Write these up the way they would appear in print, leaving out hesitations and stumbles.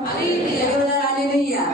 Hallelujah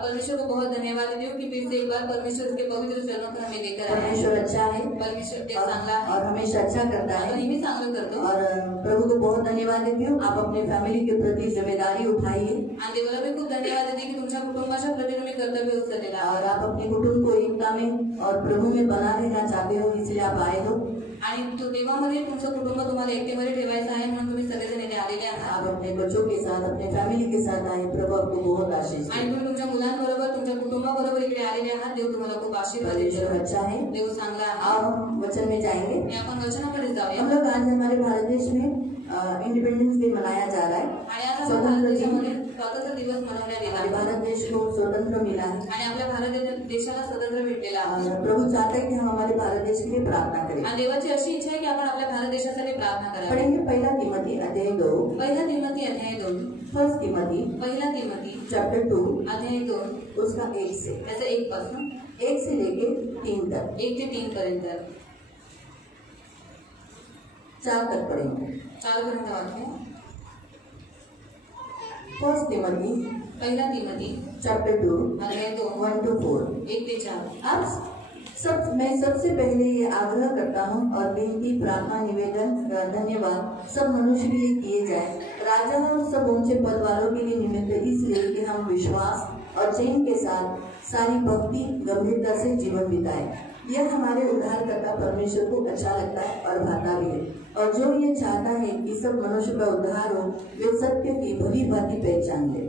परमेश्वर को बहुत धन्यवाद देऊ कि फिर से एक बार परमेश्वर के पवित्र चरणों पर हमें लेकर आया। परमेश्वर अच्छा है, परमेश्वर देव चांगला है और हमेशा अच्छा करता है, नेहमी चांगलं करतो। और प्रभु को बहुत धन्यवाद देती हूँ। आप अपने फैमिली के प्रति जिम्मेदारी उठाइए आणि देवाला भी खूप धन्यवाद देते की तुमच्या कुटुंबाच्या प्रति तुम्ही कर्तव्य उचललेला और आप अपने कुटुंब को एकता में और प्रभु में बना रहना चाहते हो, इसलिए आप आए हो। आणि तो देवामध्ये तुमचं कुटुंब तुम्हाला एकतेमध्ये ठेवायचं आहे म्हणून तुम्ही सगळेजण येथे आलेले आहात। आप अपने बच्चों के साथ, अपने फैमिली के साथ आए, प्रभु आपको बहुत आशीष दे। आणि तुम्ही तुमच्या मुलांबरोबर, तुमच्या कुटुंबाबरोबर इकडे आलेले आहात। देव तुम्हाला खूप आशीर्वाद देतो। अच्छा है, देव चांगला आहे। अब हम वचन में जाएंगे। आपण वचनाकडे जाऊया। हम लोग आज हमारे भारत देश में इंडिपेंडेंस डे मनाया जा रहा है। आणि आज आपल्या भारत देशामध्ये स्वातंत्र्य दिवस मनवण्यात येत आहे। भारत देश को स्वतंत्र मिला है आणि आपल्या भारत देशाला स्वातंत्र्य भेटलेला आहे। प्रभु चाहते हैं कि हम हमारे भारत देश के लिए प्रार्थना करें। आणि देवाची अशी इच्छा आहे की आपण आपल्या भारत देशासाठी प्रार्थना करावी। पढ़ेंगे पहला तिमोथी अध्याय 2, पहिला तिमोथी अध्याय 2, फर्स्ट तिमोथी पहिला तिमोथी चैप्टर 2 अध्याय 2 उसका 1 से, त्याचा 1 पासून 1 से लेके 3 तक, 1 ते 3 पर्यंत 4 तक पढ़ेंगे। 4 पर्यंत वाक्य। फर्स्ट तिमोथी पहिला तिमोथी चैप्टर 2 अध्याय 2 1 to 4। 1 ते 4। मैं सबसे पहले ये आग्रह करता हूँ और विनती, प्रार्थना, निवेदन, धन्यवाद सब मनुष्य के लिए किए जाए, राजा और सब ऊंचे पद वालों के लिए निमित्त, इसलिए कि हम विश्वास और चैन के साथ सारी भक्ति गंभीरता से जीवन बिताए। यह हमारे उद्धारकर्ता परमेश्वर को अच्छा लगता है और भाता भी है, और जो ये चाहता है कि सब मनुष्य का उद्धार हो, वे सत्य की भली भांति पहचान ले।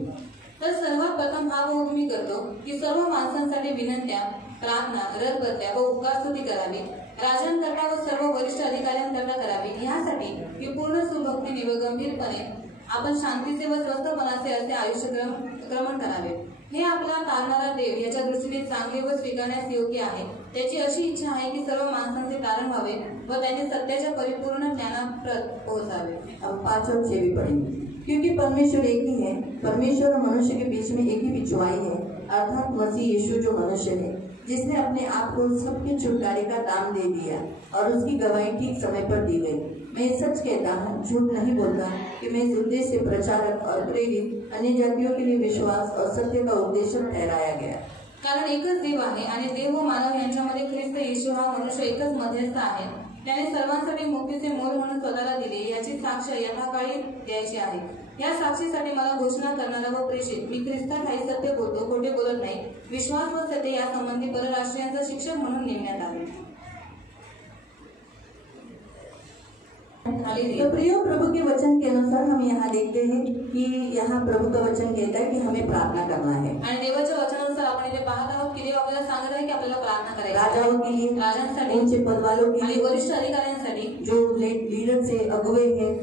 तर सर्वात प्रथम हा भाव मी करतो की सर्व माणसांसाठी विनंत्या, प्रार्थना, रदबदल्या व उपकारस्तुती करावी, राजांकरता व सर्व वरिष्ठ अधिकाऱ्यांकरता करावी, यासाठी की पूर्ण सुभक्तीने व गंभीरपणे आपण शांतीचे व स्वस्थपणाचे असे आयुष्यक्रमण करावे। हे आपला तारणारा देव याच्या दृष्टीने चांगले व स्वीकारण्यास योग्य आहे। त्याची अशी इच्छा आहे की सर्व माणसांचे तारण व्हावे व त्यांनी सत्याच्या परिपूर्ण ज्ञानाप्रत पोहोचावे। अब 5 और 6 भी पढ़ेंगे। क्योंकि परमेश्वर एक ही है, परमेश्वर और मनुष्य के बीच में एक ही बिचवाई है, अर्थात मसीह यीशु जो मनुष्य है, जिसने अपने आप को सबके छुटकारे का दाम दे दिया और उसकी गवाही ठीक समय पर दी गई। मैं सच कहता हूँ, झूठ नहीं बोलता कि मैं इस उद्देश्य से प्रचारक और प्रेरित अन्य जातियों के लिए विश्वास और सत्य का उपदेशक ठहराया गया। कारण एकच देव आहे आणि देव व मानव यांच्यामध्ये ख्रिस्त येशू हा मनुष्य एकच मध्यस्थ आहे। त्याने सर्वांसाठी मुक्तीचे मोल म्हणून स्वतःला दिले, याची साक्ष यथाकाळी द्यायची आहे। या साक्षीसाठी मला घोषणा करणारा व प्रेषित, मी ख्रिस्ता ठाई सत्य बोलतो, खोटे बोलत नाही, विश्वास व सत्य या संबंधी परराष्ट्रीयांचा शिक्षक म्हणून नेमण्यात आले। तो प्रिय प्रभु के वचन के अनुसार हम यहाँ देखते हैं कि यहाँ प्रभु का वचन कहता है कि हमें प्रार्थना करना है। आणि देवाच्या वचनानुसार आपण इथे पाहत आहोत की देव आपल्याला सांगत आहे की आपल्याला प्रार्थना करायची आहे। राजाओं के लिए, राजांसाठी, ऊंचे पद वालों के आणि लिए, वरिष्ठ अधिकाऱ्यांसाठी, जो लीडर से अगुवे हैं,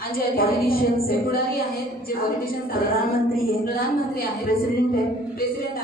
आणि जे पॉलिटिशियन से, पुढारी आहेत, जे पॉलिटिशियन प्रधानमंत्री है, प्रेसिडेंट है,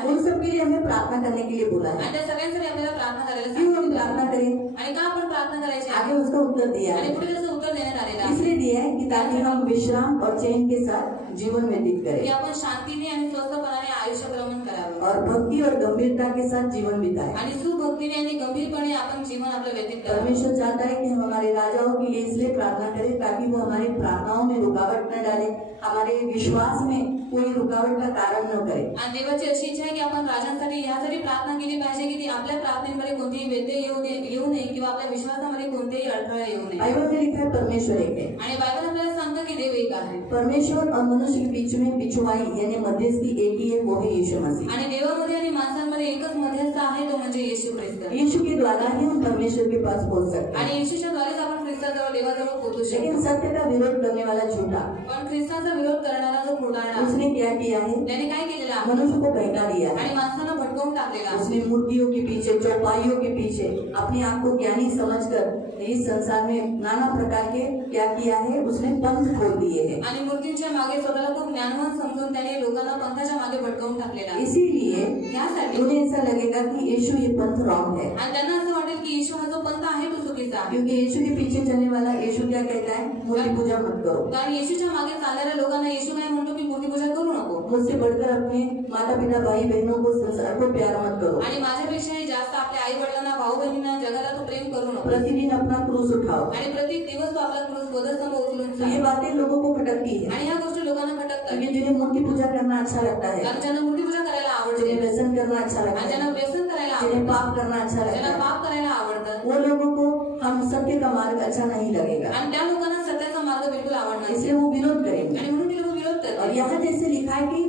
उन सब के लिए हमें प्रार्थना करने के लिए बोला है। आणि त्या सगळ्यांसाठी आपल्याला प्रार्थना करायला क्यों हम प्रार्थना करें? आणि का आपण प्रार्थना करायची? आगे उसका उत्तर दिया है, आणि पुढे त्याचं उत्तर देण्यात आलेलं आहे। इसलिए दिया है कि ताकि हम विश्राम और चैन के साथ जीवन व्यतीत की करें आपण शांतीने आणि स्वस्थपणाने आयुष्यक्रमण करावं और भक्ति और गंभीरता के साथ जीवन बिताएं। आणि सुभक्तीने आणि गंभीरपणे आपण जीवन आपलं व्यतीत करावं। परमेश्वर चाहता है कि हम हमारे राजाओं के लिए इसलिए प्रार्थना करें ताकि वो हमारी प्रार्थनाओं में रुकावट न डाले, हमारे विश्वास में कोई रुकावट का कारण न करे। आणि देवाची अशी इच्छा आहे की आपण राजांसाठी यासाठी प्रार्थना केली पाहिजे की ती आपल्या प्रार्थनेमध्ये कोणतेही व्यत्यय येऊ नये किंवा आपल्या विश्वासामध्ये कोणतेही अडथळा येऊ नये। बाइबल में लिखा है परमेश्वर एक है, आणि बायबल आपल्याला सांगतं की देव एक आहे। परमेश्वर और मनुष्य के बीच में बिछुआई यानी मध्यस्थी एक ही है, वो है यीशु मसीह। आणि देवामध्ये आणि माणसांमध्ये एकच मध्यस्थ आहे, तो म्हणजे येशू ख्रिस्त। यीशु के द्वारा ही हम परमेश्वर के पास पहुंच सकते हैं। आणि येशूच्या द्वारेच आपण ख्रिस्ताजवळ, देवाजवळ पोहोचू शकतो। लेकिन सत्य का विरोध करने वाला झूठा, पण ख्रिस्ताचा विरोध करणारा जो खोटारडा, उसने क्या किया है? त्याने काय केलेलं आहे? मनुष्य को बहका दिया है। आणि माणसांना भटकवून टाकलेला आहे। उसने मूर्तियों के पीछे, चौपाइयों के पीछे अपने आप को ज्ञानी समझकर इस संसार में नाना प्रकार के क्या किया है? उसने पंथ खोल दिए हैं। आणि मूर्तींच्या मागे स्वतःला खूप ज्ञानवान समजून त्याने लोकांना पंथाच्या मागे भटकवून टाकलेला आहे। इसीलिए यासाठी उन्हें ऐसा लगेगा कि यीशु ये पंथ रॉन्ग है। आणि त्यांना असं वाटेल की येशू हा जो पंथ आहे तो चुकीचा आहे. क्योंकि यीशु के पीछे चलने वाला यीशु क्या कहता है, मूर्ति पूजा मत करो. कारण येशूच्या मागे चालणाऱ्या लोकांना येशू काय म्हणतो की मूर्ती पूजा करू नको. मुझसे बढ़कर अपने माता पिता भाई बहनों को संसार को प्यार मत करो. आणि माझ्यापेक्षाही जास्त आपल्या आई वडिलांना भाऊ बहिणींना जगाला तू प्रेम करू नको. प्रतिदिन अपना क्रूस उठाओ. आणि प्रत्येक दिवस तू आपला क्रूस बोधस्तंभ उचलून तो ये बातें लोगों को खटकती है. आणि ह्या गोष्टी लोकांना खटकतात. क्योंकि जिन्हें मूर्ति पूजा करना अच्छा लगता है, कारण ज्यांना मूर्ती पूजा करायला आवडते, जिन्हें व्यसन करना अच्छा लगता आणि है, ज्यांना व्यसन करायला जिन्हें आवडतं, पाप करना अच्छा लगता ज्यांना है, पाप करायला आवडतं, वो लोगों को हम सत्य का मार्ग अच्छा नहीं लगेगा. आणि त्या लोकांना सत्याचा मार्ग बिलकुल आवडणार इसलिए वो विरोध करेंगे. आणि म्हणून ते लोक विरोध और करतात. यहाँ जैसे लिखा है कि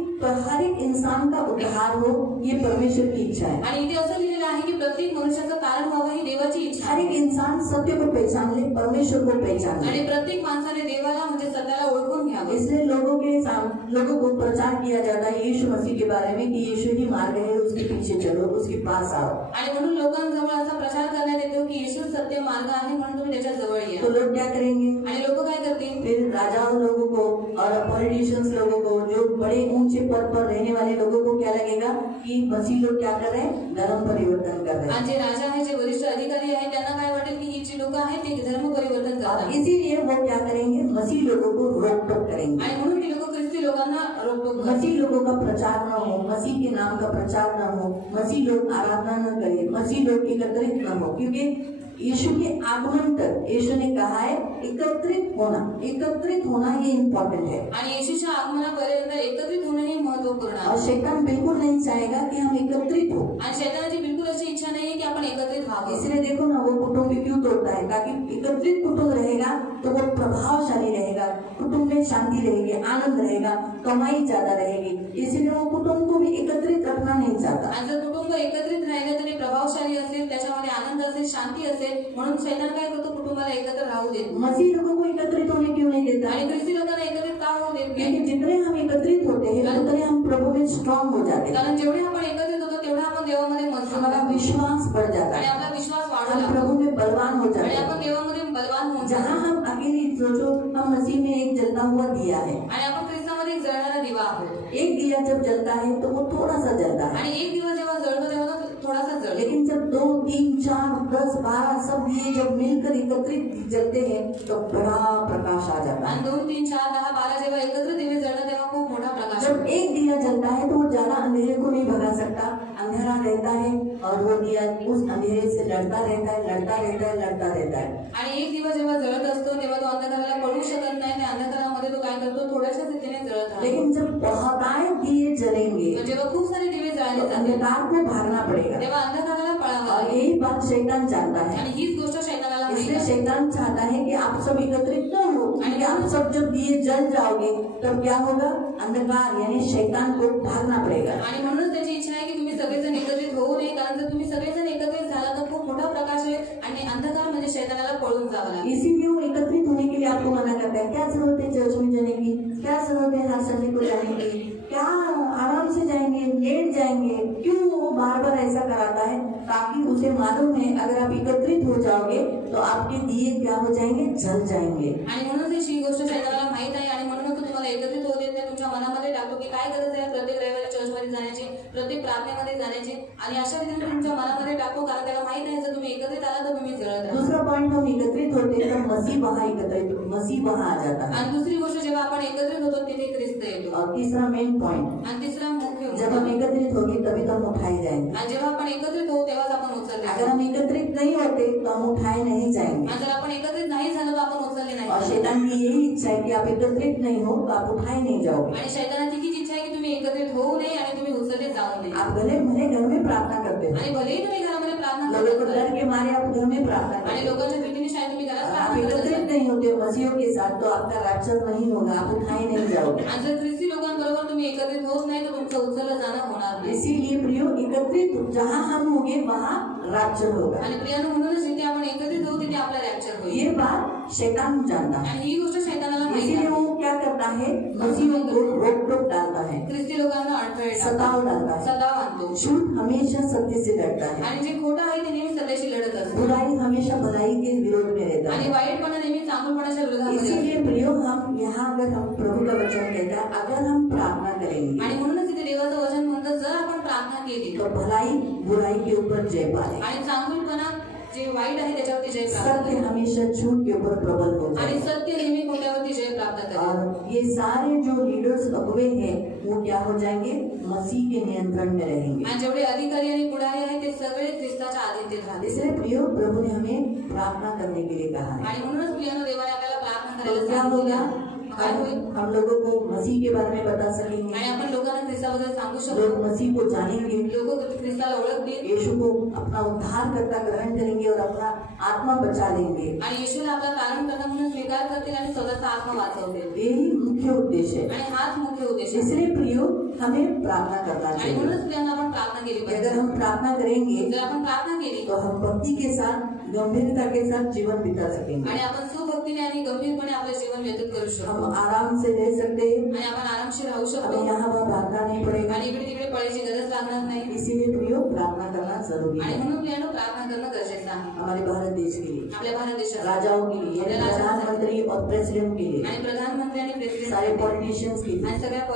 हर एक इंसान का उद्धार हो, ये परमेश्वर की इच्छा है. आणि इथे असं लिहिलेलं आहे की प्रत्येक मनुष्याचं कारण व्हावं ही देवाची इच्छा हर आहे. एक इंसान सत्य को पहचान ले, परमेश्वर को पहचान ले. आणि प्रत्येक माणसाने देवाला म्हणजे सत्याला ओळखून घ्यावं. इसलिए लोगों को प्रचार किया जाता है यीशु मसीह के बारे में कि यीशु ही मार्ग है, उसके पीछे चलो, उसके पास आओ. आणि म्हणून लोकांजवळ असा प्रचार करण्यात येतो की येशू सत्य मार्ग आहे म्हणून तुम्ही त्याच्या जवळ या. तो लोग क्या करेंगे? आणि लोक काय करतील? फिर राजाओं लोगों को और पॉलिटिशियंस लोगों को, जो बड़े ऊंचे पद पर रहने वाले लोगों को क्या लगेगा कि मसीह लोग क्या कर रहे हैं, धर्म परिवर्तन कर रहे हैं. आणि जे राजा आहे, जे वरिष्ठ अधिकारी आहे, त्यांना काय वाटेल की ही जी लोक आहेत ते धर्म परिवर्तन करतात. इसीलिए वो क्या करेंगे, मसीह लोगों को रोक टोक करेंगे. आणि म्हणून ती लोक ख्रिस्ती लोकांना रोकटोक करतात. मसीह लोगों का प्रचार न हो, मसीह के नाम का प्रचार न हो, मसीह लोग आराधना न करें, मसीह लोग एकत्रित न हो. क्योंकि यीशु के आगमन तक यीशु ने कहा है एकत्रित होना ये इम्पोर्टेंट है. आणि येशूच्या आगमनापर्यंत एकत्रित होणं हे महत्वपूर्ण आहे. और शैतान बिल्कुल नहीं चाहेगा कि हम एकत्रित हो. आणि शैतानाची बिलकुल अशी इच्छा नाही की आपण एकत्रित व्हावं. इसलिए देखो ना, वो कुटुंब क्यों तोड़ता है, ताकि एकत्रित कुटुंब रहेगा तो वो प्रभावशाली रहेगा, कुटुंब में शांति रहेगी, आनंद रहेगा, कमाई ज्यादा रहेगी. इसलिए वो कुटुंब को भी एकत्रित रखना नहीं चाहता. आणि जर कुटुंब एकत्रित राहिलं तरी प्रभावशाली असेल, त्याच्यामध्ये आनंद असेल, शांती असेल, म्हणून शैतान काय करतो, कुटुंबाला एकत्र राहू देत. मसीह लोगों को एकत्रित होने क्यों नहीं देता? आणि ख्रिस्ती लोकांना एकत्रित का होऊ देत नाही? क्योंकि जितने हम एकत्रित होते हैं उतने हम प्रभु में स्ट्रांग हो जाते हैं. कारण जेवढे आपण एकत्रित होतो तेवढा आपण देवामध्ये मजबूत हमारा होतो. विश्वास बढ़ जाता आणि है. आपला विश्वास वाढू हम लागतो. प्रभु में बलवान हो जाते आणि हैं. आपण देवामध्ये बलवान होऊन जहाँ जातो. हम अकेले सोचो, हम मसीह में एक जलता हुआ दिया है. आणि आपण ख्रिस्तामध्ये एक जळणारा दिवा आहोत. एक दिया जब जलता है तो वो थोड़ा सा जलता है. आणि एक दिवस जेव्हा जळतो तेव्हा तो थोडासा जळतो. लेकिन जब 2, 3, 4, 10, 12 सब दिए जब मिलकर एकत्रित जलते हैं तो बड़ा प्रकाश आ जाता है. आणि 2, 3, 4, 10, 12 जेव्हा एकत्र दिवे जळतात तेव्हा खूप मोठा प्रकाश जब होतो. एक दिया जलता है तो वो ज्यादा अंधेरे को नहीं भगा सकता. अंधेरा रहता है और वो दिया उस अंधेरे से लड़ता रहता है. आणि एक दिवा जेव्हा जळत असतो तेव्हा तो अंधकाराला पडू शकत नाही. त्या अंधकारामध्ये तो काय करतो, थोड्याशा स्थितीने जळत राहतो. लेकिन जब बहुतायत दिए जलेंगे पण जेव्हा खूप सारे दिवे तो जळले जातात अंधकार को भागना पड़ेगा. तेव्हा अंधकाराला पळावं और लागेल. यही बात शैतान जानता है. आणि हीच गोष्ट शैतानाला माहिती इसलिए आहे. शैतान चाहता है कि आप सब एकत्रित न हो. क्योंकि आप सब जब दिए जल जाओगे तब क्या होगा, अंधकार यानी शैतान को भागना पड़ेगा. आणि म्हणूनच त्याची इच्छा आहे की तुम्ही सगळेजण एकत्रित होऊ नये. कारण जर तुम्ही सगळेजण एकत्रित झाला तर खूप मोठा प्रकाश होईल आणि अंधकार म्हणजे शैतानाला पळून जावं लागेल. इसीलिए वो एकत्रित होने के लिए आपको मना करता है. क्या जरूरत है चर्च में जाने की, क्या जरूरत है हर संडे को जाने की, क्या आराम से जाएंगे, लेट जाएंगे. क्यों वो बार बार ऐसा कराता है? ताकि उसे मालूम है अगर आप एकत्रित हो जाओगे तो आपके दिए क्या हो जाएंगे, जल जाएंगे. आणि म्हणूनच ही गोष्ट शैतानाला माहित आहे आणि म्हणूनच तो तुम्हाला एकत्रित होऊ देत नाही. तुमच्या मनामध्ये टाकतो की काय गरज आहे प्रत्येक रविवारी चर्चमध्ये जाण्याची, प्रत्येक प्रार्थनेमध्ये जाण्याची. आणि अशा रीतीने तुमच्या मनामध्ये टाकतो, कारण त्याला माहित आहे जर तुम्ही एकत्रित आला तर तुम्ही जळत राहा. दूसरा पॉइंट, हम एकत्रित होते हैं तो मसीह वहाँ आ जाता है. आणि दुसरी गोष्ट, जेव्हा आपण एकत्रित होतो तिथे ख्रिस्त येतो. और तीसरा मेन पॉइंट, आणि तिसरा मुख्य, जब हम एकत्रित होंगे तभी तो हम उठाए जाएंगे. आणि जेव्हा आपण एकत्रित होऊ तेव्हाच आपण उचलले. अगर हम एकत्रित नहीं होते तो हम उठाए नहीं जाएंगे. आणि जर आपण एकत्रित नाही झालो तर आपण उचलले और नाही. शैतान की यही इच्छा है कि आप एकत्रित नहीं हो तो आप उठाए नहीं जाओगे. आणि शैतानाची हीच इच्छा आहे की तुम्ही एकत्रित होऊ नये आणि तुम्ही उचलले जाऊ नये. आप भले घर में प्रार्थना करते हो, आणि भलेही तुम्ही घरामध्ये प्रार्थना लोगों को करत डर असाल के मारे आप घर में प्रार्थना आणि करते हो, लोकांच्या भीतीने शायद तुम्ही घरात आप प्रार्थना करत एकत्रित असाल. नहीं होते मसीहों के साथ तो आपका रैप्चर नहीं होगा, आप उठाए नहीं जाओगे. आणि जर ख्रिस्ती लोकांबरोबर तुम्ही एकत्रित होत नाही तर तुमचं उचललं जाणं होणार नाही. इसीलिए प्रियो, एकत्रित जहाँ हम होंगे वहाँ रैप्चर होगा. आणि प्रियानो, म्हणूनच जिथे आपण एकत्रित होऊ तिथे आपला रॅप्चर होईल. ये बात शैतान जानता है. आणि ही गोष्ट शैतानाला माहिती इसीलिए आहे. वो क्या करता है, मसीहों को रोक टोक डालता है, ख्रिस्ती लोकांना अडथळे टाकतो, सताव डालता है. सताव आणतो. झूठ हमेशा सत्य से लड़ता है. आणि जे खोटं आहे ते नेहमी सत्याशी लढत असतो. बुराई हमेशा भलाई के विरोध में रहता आणि है. वाईटपणा नेहमी चांगुलपणाच्या विरोधामध्ये असतो. इसीलिए प्रियो, हम यहाँ अगर हम प्रभु का वचन कहता है, अगर हम प्रार्थना करेंगे आणि म्हणूनच इथे देवाचं वचन म्हणतं, जर आपण प्रार्थना केली तो भलाई बुराई के ऊपर जय पाए. आणि चांगुलपणा जे वाईट आहे त्याच्यावरती जय प्राप्त सत्य करेल हमेशा झूठ के ऊपर प्रबल हो आणि जाए। सत्य नेहमी खोट्यावरती जय प्राप्त करेल और ये सारे जो लीडर्स अगुवे हैं वो क्या हो जाएंगे, मसीह के नियंत्रण में रहेंगे। आणि जेवढे अधिकारी आणि पुढारी आहेत ते सगळे ख्रिस्ताच्या अधीन राहतील। इसलिए प्रियो, प्रभु ने हमें प्रार्थना करने के लिए कहा है। आणि म्हणूनच प्रियानो देवाने आपल्याला प्रार्थना तो करायला क्या सांगितले होगा, आहे। काय होईल हम लोगों को मसीह के बारे में बता सकेंगे, आणि आपण लोकांना ख्रिस्ताबद्दल सांगू लोग शकतो, मसीह को जानेंगे, लोक ख्रिस्ताला ओळखतील यीशु को अपना उद्धारकर्ता ग्रहण करेंगे और अपना आत्मा बचा लेंगे। आणि येशूला आपला तारणकर्ता म्हणून स्वीकार करतील आणि स्वतःचा आत्मा वाचवतील। यही मुख्य उद्देश्य है। आणि हाच मुख्य उद्देश आहे। इसलिए प्रियो, हमें प्रार्थना करना आणि चाहिए। म्हणूनच प्रियांनो आपण प्रार्थना केली कि पाहिजे। अगर हम प्रार्थना करेंगे जर आपण प्रार्थना केली तो हम भक्ति के साथ, गंभीरता के साथ जीवन बिता सकेंगे। आणि आपण सुभक्तीने आणि गंभीरपणे आपले जीवन व्यतीत करू शकतो हम आराम से रह सकते हैं, आणि आपण आरामशीर राहू शकतो हमें यहाँ वहाँ भागना नहीं पड़ेगा। आणि इकडे तिकडे पळायची गरज लागणार नाही। इसीलिए प्रियो, प्रार्थना करना जरूरी आणि है म्हणून प्रियांनो प्रार्थना करणं गरजेचं आहे हमारे भारत देश के लिए, आपल्या भारत देशात राजाओं के लिए, प्रधानमंत्री और प्रेसिडेंट के लिए, आणि प्रधानमंत्री आणि प्रेसिडेंट सारे पॉलिटिशियन्स के लिए, आणि सगळ्या यहाँ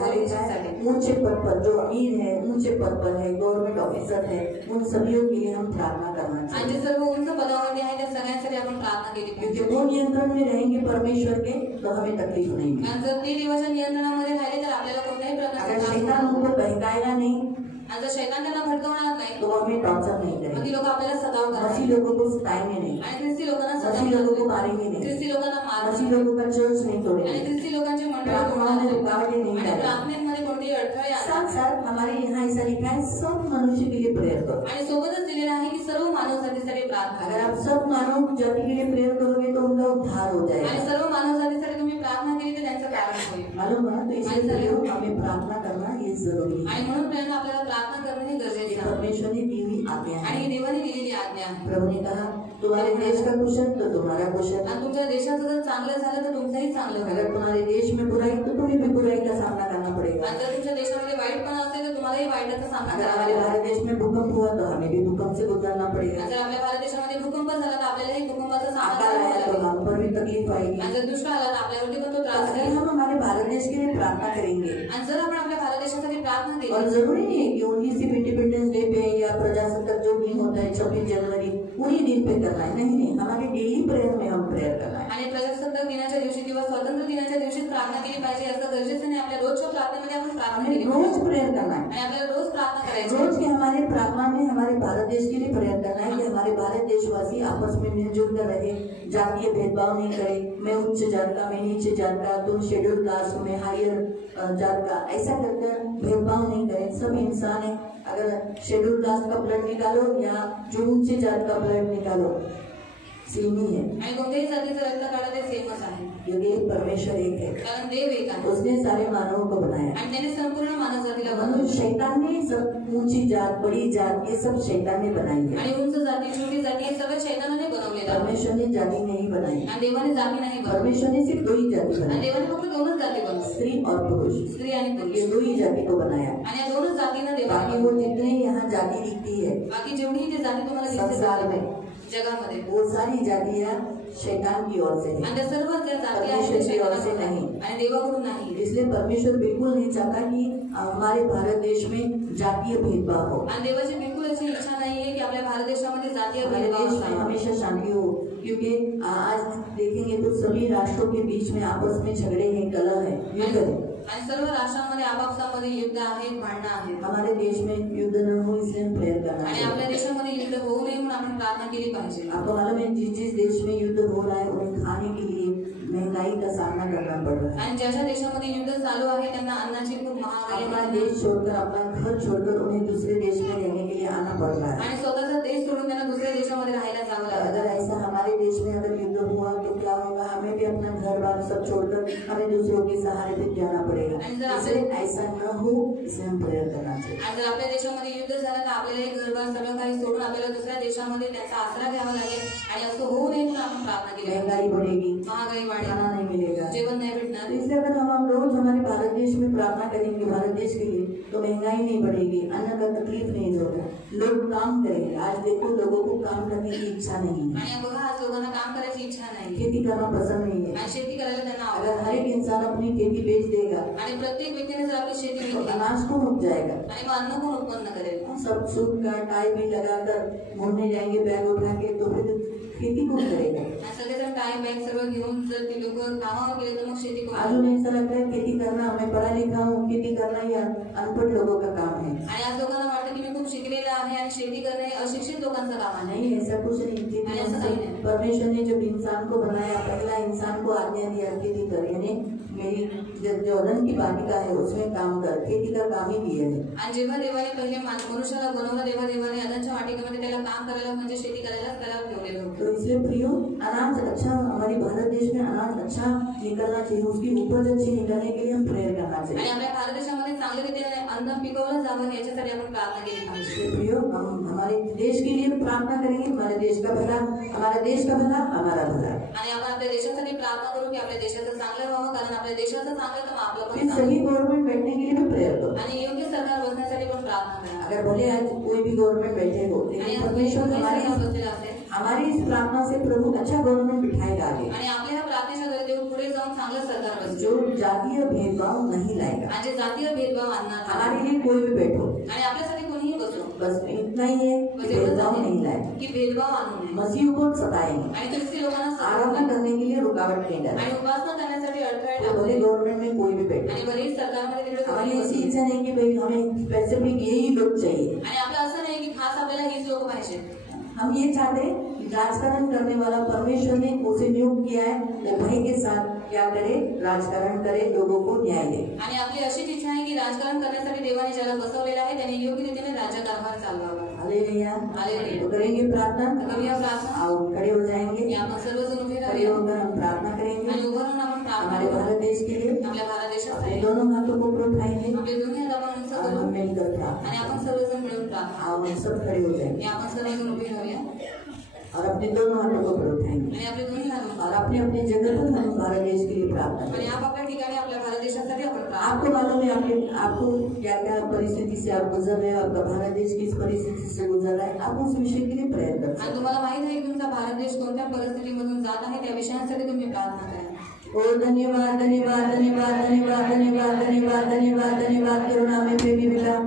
पॉलिटिशियन्ससाठी ऊंचे पद पर जो अमीर है, ऊंचे पद पर है, गवर्नमेंट ऑफिसर है, उन सभी के लिए हम प्रार्थना करना आणि चाहिए। जे सर्व उंच पदावरती आहे त्या सगळ्यांसाठी आपण प्रार्थना केली पाहिजे। क्योंकि वो नियंत्रण में रहेंगे परमेश्वर के, तो हमें तकलीफ नहीं मिलेगी। आणि जर ते देवाच्या नियंत्रणामध्ये राहिले तर आपल्याला कोणत्याही अगर प्रकारचा त्रास शैतान होणार उनको बहकाएगा नहीं आणि जर शैतान त्यांना भडकवणार नाही तो वो हमें टॉर्चर नहीं मग ती करेंगे। लोक आपल्याला सतावतात मसीह लोगों को सताएंगे नहीं, आणि ख्रिस्ती लोकांना मसीह लोगों को सतावतात मारेंगे नहीं, ख्रिस्ती लोकांना मसीह मारतात लोगों का चर्च नहीं आणि तोड़ेंगे, ख्रिस्ती लोकांची मंडळी प्रार्थना में रुकावटें नहीं आणि डालेंगे। प्रार्थनेमध्ये कोणतेही अडथळे साथ आणतात साथ हमारे यहाँ ऐसा लिखा है, सब मनुष्य के लिए प्रेयर करो। आणि सोबतच दिलेलं आहे की सर्व मानव जातीसाठी प्रार्थना अगर करा आप सब मानव जाति के लिए प्रेयर करोगे तो उनका उद्धार हो आणि जाएगा। सर्व मानव जातीसाठी तुम्ही प्रार्थना केली तर त्यांचं कारण होईल मालूम है? तो इसलिए हमें प्रार्थना करना ये जरूरी है। आणि म्हणून प्रियांनो आपल्याला प्रार्थना करणं हे ये गरजेचं आहे परमेश्वर ने दी हुई आज्ञा आणि है। ही देवाने दिलेली आज्ञा आहे प्रभु ने कहा, तुम्हारे देश का कुशल तो तुम्हारा कुशल। आणि तुमच्या देशाचं जर चांगलं झालं तर तुमचंही चांगलं होईल अगर तुम्हारे देश में बुराई तो तुम्हें भी बुराई का सामना करना पड़ेगा। आणि जर तुमच्या देशामध्ये वाईटपणा असेल तर तुम्हालाही वाईटाचा सामना अगर करावा हमारे लागेल भारत देश में भूकंप हुआ तो हमें भी भूकंप से गुजरना पड़ेगा। आणि जर आपल्या भारत देशामध्ये भूकंप झाला तर आपल्यालाही भूकंपाचा सामना अकाल करावा आया तो लागेल हम पर भी तकलीफ आएगी। आणि जर दुष्काळ आला तर आपल्यावरती पण तो त्रास अगर होईल हम हमारे भारत देश के लिए प्रार्थना करेंगे, आणि जर आपण आपल्या भारत देशासाठी प्रार्थना और केली जरूरी नहीं है कि उन्हीं सिर्फ इंडिपेंडेंस डे पे या प्रजासत्ताक जो दिन होता है 26 जनवरी उन्हीं दिन पे करना है, नहीं नहीं, हमारे डेली प्रेयर में हम प्रेयर करना है। आणि प्रजासत्ताक दिनाच्या दिवशी किंवा स्वातंत्र्य दिनाच्या दिवशीच प्रार्थना केली पाहिजे असं गरजेचं नाही आपल्या रोजच्या प्रार्थनेमध्ये आपण प्रार्थना हमें केली रोज पाहिजे प्रेयर करना है। आणि आपल्याला रोज प्रार्थना करायची रोज के हमारे प्रार्थना में हमारे भारत देश के लिए प्रेयर करना है कि हमारे भारत देशवासी आपस में मिलजुल कर रहे, जातीय भेदभाव नहीं करे, मैं उच्च जात का, मैं नीचे जात का, तुम शेड्यूल कास्ट, मैं हायर जात का, ऐसा करकर भेदभाव नहीं करें। सब इंसान है। अगर शेड्यूल कास्ट का ब्लड निकालो या जो ऊंचे जात का ब्लड निकालो, सेम ही है, आणि कोणत्याही जातीचं रक्त काढा ते सेमच आहे क्योंकि परमेश्वर एक है। कारण देव एक आहे उसने सारे मानवों को बनाया। आणि त्याने संपूर्ण मानव जातीला मनुष्य बनवलं शैतान ने सब ऊंची जात, बड़ी जात, ये सब शैतान ने बनाई है। आणि उंच जाती छोटी जाती हे सगळं शैतानाने बनवलेलं आहे परमेश्वर ने जाति नहीं बनाई। आणि देवाने जाती नाही बनवली परमेश्वर ने सिर्फ दो ही जाति आणि बनाई, देवाने फक्त दोनच जाती बनवली स्त्री और पुरुष। स्त्री आणि पुरुष ये दो ही जाति को बनाया। आणि या दोनच जातींना देवाने बाकी वो जितने यहाँ जाति दिखती है बाकी जेवढी ते जाती तुम्हाला दिसते संसार में, जगामध्ये वो सारी जातियाँ शैतान की ओर से है, आणि त्या सर्व ज्या जाती आहेत परमेश्वर ते की ओर से शैतानाकडून नहीं। आहे आणि देवाकडून नाही इसलिए परमेश्वर बिल्कुल नहीं चाहता कि हमारे भारत देश में जातीय भेदभाव हो। आणि देवाची बिलकुल अशी इच्छा नाहीये की आपल्या भारत देशामध्ये जातीय हमारे भेदभाव देश में असावा हमेशा शांति हो, क्योंकि आज देखेंगे तो सभी राष्ट्रों के बीच में आपस में झगड़े हैं, कलह है, युद्ध है। आणि सर्व राष्ट्रांमध्ये आपापसामध्ये युद्ध आहेत भांडणं आहेत हमारे देश में युद्ध न हो इसलिए हम प्रेयर करना आणि चाहिए। आपल्या देशामध्ये युद्ध होऊ नये म्हणून आपण प्रार्थना केली पाहिजे आपको मालूम है जिस जिस देश में युद्ध हो रहा है उन्हें खाने के लिए महंगाई का सामना करना पड़ रहा है। आणि ज्या ज्या देशामध्ये युद्ध चालू आहे त्यांना अन्नाची खूप महागाई अपना आहे देश छोड़कर, अपना घर छोड़कर उन्हें दूसरे देश में रहने के लिए आना पड़ रहा है। आणि स्वतःचा देश सोडून त्यांना दुसऱ्या देशामध्ये राहायला जावं लागतं अगर ऐसा हमारे देश में अगर युद्ध हुआ तो क्या होगा, हमें भी अपना घर बार सब छोड़कर हमें दूसरों के सहारे पे जाना पड़ेगा। इसलिए ऐसा न हो, इसलिए हम प्रेयर करना चाहिए। आणि जर आपल्या देशामध्ये युद्ध झालं तर आपल्याला एक घरबार सगळं काही सोडून आपल्याला दुसऱ्या देशामध्ये त्याचा आसरा घ्यावा लागेल आणि असं होऊ नये म्हणून आपण प्रार्थना केली महंगाई बढ़ेगी, महागाई खाना वाढेल नहीं मिलेगा। जेवण नाही भेटणार तो इसलिए अगर हम रोज हमारे भारत देश में प्रार्थना करेंगे, भारत देश के लिए, तो महंगाई नहीं बढ़ेगी, अन्न का तकलीफ नहीं होगा, लोग काम करेंगे। आज देखो लोगों को काम करने की इच्छा नहीं है, आणि बघा आज लोकांना काम करायची इच्छा नाही, खेती करना पसंद नहीं है। आणि शेती करायला त्यांना अगर आवडत हर एक इंसान अपनी खेती बेच देगा आणि प्रत्येक व्यक्तीने जर आपली शेती तो विकली अनाज कौन उग जाएगा? आणि मग अन्न कोण उत्पन्न करेल? सब सूट का टाई भी लगाकर घूमने जाएंगे बैग उठा के, तो फिर खेती कौन करेगा? आणि सगळेजण टाय बॅग सर्व घेऊन जर ते लोक कामावर गेले तर मग शेती कोण आज उन्हें ऐसा लगता है खेती करना, मैं पढ़ा लिखा हूँ, खेती करना ये अनपढ़ लोगों का काम है। आणि आज लोकांना वाटतं की मी खूप शिकलेला आहे आणि शेती करणे हे अशिक्षित लोकांचं काम आहे। नहीं, ऐसा कुछ नहीं। आणि असं काही नाही। परमेश्वर ने जब इंसान को बनाया, पहला इंसान को आज्ञा दिया खेती कर, यानी मेरी जो अदन की वाटिका है उसमें काम कर, खेती का काम ही दिया है। आणि जेव्हा देवाने पहिले मनुष्याला बनवलं, देवाने अदनच्या वाटिकेमध्ये त्याला काम करायला म्हणजे शेती करायला त्याला ठेवलेलं होतं। तो इसलिए प्रियो, अनाज अच्छा, हमारे भारत देश में अनाज अच्छा निकलना चाहिए, उसकी उपज अच्छी निकलने के लिए हम प्रेयर करना आणि चाहिए। आपल्या भारत देशामध्ये चांगल्या रीतीने अन्न पिकवलं जावं याच्यासाठी आपण प्रार्थना केली पाहिजे। प्रियो, हम हमारे देश के लिए प्रार्थना करेंगे, हमारे देश का भला, हमारा देश का भला, हमारा भला। आणि आपण आपल्या देशासाठी प्रार्थना करू की आपल्या देशाचं चांगलं व्हावं, कारण आपल्या देशाचं चांगलं तर मग आपलं पण फिर सही गवर्नमेंट बैठने के लिए भी प्रेयर करो। आणि योग्य सरकार बसण्यासाठी पण प्रार्थना करा। अगर भले आज कोई भी गवर्नमेंट बैठे हो, आणि लेकिन आज परमेश्वर कोणी हमारे सरकार बसलेलं असेल हमारी इस प्रार्थना से प्रभु अच्छा गवर्नमेंट बिठाएगा आगे, आणि आपल्या ह्या प्रार्थनेच्या द्वारे देव पुढे जाऊन चांगलं सरकार बसतो जो जातीय भेदभाव नहीं लाएगा। आणि जे जातीय भेदभाव आणणार नाही। हमारे लिए कोई भी बैठो, आणि आपल्यासाठी कोणीही बसो, बस इतना ही है कि भेदभाव नहीं लाए, की भेदभाव आणू नये मसीह को सताएंगे, आणि ख्रिस्ती लोकांना आराधना करने के लिए रुकावट नहीं डाले। आणि उपासना करण्यासाठी अडथळे तो भले टाकू गवर्नमेंट में कोई भी बैठे, आणि भलेही सरकारमध्ये तिकडे हमारी कोणी ऐसी बसू। इच्छा नहीं कि भाई हमें स्पेसिफिक यही लोग चाहिए। आणि आपलं असं नाही की खास आपल्याला हीच लोक पाहिजे। हम ये चाहते हैं कि राजकारण करने वाला परमेश्वर ने उसे नियुक्त किया है, वो भय के साथ क्या करे, राजकारण करे, लोगों को न्याय दे। आणि आपली अशीच इच्छा आहे की राजकारण करण्यासाठी देवाने ज्याला बसवलेलं आहे त्याने योग्य रीतीने राज्यकारभार चालवावा। हालेलुया। हालेलुया। तो करेंगे प्रार्थना, करूया प्रार्थना। आओ खड़े हो जाएंगे, की आपण सर्वजण उभे खड़े राहूया होकर हम प्रार्थना करेंगे आणि उभं राहून आपण प्रार्थना हमारे करू। भारत देश के लिए। आपल्या भारत अपने देशासाठी दोनों हाथों को ऊपर उठाएंगे आपले दोन्ही हात आपण उंच और करू हम मिलकर प्रार्थना। आणि आपण सर्वजण मिळून प्रार्थना आओ हम सब खड़े हो जाएंगे की आपण सर्वजण उभे राहूया और अपने दोनों हाथों को ऊपर उठाएंगे आणि आपले दोन्ही हात और अपने अपने जगह पर हम भारत देश के लिए प्रार्थना आणि करेंगे। आपापल्या ठिकाणी आपल्या भारत देशासाठी आपण प्रार्थना आपको मालूम है आपको क्या क्या परिस्थिति से आप गुजर रहे हो, आपका भारत देश किस परिस्थिति से गुजर रहा है, आप उस विषय के लिए प्रेयर कर सकते आणि तुम्हाला माहित आहे की तुमचा भारत देश कोणत्या परिस्थितीमधून जात आहे त्या विषयांसाठी तुम्ही प्रार्थना करा। हो। धन्यवाद धन्यवाद धन्यवाद धन्यवाद धन्यवाद धन्यवाद धन्यवाद धन्यवाद करुणा में प्रेमी पिता,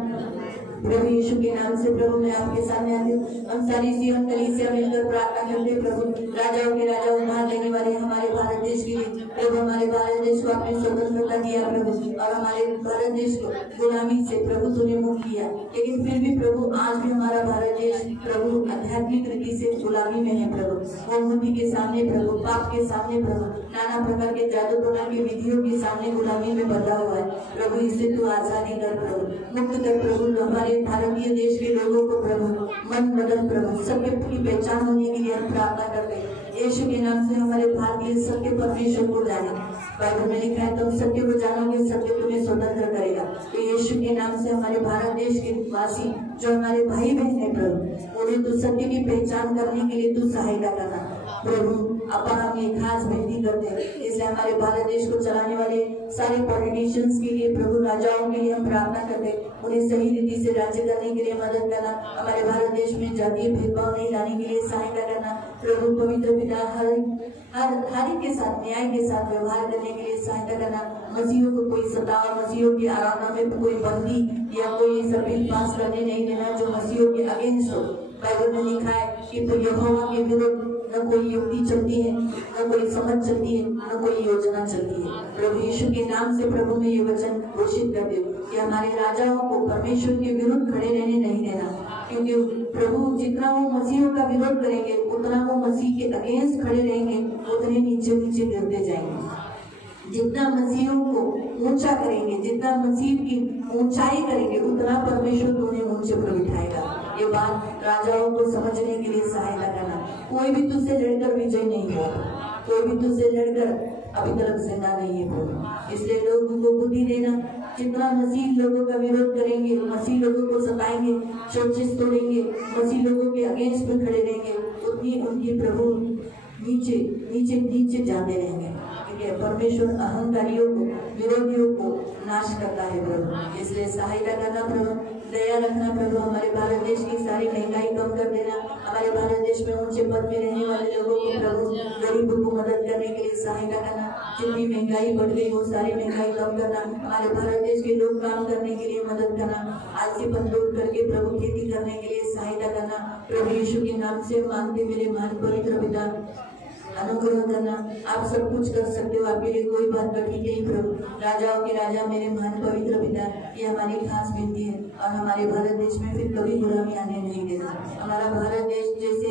प्रभु यीशु के नाम से प्रभु मैं आपके सामने आती हूँ। हम सारी सियोन कलीसिया मिलकर प्रार्थना करते हैं प्रभु, राजाओं के राजा उद्धार देने वाले हमारे भारत देश के लिए प्रभु, हमारे भारत देश को आपने स्वतंत्रता दिया प्रभु, और हमारे भारत देश को गुलामी से प्रभु तूने मुक्त किया, लेकिन फिर भी प्रभु आज भी हमारा भारत देश प्रभु आध्यात्मिक रीति से गुलामी में है प्रभु। वो मूर्ति के सामने प्रभु, पाप के सामने प्रभु, नाना प्रकार के जादू टोना की विधियों के सामने गुलामी में बंधा हुआ है प्रभु। इससे तू आजादी कर प्रभु, मुक्त कर प्रभु हमारे भारतीय देश के लोगों को प्रभु, मन बदल प्रभु, सत्य की पहचान होने के लिए हम प्रार्थना करते हैं यीशु के नाम से। हमारे भारतीय सत्य परमेश्वर को जाने, बाइबल में लिखा है तुम सत्य को जानोगे, सत्य तुम्हें स्वतंत्र करेगा। तो यीशु के नाम से हमारे भारत देश के वासी जो हमारे भाई बहन है प्रभु, उन्हें तू सत्य की पहचान करने के लिए तू सहायता करना प्रभु। अपा हम ये खास विनती करते हैं, इसलिए हमारे भारत देश को चलाने वाले सारे पॉलिटिशियंस के लिए प्रभु, राजाओं के लिए हम प्रार्थना करते हैं, उन्हें सही रीति से राज्य करने के लिए मदद करना, हमारे भारत देश में जातीय भेदभाव नहीं लाने के लिए सहायता करना प्रभु। पवित्र पिता हर एक के साथ न्याय के साथ व्यवहार करने के लिए सहायता करना, मसीहों को कोई सताव, मसीहों की आराधना में कोई बंदी या कोई ऐसा बिल पास करने नहीं देना जो मसीहों के अगेंस्ट हो। बाइबल में लिखा है कि तो यहोवा के विरुद्ध न कोई युक्ति चलती है, न कोई समझ चलती है, न कोई योजना चलती है प्रभु। यीशु के नाम से प्रभु मैं ये वचन घोषित करती हूँ कि हमारे राजाओं को परमेश्वर के विरुद्ध खड़े रहने नहीं देना, क्योंकि प्रभु जितना वो मसीहों का विरोध करेंगे उतना वो मसीह के अगेंस्ट खड़े रहेंगे, उतने नीचे नीचे गिरते जाएंगे। जितना मसीहों को ऊंचा करेंगे, जितना मसीह की ऊंचाई करेंगे, उतना परमेश्वर तुम्हें ऊंचे पर बिठाएगा। ये बात राजाओं को समझने के लिए सहायता करना। कोई भी तुझसे लड़कर विजय नहीं हुआ, कोई भी तुझसे लड़कर अभी तक जिंदा नहीं है प्रभु। इसलिए लोगों को बुद्धि देना, जितना मसीह लोगों का विरोध करेंगे, मसीह लोगों को सताएंगे, चर्चेस तोड़ेंगे, मसीह लोगों के अगेंस्ट में खड़े रहेंगे, उतनी उनकी प्रभु नीचे नीचे नीचे जाते रहेंगे। ठीक है, परमेश्वर अहंकारियों को, विरोधियों को नाश करता है प्रभु। इसलिए सहायता करना प्रभु, दया रखना प्रभु। हमारे भारत देश की सारी महंगाई कम कर देना। हमारे भारत देश में ऊंचे पद में रहने वाले लोगों को प्रभु, गरीबों को मदद करने के लिए सहायता करना। जितनी महंगाई बढ़ गई वो सारी महंगाई कम करना। हमारे भारत देश के लोग काम करने के लिए मदद करना। आलसीपन दूर करके प्रभु खेती करने के लिए सहायता करना। प्रभु यीशु के नाम से मांगते मेरे महान पवित्र पिता, अनुग्रह करना। आप सब कुछ कर सकते हो, आपके लिए कोई बात कठिन नहीं प्रभु। राजाओं के राजा मेरे महान पवित्र पिता, ये हमारी खास विनती है। और हमारे भारत देश में फिर कभी गुलामी आने नहीं देना। हमारा भारत देश जैसे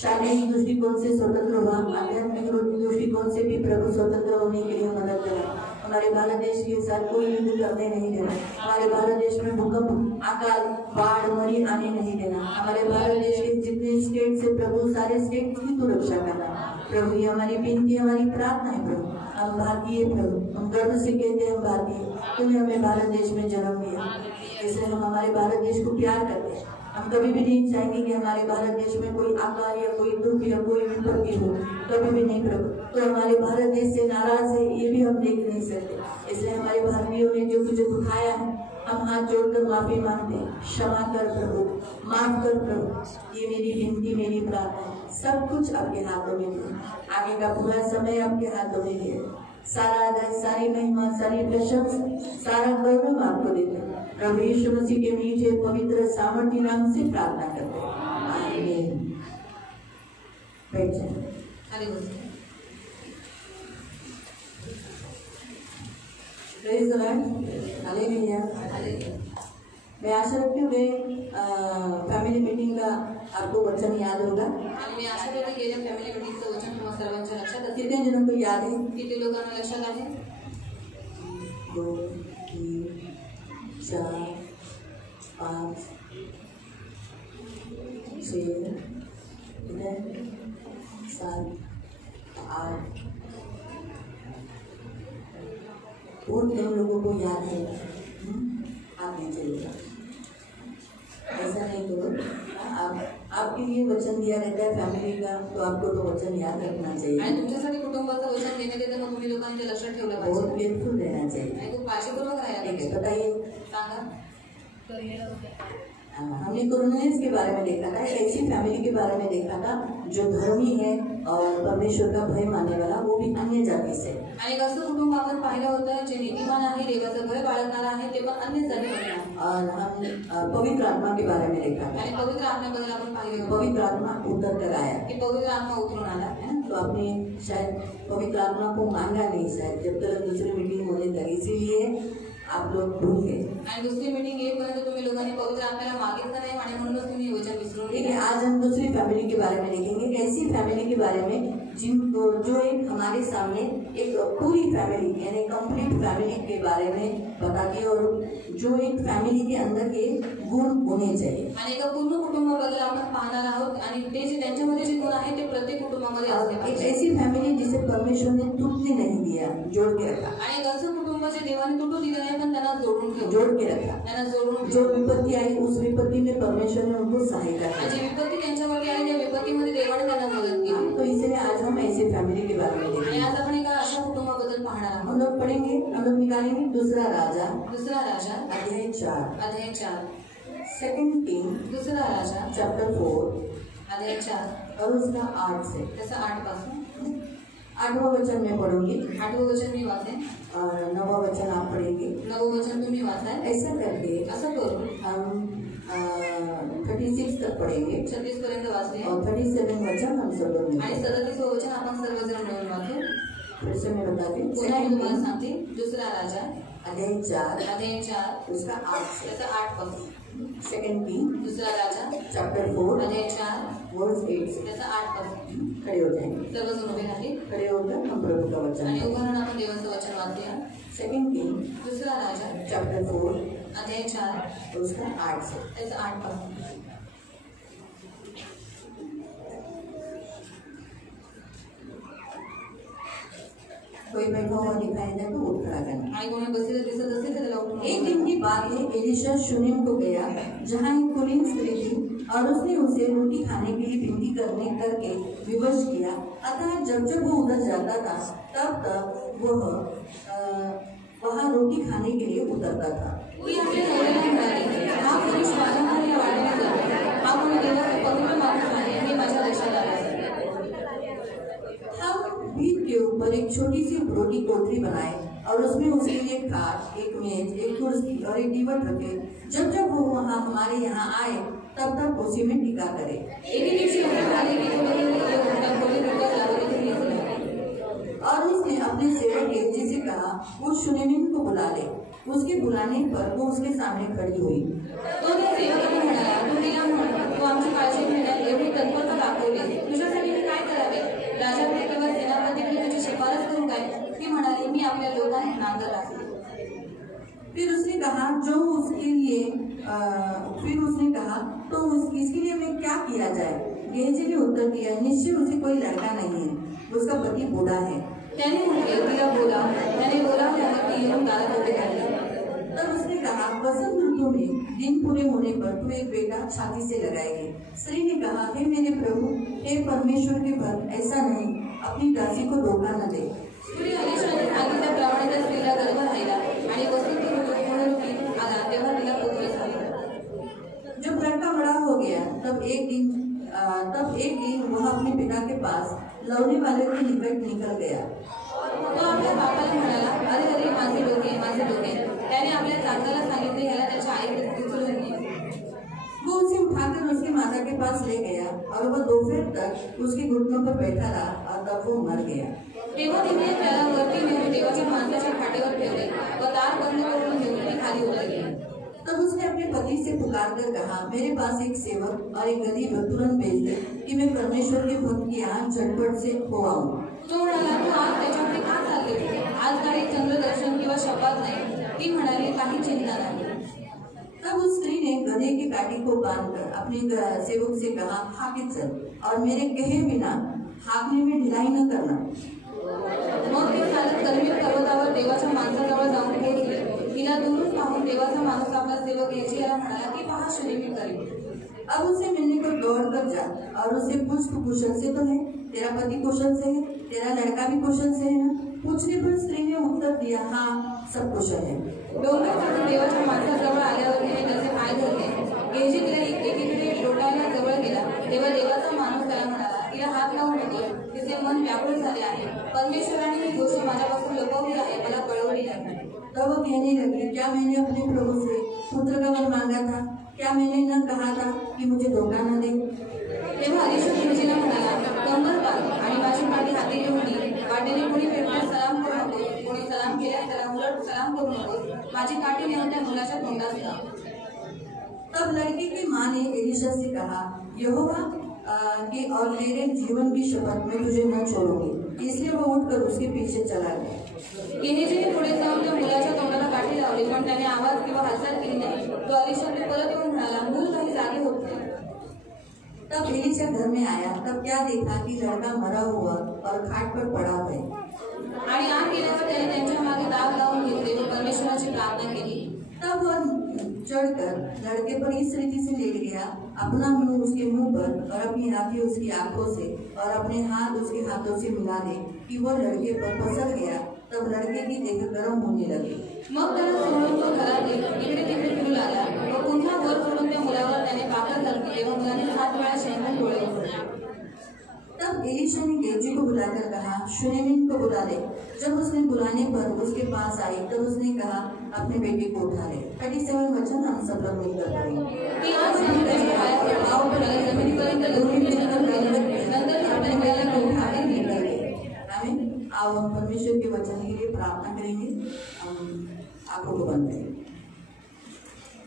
शारीरिक दृष्टिकोण से स्वतंत्र हुआ, आध्यात्मिक दृष्टिकोण से भी प्रभु स्वतंत्र होने के लिए मदद करें। हमारे भारत देश के साथ कोई युद्ध करने नहीं देना। हमारे भारत देश में भूकंप, अकाल, बाढ़, मरी आने नहीं देना। हमारे भारत देश के जितने स्टेट से प्रभु, सारे स्टेट की तो रक्षा करना प्रभु। ये हमारी विनती, हमारी प्रार्थना है प्रभु। हम भारतीय प्रभु, हम गर्व से कहते हैं हम भारतीय। तूने हमें भारत देश में जन्म दिया, इसलिए हम हमारे भारत देश को प्यार करते हैं। हम कभी भी नहीं चाहेंगे कि हमारे भारत देश में कोई आकार या कोई दुख या कोई विपत्ति हो, कभी भी नहीं प्रभु। तो हमारे भारत देश से नाराज है ये भी हम देख नहीं सकते। इसलिए हमारे भारतीयों ने जो कुछ दुखाया है, हम हाथ जोड़कर माफी मांगते हैं। क्षमा कर प्रभु, माफ कर प्रभु। ये मेरी विनती, मेरी प्रार्थना। सब कुछ आपके हाथों में है। आगे का पूरा समय आपके हाथों में है। सारा आदर, सारी महिमा, सारी प्रशंसा, सारा गौरव आपको देते हैं। प्रभु यीशु मसीह के मीठे पवित्र सामर्थ्य नाम से प्रार्थना करते हैं, आमीन। बैठ जाए। Praise the Lord, hallelujah. मैं आशा रखती हूँ फॅमिली मीटिंग का आपको वचन याद होगा। मी आशा करते की गेल्या फॅमिली मीटिंगचं वचन तुम्हा सर्वांच्या लक्षात असेल। कितने जनों को याद है? किती लोकांना लक्षात आहे? 2, 3, 4, 5, 6, 7, 8। बहुत कम लोगों को याद है। आप नहीं चलेगा, ऐसा नहीं करो। आपके लिए वचन दिया रहता है फॅमिली का, तो आपको तो वचन याद रखना चाहिए। आणि तुमच्यासाठी कुटुंबाचं वचन देण्यात येतं, मग तुम्ही लोकांनी ते लक्षात ठेवलं पाहिजे। बहुत केयरफुल रहना चाहिए। आणि खूप काळजीपूर्वक राहायला ठीक है, बताइए। सांगा। हमने कोरोनियंस के बारे में देखा था, ऐसी फैमिली के बारे में देखा था जो धर्मी है और परमेश्वर का भय मानने वाला, वो भी अन्य जाति से। आणि असं कुटुंब आपण पाहिलं होतं जे नीतिमान आहे, देवाचं भय बाळगणारा आहे, ते पण अन्य जातीमधून आहे। और हम पवित्र आत्मा के बारे में देखा था। आणि पवित्र आत्म्याबद्दल आपण पाहिलं होतं। पवित्र आत्मा उतर कर आया, की पवित्र आत्मा उतरून आला है। तो आपने शायद पवित्र आत्मा को मांगा नहीं, शायद जब तक दूसरी मीटिंग होने तक, इसीलिए आप लोग भूल गए। आणि दुसरी मीटिंग येईपर्यंत तुम्ही लोकांनी पवित्र आत्म्याला मागितलं नाही आणि म्हणूनच तुम्ही वचन विसरून ठीक है, आज हम दूसरी फैमिली के बारे में देखेंगे। एक ऐसी फैमिली के बारे में जिनको जो एक हमारे सामने एक पूरी फैमिली यानी कंप्लीट फैमिली के बारे में बताती है, और जो एक फैमिली के अंदर के गुण होने चाहिए। आणि एका पूर्ण कुटुंबाबद्दल आपण पाहणार आहोत आणि ते जे त्यांच्यामध्ये जे गुण आहेत ते प्रत्येक कुटुंबामध्ये असले एक पाहिजे। ऐसी फैमिली जिसे परमेश्वर ने टूटने नहीं दिया, जोड़ के रखा। आणि एक असं कुटुंब जे देवाने तुटू दिलं नाही पण त्यांना जोडून ठेवलं, जोड़ के रखा। त्यांना जोडून जो विपत्ति आई उस विपत्ति में परमेश्वर ने उनको सहायता आणि जी की। विपत्ती त्यांच्यावरती आली त्या विपत्तीमध्ये देवाने त्यांना मदत केली। तो इसलिए आज हम ऐसी फैमिली के बारे में आणि देखेंगे। आज आपण एका अशा कुटुंबाबद्दल पाहणार आहोत। हम लोग पढ़ेंगे, हम लोग निकालेंगे दूसरा राजा दुसरा राजा अध्याय 4, अध्याय 4, सेकंड किंग दुसरा राजा चैप्टर 4 अध्याय 4 और उसका 8 से। त्याचा 8 पासून 8वां वचन मैं पढ़ूंगी 8वं वचन मी वाचेन और 9वां वचन आप पढ़ेंगे। 9वं वचन तुम्ही वाचाल। ऐसा करके असं करून हम 36 तक पढ़ेंगे 36 पर्यंत वाचले और 37 वचन हम सब लोग आणि मिलकर। 37 वचन आपण सर्वजण मिळून वाचू। फिर से मैं बताती हूँ। पुन्हा मी तुम्हाला सांगते, दुसरा राजा अध्याय 4 अध्याय 4 उसका 8 से। त्याचा 8 पासून, सेकंड किंग दुसरा राजा चैप्टर 4 अध्याय 4 वर्स 8 से। त्याचा 8 पासून। खड़े हो जाएंगे। सर्वजण उभे राहिले खड़े होकर हम प्रभु का वचन आणि पढ़ेंगे। उभं राहून आपण देवाचं वचन वाचूया। सेकंड किंग दुसरा राजा चैप्टर 4 अध्याय 4 उसका 8 से। त्याचा 8 पासून। कोई बैठा हुआ दिखाई दे तो उठ खड़ा करना। आणि कोणी बसलेलं दिसत असेल तर त्याला उठून एक दिन की बात है, एलिशा शूनेम को गया जहाँ एक कुलीन स्त्री थी और उसने उसे रोटी खाने के लिए विनती करके विवश किया। अतः जब वो उधर जाता था तब वह वहाँ रोटी खाने के लिए उतरता था। हम भीत के ऊपर एक छोटी सी रोटी कोठरी बनाए और उसमें उसके लिए खाट, एक मेज, एक कुर्सी और एक दीवार रखे। जब वो वहाँ हमारे यहाँ आए तब उसी में टिका करे। और उसने अपने सेवक गेहजी से कहा, वो शुनेमिन को बुला ले। उसके बुलाने पर वो उसके सामने खड़ी हुई। फिर उसने कहा तो इसके लिए मैं क्या किया जाए? गेहजी ने उत्तर दिया, निश्चय उसे कोई लड़का नहीं है, उसका पति बूढ़ा है। तब उसने कहा, वसंत ऋतु में दिन पूरे होने पर तू एक बेटा छाती से लगाएगी। स्त्री ने कहा, हे मेरे प्रभु, हे परमेश्वर के भक्त, ऐसा नहीं, अपनी दासी को धोखा न दे। जब लड़का बड़ा हो गया तब एक दिन वह अपने पिता के पास लवने वाले के निकट निकल गया। तो आपल्या बापाला म्हणाला, अरे अरे माझे डोके। त्याने आपल्या चाचाला सांगितले, याला त्याच्या आईकडे उचलून नेले। वो उसे उठाकर उसकी माता के पास ले गया और वह दोपहर तक उसके घुटनों पर बैठा रहा और तब वो मर गया। तेव्हा तिने त्याला वरती नेऊन देवाच्या माणसाच्या खाटेवर ठेवले व दार बंद करून घेऊन खाली उतरली। तब उसने अपने पति से पुकार कर कहा, मेरे पास एक सेवक और एक गरीब तुरंत भेज दे कि मैं परमेश्वर के भक्त की यहाँ झटपट से हो आऊं। तो म्हणाला, तू आज त्याच्याकडे का चालले? आज गाडी चंद्रदर्शन किंवा शपथ नाही। ती म्हणाली, काही चिंता नाही। तब उस स्त्री ने गधे की काठी को बांधकर अपने सेवक से कहा, हाँके चल और मेरे कहे बिना हाँकने में ढिलाई न करना। मग ती चालत कर्मी पर्वतावर देवाच्या माणसाजवळ जाऊन पोहोचली। तिला दूरून पाहून देवाचा माणूस आपला सेवक गेहजी याला म्हणाला की पहा, शुनेमिन करेल। अब उसे मिलने को दौड़ कर जा और उसे पूछ, तू कुशल से तो है? तेरा पति कुशल से है? तेरा लड़का भी कुशल से है ना? पूछने पर स्त्री ने उत्तर दिया, हाँ, सब कुशल है। डोंगर चढून देवाच्या माणसाजवळ आल्यावर तिने त्याचे पाय धरले। गेहजी तिला एकीकडे लोटायला जवळ गेला तेव्हा देवाचा माणूस त्याला म्हणाला, तिला हात लावू नकोस, तिचे मन व्याकुळ झाले आहे। परमेश्वराने ही गोष्ट माझ्यापासून लपवली आहे, मला कळवली नाही। तब वो कहने लगी, क्या मैंने अपने प्रभु से पुत्र का वर मांगा था? क्या मैंने न कहा था कि मुझे धोखा न दे? तेव्हा अलीशा गेहजीला म्हणाला, कंबर बांध आणि माझी काठी हाती घेऊन ये। वाटेने कोणी भेटल्यास सलाम करू नकोस, कोणी सलाम केल्यास त्याला उलट सलाम करू नकोस। माझी काठी नेऊन त्या मुलाच्या तोंडात लाव। तब लड़के की माँ ने एलीशा से कहा, यहोवा की और तेरे जीवन की शपथ मैं तुझे न छोड़ूंगी। इसलिए वो उठकर उसके पीछे चला गया। गेहजीने पुढे जाऊन त्या मुलाच्या तोंडाला काठी लावली, पण त्याने आवाज किंवा हालचाल केली नाही। तो अलीशाकडे परत येऊन म्हणाला, मूल काही जागे होत नाही। तब एलीशा घर में आया, तब क्या देखा कि लड़का मरा हुआ और खाट पर पड़ा हुआ है। आणि आत गेल्यावर त्याने त्यांच्या मागे दाग लावून घेतले व परमेश्वराची प्रार्थना केली। तब वह चढ़कर लड़के पर इस रीति से लेट गया, अपना मुंह उसके मुंह पर और अपनी आंखें उसकी आंखों से और अपने हाथ उसके हाथों से मिला दे कि वह लड़के पर पसर गया। तब लड़के की देह गर्म होने लगी। मग त्याला सोडून तो घरात इकडे तिकडे फिरू लागला व पुन्हा वर सोडून त्या मुलावर त्याने पाकळ घातली तेव्हा मुलाने 7 वेळा शेंगून डोळे उघडले। तब एलीशा ने गेहजी को बुलाकर कहा, शुनेमिन को बुला ले। जब उसने बुलाने पर उसके पास आई तब उसने कहा, अपने बेटे को उठा ले। 37 वचन हम सब लोग मिलकर पढ़ेंगे। ती आज जाऊन त्याच्या पायावर पाव पडला, जमिनीपर्यंत लवून विचार केला, नंतर ती अपने मुलाला उठा के निकल गई। आमीन। आओ हम परमेश्वर के वचन के लिए प्रार्थना करेंगे। हम आंखों को बंद करेंगे।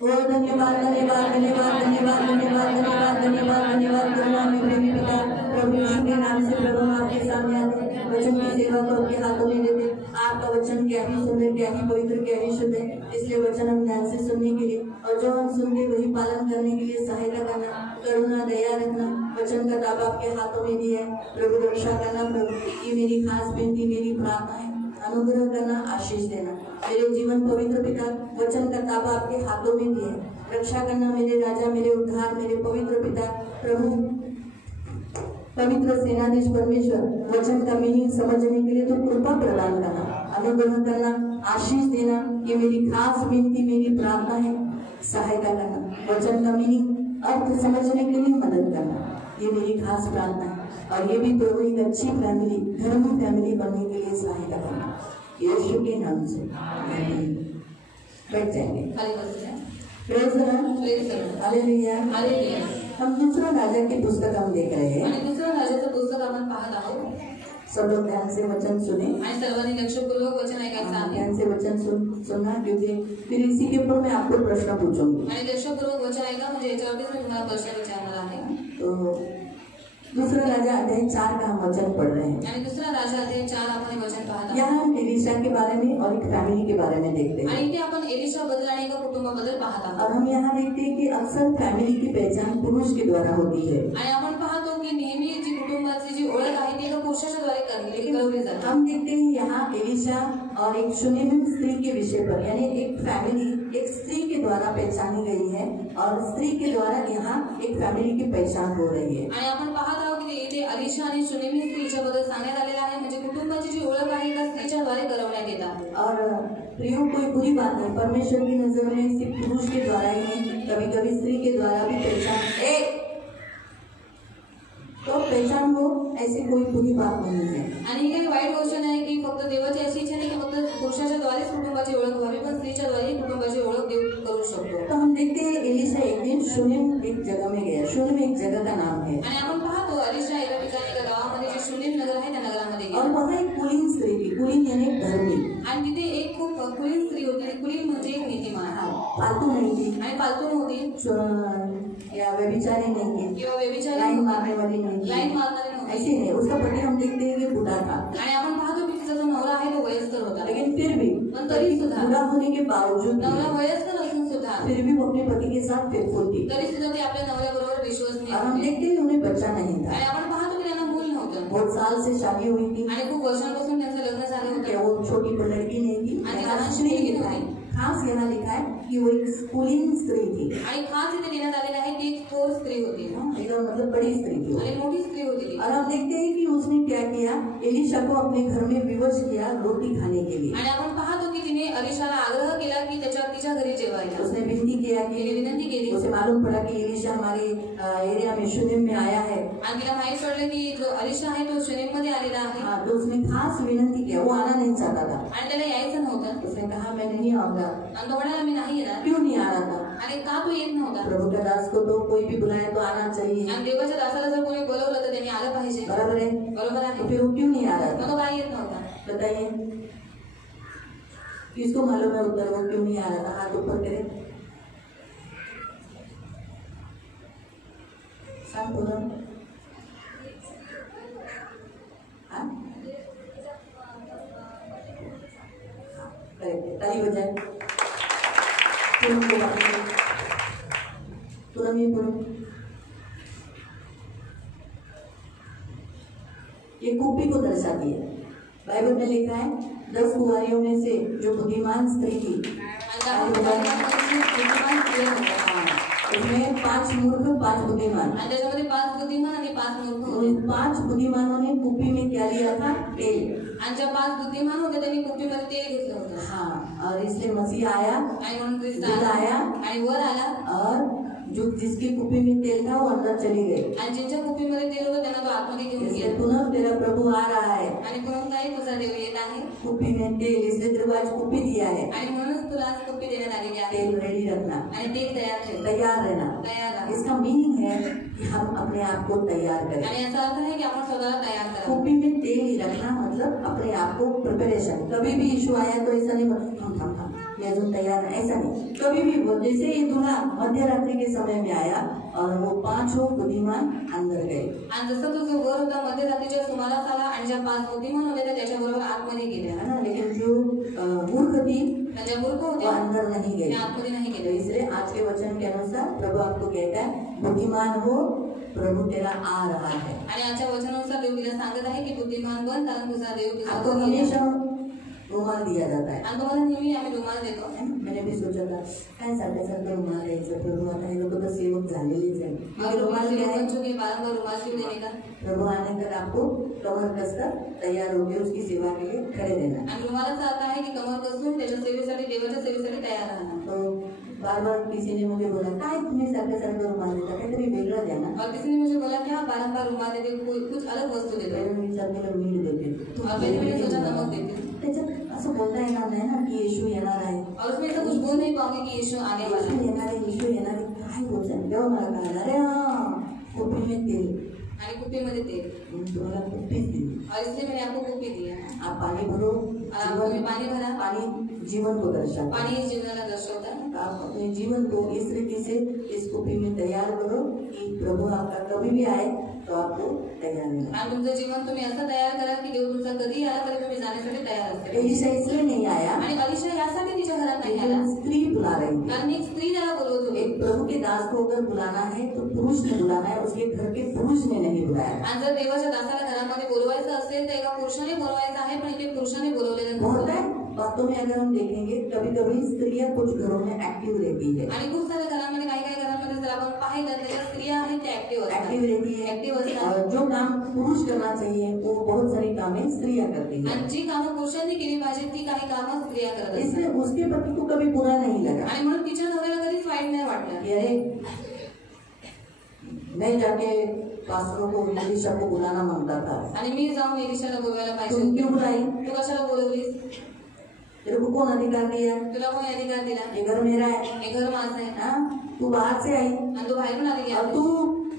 ओ धन्यवाद धन्यवाद धन्यवाद धन्यवाद धन्यवाद धन्यवाद धन्यवाद धन्यवाद करुणा में प्रेमी पिता, प्रभु यीशु के नाम से प्रभु हम आपके सामने आते हैं। वचन की सेवा को आपके हाथों में देते। आपका वचन क्या ही सुंदर, क्या ही पवित्र, क्या ही शुद्ध है। इसलिए वचन हम ध्यान से सुनने के लिए और जो हम सुनते वही पालन करने के लिए सहायता करना, करुणा दया रखना। वचन का दावा आपके हाथों में भी है। प्रभु रक्षा करना। प्रभु ये मेरी खास विनती, मेरी प्रार्थना है। अनुग्रह करना, आशीष देना। मेरे जीवन पवित्र पिता वचन का ताबा आपके हाथों में दिए, रक्षा करना मेरे राजा, मेरे उद्धार, मेरे पवित्र पिता प्रभु पवित्र सेनाधीश परमेश्वर। वचन का मीनिंग समझने के लिए तो कृपा प्रदान करना, अनुग्रह करना, आशीष देना, ये मेरी खास विनती, मेरी प्रार्थना है। सहायता करना, वचन का मीनिंग अर्थ समझने के लिए मदद करना, ये मेरी खास प्रार्थना है। और ये भी प्रभु एक अच्छी फैमिली, धर्मी फैमिली बनने के लिए सहायता करना, यीशु के नाम से आमीन। बैठ जाएंगे। Praise the Lord, hallelujah, hallelujah. हम दूसरा राजा की पुस्तक हम देख रहे हैं। आणि दुसरा राजाचं पुस्तक आपण पाहत आहोत। सब लोग ध्यान से वचन सुने आणि सर्वांनी लक्षपूर्वक वचन ऐकायचं आहे। ध्यान से वचन सुनना, क्योंकि फिर इसी के ऊपर मैं आपको प्रश्न पूछूंगी। आणि लक्षपूर्वक वचन ऐका, म्हणजे याच्यावरतीच मी तुम्हाला प्रश्न विचारणार आहे। तो दूसरा राजा अध्याय 4 का हम वचन पढ़ रहे हैं। आणि दुसरा राजा अध्याय 4 आपण वचन पाहत आहोत। यहाँ हम एलिशा के बारे में और एक फैमिली के बारे में देखते हैं। आणि इथे आपण एलिशा बद्दल आणि एका कुटुंबाबद्दल पाहत आहोत। और हम यहाँ देखते हैं कि अक्सर फैमिली की पहचान पुरुष के द्वारा होती है। आणि आपण पाहतो की नेहमी जी कुटुंबाची जी ओळख आहे ती एका पुरुषाच्या द्वारे करवली जाते। हम देखते हैं यहाँ एलिशा और एक शूनेमिन स्त्री के विषय पर, यानी एक फैमिली एक स्त्री के द्वारा पहचानी गई है और स्त्री के द्वारा यहाँ एक फैमिली की पहचान हो रही है। आणि आपण पाहत आहोत की इथे एलिशा आणि शूनेमिन स्त्रीच्या बद्दल सांगण्यात आलेलं आहे, म्हणजे कुटुंबाची जी ओळख आहे त्या स्त्रीच्या द्वारे करवण्यात येतात। और प्रियो कोई बुरी बात नहीं, परमेश्वर की नजर में सिर्फ पुरुष के द्वारा ही नहीं, कभी कभी स्त्री के द्वारा भी पहचान तो पहचान हो, ऐसी कोई बुरी बात नहीं है। आणि ही काही वाईट गोष्ट नाही की फक्त देवाची अशी इच्छा नाही की फक्त पुरुषाच्या द्वारेच कुटुंबाची ओळख व्हावी, पण स्त्रीच्या द्वारे कुटुंबाची ओळख देव करू शकतो। तो हम देखते हैं एलिशा एक दिन शूनेम एक जगह में गया। शूनेम एक जगह का नाम है। आणि आपण पाहतो एलिशा एका ठिकाणी एका गावामध्ये जे शूनेम नगर आहे त्या नगरामध्ये गेला। और वहाँ एक कुलीन स्त्री थी, कुलीन यानी धर्मी। आणि तिथे एक खूप कुलीन स्त्री होती। कुलीन म्हणजे एक नीतिमान, फालतू नहीं थी आणि फालतू नव्हती, या व्यभिचारी नहीं थी, किंवा व्यभिचारी लाइन मारने वाली नहीं थी, लाईन मारणारी नव्हती। ऐसे नहीं। उसका पति हम देखते हैं कि बूढ़ा था, आणि आपण पाहतो की तिचा जो नवरा आहे तो वयस्कर होता, लेकिन फिर भी पण तरी सुद्धा बूढ़ा होने के बावजूद नवरा वयस्कर असून सुद्धा फिर भी वो अपने पति के साथ फेथफुल थी। तरी सुद्धा ती आपल्या नवऱ्याबरोबर विश्वसनीय और हम होती। देखते हैं उन्हें बच्चा नहीं था। आणि आपण पाहतो की त्यांना मूल नव्हतं, बहुत साल से शादी हुई थी, आणि खूप वर्षांपासून त्यांचं लग्न झालं क्या होतं। वो छोटी तो लड़की नहीं थी। आणि यहाँ लहान स्त्री मुलगी लिखा है, नव्हती। खास यहाँ लिखा है कि वो एक कुलीन स्त्री थी। आणि खास इथे देण्यात आलेलं आहे की एक थोर स्त्री होती एकदम मतलब बड़ी स्त्री थी। आणि मोठी स्त्री होती ती। और हम देखते हैं कि उसने क्या किया, एलिशा को अपने घर में विवश किया रोटी खाने के लिए। आणि आपण पाहतो की तिने एलिशाला आग्रह केला की तिच्या घरी जेवायला। उसने विनती किया कि तिने विनंती केली। उसे मालूम पड़ा कि एलिशा हमारे एरिया में शूनेम में आया है। आणि तिला माहित पडलं की जो एलिशा आहे तो शूनेम मध्ये आलेला आहे। हाँ, तो उसने खास विनंती किया, वो आना नहीं चाहता था। आणि त्याला यायचं नव्हतं। उसने कहा मैं नहीं आऊंगा। आणि तो म्हणाला मी नाही येणार। क्यों नहीं आ रहा था? आणि का तो येत नव्हता? प्रभु के दास को तो कोई भी बुलाए तो आना चाहिए, आणि देवाच्या दासाला जर कोणी बोलवलं तर त्यांनी आलं पाहिजे, बराबर है। बरोबर आहे। तो फिर वो क्यों नहीं आ रहा मग था? तो काय येत नव्हता? बताइए, किसको मालूम है उत्तर, वो क्यों नहीं आ रहा था? हाथ ऊपर करे, सांग पूनम। हाँ, ताली बजाए पूनम को बात करें। पूनम ये पूनम, ये कुप्पी को दर्शाती है। बाइबल में लिखा है 10 कुंवारियों में से जो बुद्धिमान स्त्री थी, उसमें 5 मूर्ख 5 बुद्धिमान, आणि त्याच्यामध्ये 5 बुद्धिमान आणि 5 मूर्ख होते। उन 5 बुद्धिमानों ने कुप्पी में क्या लिया था? तेल। आणि ज्या 5 बुद्धिमान होते त्यांनी कुप्पीमध्ये तेल घेतलं होतं। हाँ, और इसलिए मसीह आया, आणि म्हणून ख्रिस्त दूध आया, आणि वर आला, और जो जिसकी कुप्पी में तेल था वो अंदर चली गई। आणि ज्यांच्या कुप्पीमध्ये तेल होतं त्यांना तो आतमध्ये घेऊन इसलिए गेला। पुनः तेरा प्रभु आ रहा है, आणि म्हणून काही तुझा देव येत आहे, कुप्पी में तेल, इसलिए तेरे को आज कुप्पी दिया है, आणि म्हणूनच तुला आज कुप्पी देण्यात आलेली आहे। तेल रेडी रखना, आणि तेल तयार ठेव, तैयार रहना। तयार राहा। इसका मीनिंग है कि हम अपने आप को तैयार करें। आणि याचा अर्थ आहे की आपण स्वतःला तयार करा। कुप्पी में तेल ही रखना मतलब अपने आप को प्रिपरेशन। कभी भी इशू आया तो ऐसा नहीं बोलना मैं अजून तैयार है, ऐसा नहीं। कभी भी वो जैसे ये दूल्हा मध्य रात्रि के समय में आया और वो 5 बुद्धिमान अंदर गए। आणि जसं तो जो वर होता मध्यरात्रीच्या सुमारास आला आणि ज्या 5 बुद्धिमान होते त्या त्याच्याबरोबर आतमध्ये गेल्या, है ना, लेकिन जो मूर्ख थी ज्या मूर्ख वो होते अंदर नहीं गई। त्या आतमध्ये नाही तो गेले। इसलिए आज के वचन के अनुसार प्रभु आपको कहता है बुद्धिमान हो, प्रभु तेरा आ रहा है। आणि आजच्या वचनानुसार देव तिला सांगत आहे की बुद्धिमान बन, कारण तुझा देव तुझा आपको बरोबर येईल। हमेशा रुमाल दिया जाता है। आणि तुम्हाला नेहमी आम्ही रुमाल देतो। मैंने भी सोचा था काय सारखं रुमाल द्यायचं, प्रभू आता हे लोक तर सेवक झालेलेच आहे, और रुमाल क्या है? बच्चों के बारंबार रुमाल क्यों देने का? प्रभु आने तक आपको कमर कसकर तैयार होकर उसकी सेवा के लिए खड़े रहना। आणि रुमालाचा अर्थ आहे की कमर कसून त्याच्या सेवेसाठी, देवाच्या सेवेसाठी तयार राहणं। तो बार बार किसी ने मुझे बोला काय तुम्ही सारखं रुमाल देता, काहीतरी वेगळं द्या ना। और किसी ने मुझे बोला कि आप बारंबार रुमाल देते, कुछ अलग वस्तू देते। मैंने विचार केला मीठ देते, और मैंने सोचा नमक देते। त्याच्यात असं बोलता येणार नाही ना की येशू येणार आहे, और उसमें ऐसा कुछ बोल नहीं पाओगे कि यीशु आने वाला है। येशू येणार आहे, काय बोलतात तेव्हा मला कळलं, अरे कुपी में तेल आणि कुपीमध्ये तेल, तुम्हाला कुपीच दिली, और इसलिए मैंने आपको कुपी दी है। आप पानी भरो, तुम्ही पाणी भरा, पानी जीवन को दर्शाता है। पाणी जीवनाला दर्शवतं। आप अपने जीवन को इस रीति से इस कुपी में तैयार करो कि प्रभु आपका कभी भी आए तो आपको तैयार रहना। आणि तुमचं जीवन तुम्ही असं तयार करा की देव तुमचा कधी आला तरी तुम्ही जाण्यासाठी तयार असाल। एलिशा इसलिए नहीं आया आणि अलिशा यासाठी तिच्या घरात नाही आला, स्त्री बुला रही थी, कारण एक स्त्री त्याला बोलवत होती। एक प्रभु के दास को अगर बुलाना है तो पुरुष ने बुलाना है, उसके घर के पुरुष ने नहीं बुलाया। आणि जर देवाच्या दासाला घरामध्ये बोलवायचं असेल तर एका पुरुषाने बोलवायचं आहे, पण इथे पुरुषाने बोलवलेलं होता नाही। है बातों में अगर हम देखेंगे कभी कभी स्त्रियां कुछ घरों में एक्टिव रहती है, आणि खूप साऱ्या घरांमध्ये काही घरांमध्ये जर आपण पाहिलं तर त्या स्त्रिया आहेत त्या ऍक्टिव्ह एक्टिव रहती है, ऍक्टिव्ह असतात। और जो काम पुरुष करना चाहिए वो बहुत सारी कामें स्त्रियां करती है, आणि जी कामं पुरुषांनी केली पाहिजे ती काही कामं स्त्रिया करत असतात। इसलिए उसके पति को कभी बुरा नहीं लगा। आणि म्हणून तिच्या नवऱ्याला कधीच वाईट नाही वाटलं। अरे मैं जाके पास्टरों को एलिशा को बुलाना मांगता था, आणि मी जाऊन एलिशाला बोलवायला पाहिजे, तुम क्यों बुलाई, तू कशाला बोलवलीस, तेरे को कौन अधिकार दिया, तुला कोणी अधिकार दिला, ये घर मेरा है, हे घर माझं आहे, हाँ? तू बाहर से आई आणि तू बाहेरून आलेली और आहे, तू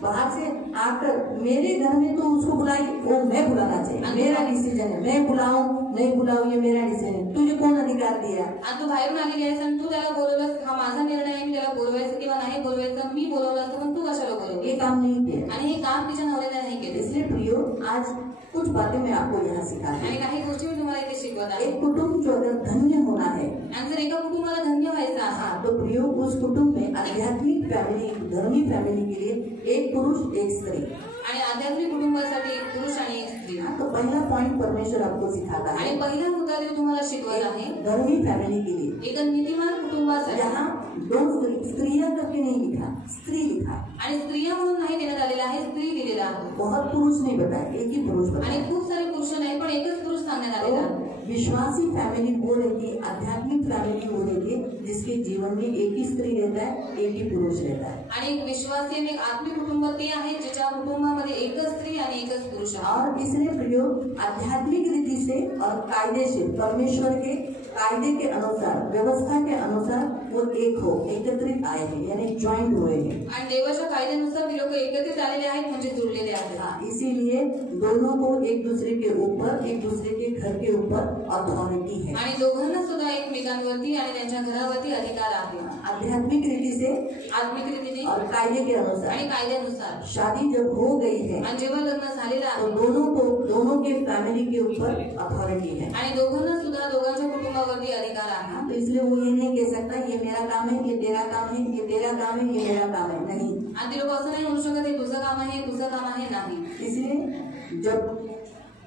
बाहर से आकर मेरे घर में तो उसको बुलाई, वो मैं बुलाना चाहिए, मेरा डिसीजन है, मैं बुलाऊं नहीं बुलाऊं ये मेरा डिसीजन है, तुझे कौन अधिकार दिया? आणि तू बाहेरून आलेली आहेस आणि तू त्याला बोलवलंस, हा माझा निर्णय आहे, मी त्याला बोलवायचं किंवा नाही बोलवायचं, मी बोलवलं असतं पण तू कशाला बोलवलं? ये काम नहीं किया। आणि हे काम तिच्या नवऱ्याने नाही केले। इसलिए प्रियो आज कुछ बातें मैं आपको यहाँ सिखाती आणि हूँ। काही गोष्टी मी तुम्हाला इथे शिकवत आहे। एक कुटुंब जो अगर धन्य होना है, आणि जर एका कुटुंबाला धन्य व्हायचं आहे हाँ, तो प्रियो उस कुटुंब में आध्यात्मिक फैमिली, धर्मी फैमिली के लिए एक पुरुष एक स्त्री, आणि आध्यात्मिक कुटुंबासाठी एक पुरुष आणि एक स्त्री। तो पहला पॉइंट परमेश्वर आपको सिखाता है, आणि पहिला मुद्दा ते तुम्हाला शिकवत आहे धर्मी फैमिली के लिए, एक नीतिमान कुटुंबासाठी। जहाँ दो स्त्रियां करके नहीं लिखा, स्त्री लिखा, आणि स्त्रिया म्हणून नाही देण्यात आलेला आहे, स्त्री दिलेला आहे। बहुत पुरुष नहीं बताया, एक ही पुरुष आणि बताया। खूप सारे पुरुष नाही पण एकच पुरुष सांगण्यात आलेला आहे। विश्वासी फैमिली वो रहती है, आध्यात्मिक फैमिली वो रहती है जिसके जीवन में एक ही स्त्री रहता है, एक ही पुरुष रहता है। आणि एक विश्वासी आणि एक आत्मिक कुटुंब ते आहे ज्याच्या कुटुंबामध्ये एकच स्त्री आणि एकच पुरुष आहे। और इसलिए प्रियो आध्यात्मिक रीति से और कायदे से, परमेश्वर के कायदे के अनुसार, व्यवस्था के अनुसार वो एक हो, एकत्रित आए हैं, यानी ज्वाइंट हुए हैं। आणि देवाच्या कायद्यानुसार ती लोक एकत्रित आलेले आहेत, म्हणजे जुळलेले आहेत। हाँ, इसीलिए दोनों को एक दूसरे के ऊपर, एक दूसरे के घर के ऊपर अथॉरिटी है। आणि दोघांना सुद्धा एकमेकांवरती आणि त्यांच्या घरावरती अधिकार आहे, आध्यात्मिक रीति से आत्मिक रीतीने और कायदे के अनुसार। आणि कायद्यानुसार। शादी जब हो गई है आणि जेव्हा लग्न झालेलं तो आहे दोनों के फैमिली के ऊपर अथॉरिटी है। आणि दोघांना सुद्धा दोघांच्या कुटुंबावरती अधिकार आहे। तो इसलिए वो ये नहीं कह सकता ये मेरा काम है, ये तेरा काम है, ये तेरा काम है, ये मेरा काम है, नहीं। आणि ते लोक असं नाही म्हणू शकत हे तुझं काम आहे, तुझं काम आहे, नाही। इसलिए जब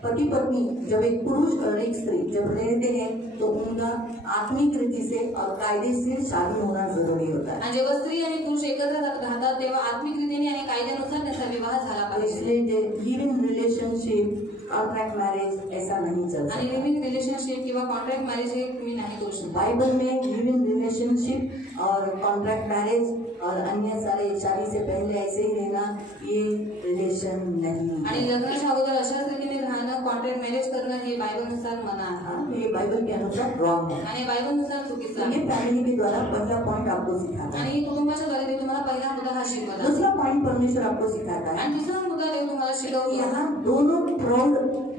पति पत्नी, जब एक पुरुष और एक स्त्री जब रहते हैं तो उनका आत्मिक रीति से और कायदे से शादी होना जरूरी होता है। आणि जेव्हा स्त्री आणि पुरुष एकत्र राहतात तेव्हा आत्मिक रीतीने आणि कायद्यानुसार त्यांचा विवाह झाला तो पाहिजे। इसलिए लिविंग रिलेशनशिप, कॉन्ट्रैक्ट मैरिज ऐसा नहीं चल आणि सकता। लिव्हिंग रिलेशनशिप किंवा कॉन्ट्रॅक्ट मॅरेज हे तुम्ही नाही करू शकता। बाइबल में लिविंग रिलेशनशिप और कॉन्ट्रैक्ट मैरिज और अन्य सारे शादी से पहले ऐसे ही रहना, ये रिलेशन नहीं आणि है। लग्नाच्या अगोदर अशाच रीतीने राहणं, कॉन्ट्रॅक्ट मॅरेज करणं हे बायबलनुसार मना आहे हाँ, ये बाइबल के अनुसार रॉन्ग है। आणि बायबलनुसार चुकीचं तो आहे। ये फैमिली के द्वारा पहला पॉइंट आपको सिखाता है। आणि कुटुंबाच्या द्वारे देव तुम्हाला पहिला मुद्दा हा शिकवला। दूसरा पॉइंट परमेश्वर आपको सिखाता है, आणि दुसरा मुद्दा देव तुम्हाला शिकवतो यहाँ दोनों प्रौढ़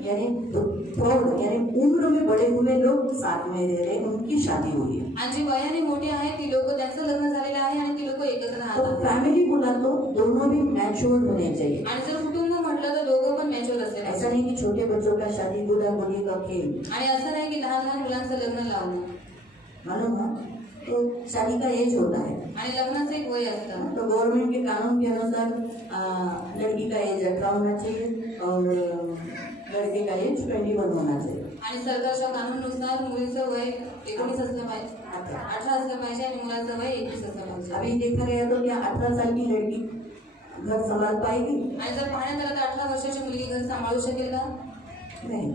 यानी उम्र में बड़े हुए लोग साथ में रह रहे, उनकी शादी हुई है। आणि जी वयाने मोठी आहे ती लोक, त्यांचं लग्न झालेलं आहे आणि ती लोक एकत्र तो राहतात। फैमिली बोला तो दोनों भी मैच्योर होने चाहिए। आणि जर कुटुंब म्हटलं तर दोघं पण मॅच्युअर असेल। ऐसा नहीं कि छोटे बच्चों का शादी गुदा गुदी का खेल, आणि असं नाही की लहान लहान मुलांचं लग्न लावणं। मालूम है? तो शादी का एज होता है, आणि लग्नाचं एक वय असतं। तो गवर्नमेंट के कानून के अनुसार लड़की का एज 18 होना चाहिए और लड़के का एज 21 होना चाहिए। आणि सरकारच्या कानूनुसार मुलीचं वय 19 असलं पाहिजे, 18 असलं पाहिजे आणि मुलाचं वय 21 असलं पाहिजे। अभी देखा गया तो क्या 18 साल की लड़की घर संभाल पाएगी? आणि जर पाहण्यात आलं तर 18 वर्षाची मुलगी घर सांभाळू शकेल का? नहीं।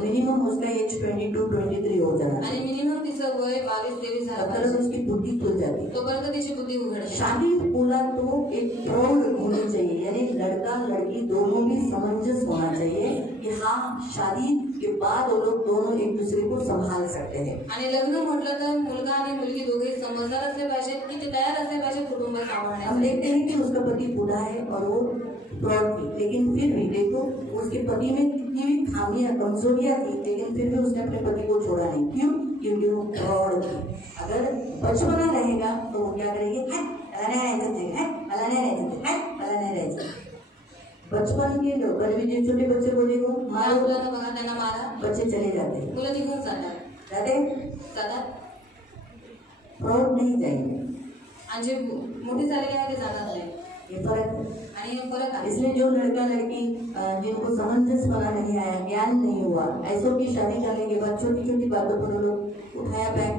मिनिमम उसका एज 22-23 हो जाना आणि मिनिमम तिचं वय 22-23 झालं तरच उसकी बुद्धि खुल जाती। तोपर्यंत तिची बुद्धी उघडते। शादी बोला तो एक प्रौढ़ होनी चाहिए, यानी लड़का लड़की दोनों भी समंजस होना चाहिए कि हाँ शादी के बाद वो लोग दोनों एक दूसरे को संभाल सकते हैं। आणि लग्न म्हटलं तर मुलगा आणि मुलगी दोघे समजदार असले पाहिजेत की ते तयार असले पाहिजे कुटुंब हम सांभाळण्यासाठी। देखते हैं कि उसका पति बूढ़ा है और वो प्रौढ़ थी, लेकिन फिर भी देखो उसके पति में कितनी भी खामियां कमजोरियां थी, लेकिन फिर भी उसने अपने पति को छोड़ा नहीं। क्यों? क्योंकि वो प्रौढ़ थी। अगर बचपना रहेगा तो वो क्या करेगी? बचपन के लोग अभी जो छोटे बच्चे को देखो लहान मुलांना बघा, त्यांना मारा, बच्चे चले जाते हैं, मुलं निघून जातात। प्रौढ़ नहीं जाएंगे। आणि जे मोठी झालेली आहे ते जाणार नाही। ये फर्क है। आणि हे फरक आहे। इसलिए जो लड़का लड़की जिनको समंजस पना नहीं आया, ज्ञान नहीं हुआ, ऐसों की शादी करने के बाद छोटी छोटी बातों पर वो लोग उठाया बैग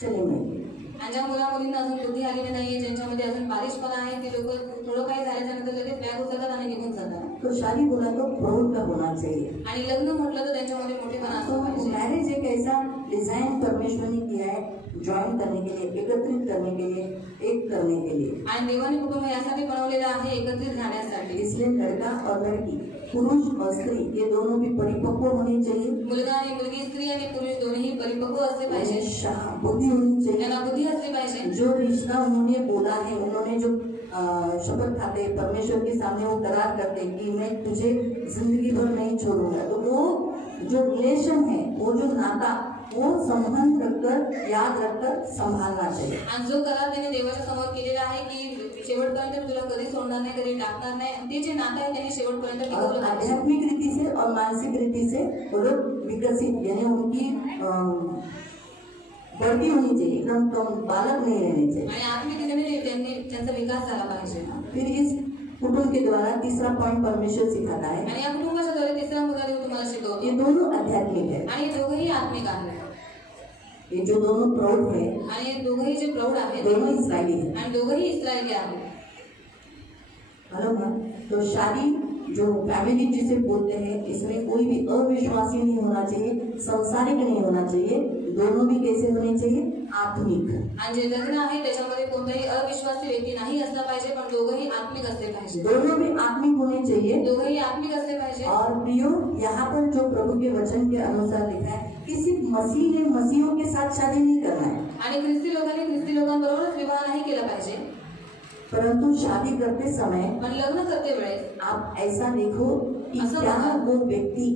चले गए। आणि ज्या मुला मुलींना अजून बुद्धी आलेली नाहीये, ज्यांच्यामध्ये अजून बालिशपणा आहे, ते लोक थोडं काही झाल्याच्या नंतर लगेच बॅग उचलतात आणि निघून जातात। तो शादी बोला तो प्रौढ़ का होना चाहिए। आणि लग्न म्हटलं तर त्यांच्यामध्ये मोठेपणा असलं पाहिजे। मैरिज एक ऐसा डिजाइन परमेश्वर ने किया है, ज्वाइन करने के लिए, एकत्रित करने के लिए, एक करने के लिए। आणि देवाने कुटुंब यासाठी बनवलेलं आहे, एकत्रित राहण्यासाठी। इसलिए लड़का और लड़की, पुरुष और स्त्री ये दोनों भी परिपक्व होने चाहिए। मुलगा आणि मुलगी, स्त्री आणि पुरुष दोन्ही परिपक्व असले पाहिजे, बुद्धि होनी चाहिए, त्यांना बुद्धी असली पाहिजे। जो रिश्ता उन्होंने बोला है, उन्होंने जो शपथ खाते परमेश्वर के सामने वो करार करते कि मैं तुझे जिंदगी भर नहीं छोड़ूंगा, तो वो जो रिलेशन है, वो जो नाता, वो संबंध रखकर, याद रखकर संभालना चाहिए। आणि जो करार त्याने देवाच्या समोर केलेला आहे की शेवटपर्यंत तुला कधी सोडणार नाही, कधी टाकणार नाही, ते जे नातं आहे त्यांनी शेवटपर्यंत टिकवलं पाहिजे। आध्यात्मिक रीति से और मानसिक रीति से वो लोग विकसित, यानी उनकी बढ़ती होनी चाहिए, एकदम कम बालक नहीं रहने चाहिए। आणि आत्मिक रीतीने त्यांनी त्यांचा विकास झाला पाहिजे। फिर इस कुटुंब के द्वारा तीसरा पॉइंट परमेश्वर सिखाता है, आणि या कुटुंबाच्या द्वारे तिसरा मुद्दा देव तुम्हाला शिकवतो। ये दोनों आध्यात्मिक है आणि हे दोघंही आत्मिक आहेत। ये जो दोनों प्रौढ़ है, आणि हे दोघंही जे प्रौढ आहेत, दोनों इस्राएली है, आणि दोघंही इस्रायली आहेत। मालूम है? तो शादी जो फैमिली जिसे बोलते हैं, इसमें कोई भी अविश्वासी नहीं होना चाहिए, संसारिक नहीं होना चाहिए, दोनों भी कैसे होने चाहिए? आत्मिक। आणि जे लग्न आहे त्याच्यामध्ये कोणताही अविश्वासी व्यक्ती नाही असला पाहिजे, पण दोघंही आत्मिक असले पाहिजे। दोनों भी आत्मिक होने चाहिए। दोघंही आत्मिक असले पाहिजे। और प्रियो, यहाँ पर जो प्रभु के वचन के अनुसार लिखा है कि सिर्फ मसीह ने मसीहों के साथ शादी नहीं करना है, आणि ख्रिस्ती लोकांनी ख्रिस्ती लोकांबरोबरच विवाह नाही केला पाहिजे, परंतु शादी करते समय पण लग्न करते वेळेस आप ऐसा देखो कि क्या वो व्यक्ति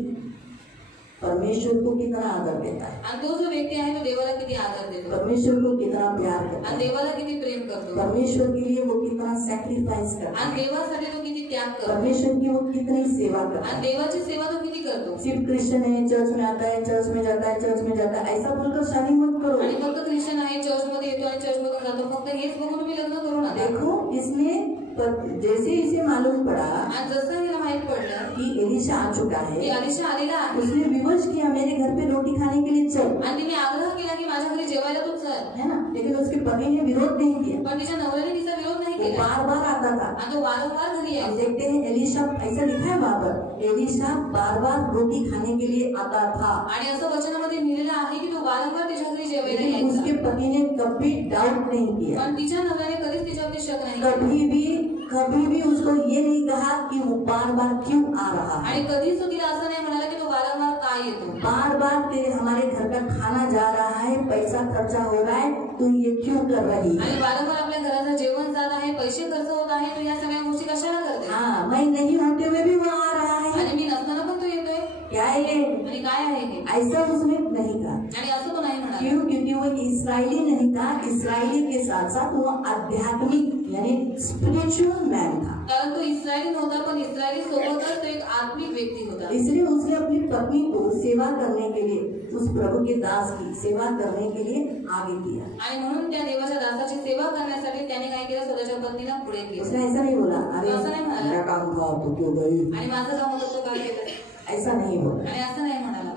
परमेश्वर को कितना आदर देता है, आणि तो जो व्यक्ती आहे तो देवाला किती आदर देतो, परमेश्वर को कितना प्यार करता आणि है, देवाला किती प्रेम करतो, परमेश्वर के लिए वो कितना सैक्रिफाइस करता आणि है, देवासाठी तो किती त्याग करतो, परमेश्वर की वो कितनी सेवा करता आणि है। देवाची सेवा तो किती करतो। सिर्फ क्रिश्चियन है, चर्च में आता है, चर्च में जाता है, चर्च में जाता है, ऐसा बोलकर शादी मत करो। आणि फक्त ख्रिश्चन आहे, चर्च मध्ये येतो आणि चर्च मधून जातो, फक्त हेच बघून तुम्ही लग्न करू नका। देखो इसमें जैसे इसे मालूम पड़ा आणि जसं हिला माहित पडलं कि एलिशा आ चुका की है, अलिशा आलेला आहे, उसने विवश किया मेरे घर पे रोटी खाने के लिए चल, आणि तिने आग्रह केला की माझ्या घरी जेवायला तू चल, है ना, लेकिन उसके पति ने विरोध नहीं किया, पण तिच्या नवऱ्याने तिचा विरोध नाही वो केला, बार बार आता था। आणि तो वारंवार घरी हम यायचा। देखते हैं एलिशा, ऐसा लिखा है वहाँ पर, एलिशा बार बार रोटी खाने के लिए आता था, आणि असं वचनामध्ये लिहिलेलं आहे की तो वारंवार तिच्या घरी जेवायला लेकिन यायचा, उसके पति ने कभी डाउट नहीं किया, पण तिच्या नवऱ्याने कधीच तिच्यावरती शक नाही केला, कभी भी उसको ये नहीं कहा कि वो बार बार क्यों आ रहा है, आणि कधीच तो तिला असं नाही म्हणाला की तो वारंवार का येतो, बार बार तेरे हमारे घर का खाना जा रहा है, पैसा खर्चा हो रहा है, तू ये क्यों कर रही है? आणि वारंवार आपल्या घराचं जेवण जात आहे, पैसे खर्च होत आहे, तो या सगळ्या गोष्टी कशाला करते? हाँ, मैं नहीं होते हुए भी वो आ रहा है, आणि मी नसताना पण तो येतोय, क्या है ये? आणि काय आहे हे? ऐसा उसने नहीं कहा। आणि असं तो नाही म्हणाला। क्यों? क्योंकि वो इस्राएली नहीं था, इस्राएली के साथ साथ वो आध्यात्मिक यानी स्पिरिचुअल मैन था, कारण तो इस्रायली नव्हता, पण इस्रायली सोबतच तो एक आत्मिक व्यक्ती होता। इसलिए उसने अपनी पत्नी को सेवा करने के लिए, उस प्रभु के दास की सेवा करने के लिए आगे किया, आणि म्हणून त्या देवाच्या दासाची सेवा करण्यासाठी त्याने काय केलं, स्वतःच्या पत्नीला पुढे केलं। उसने ऐसा नहीं बोला, अरे असं नाही म्हणाला, मेरा काम था तो क्यों गई, आणि माझं काम होतं तो काय केलं, ऐसा नहीं बोला। आणि असं नाही म्हणाला।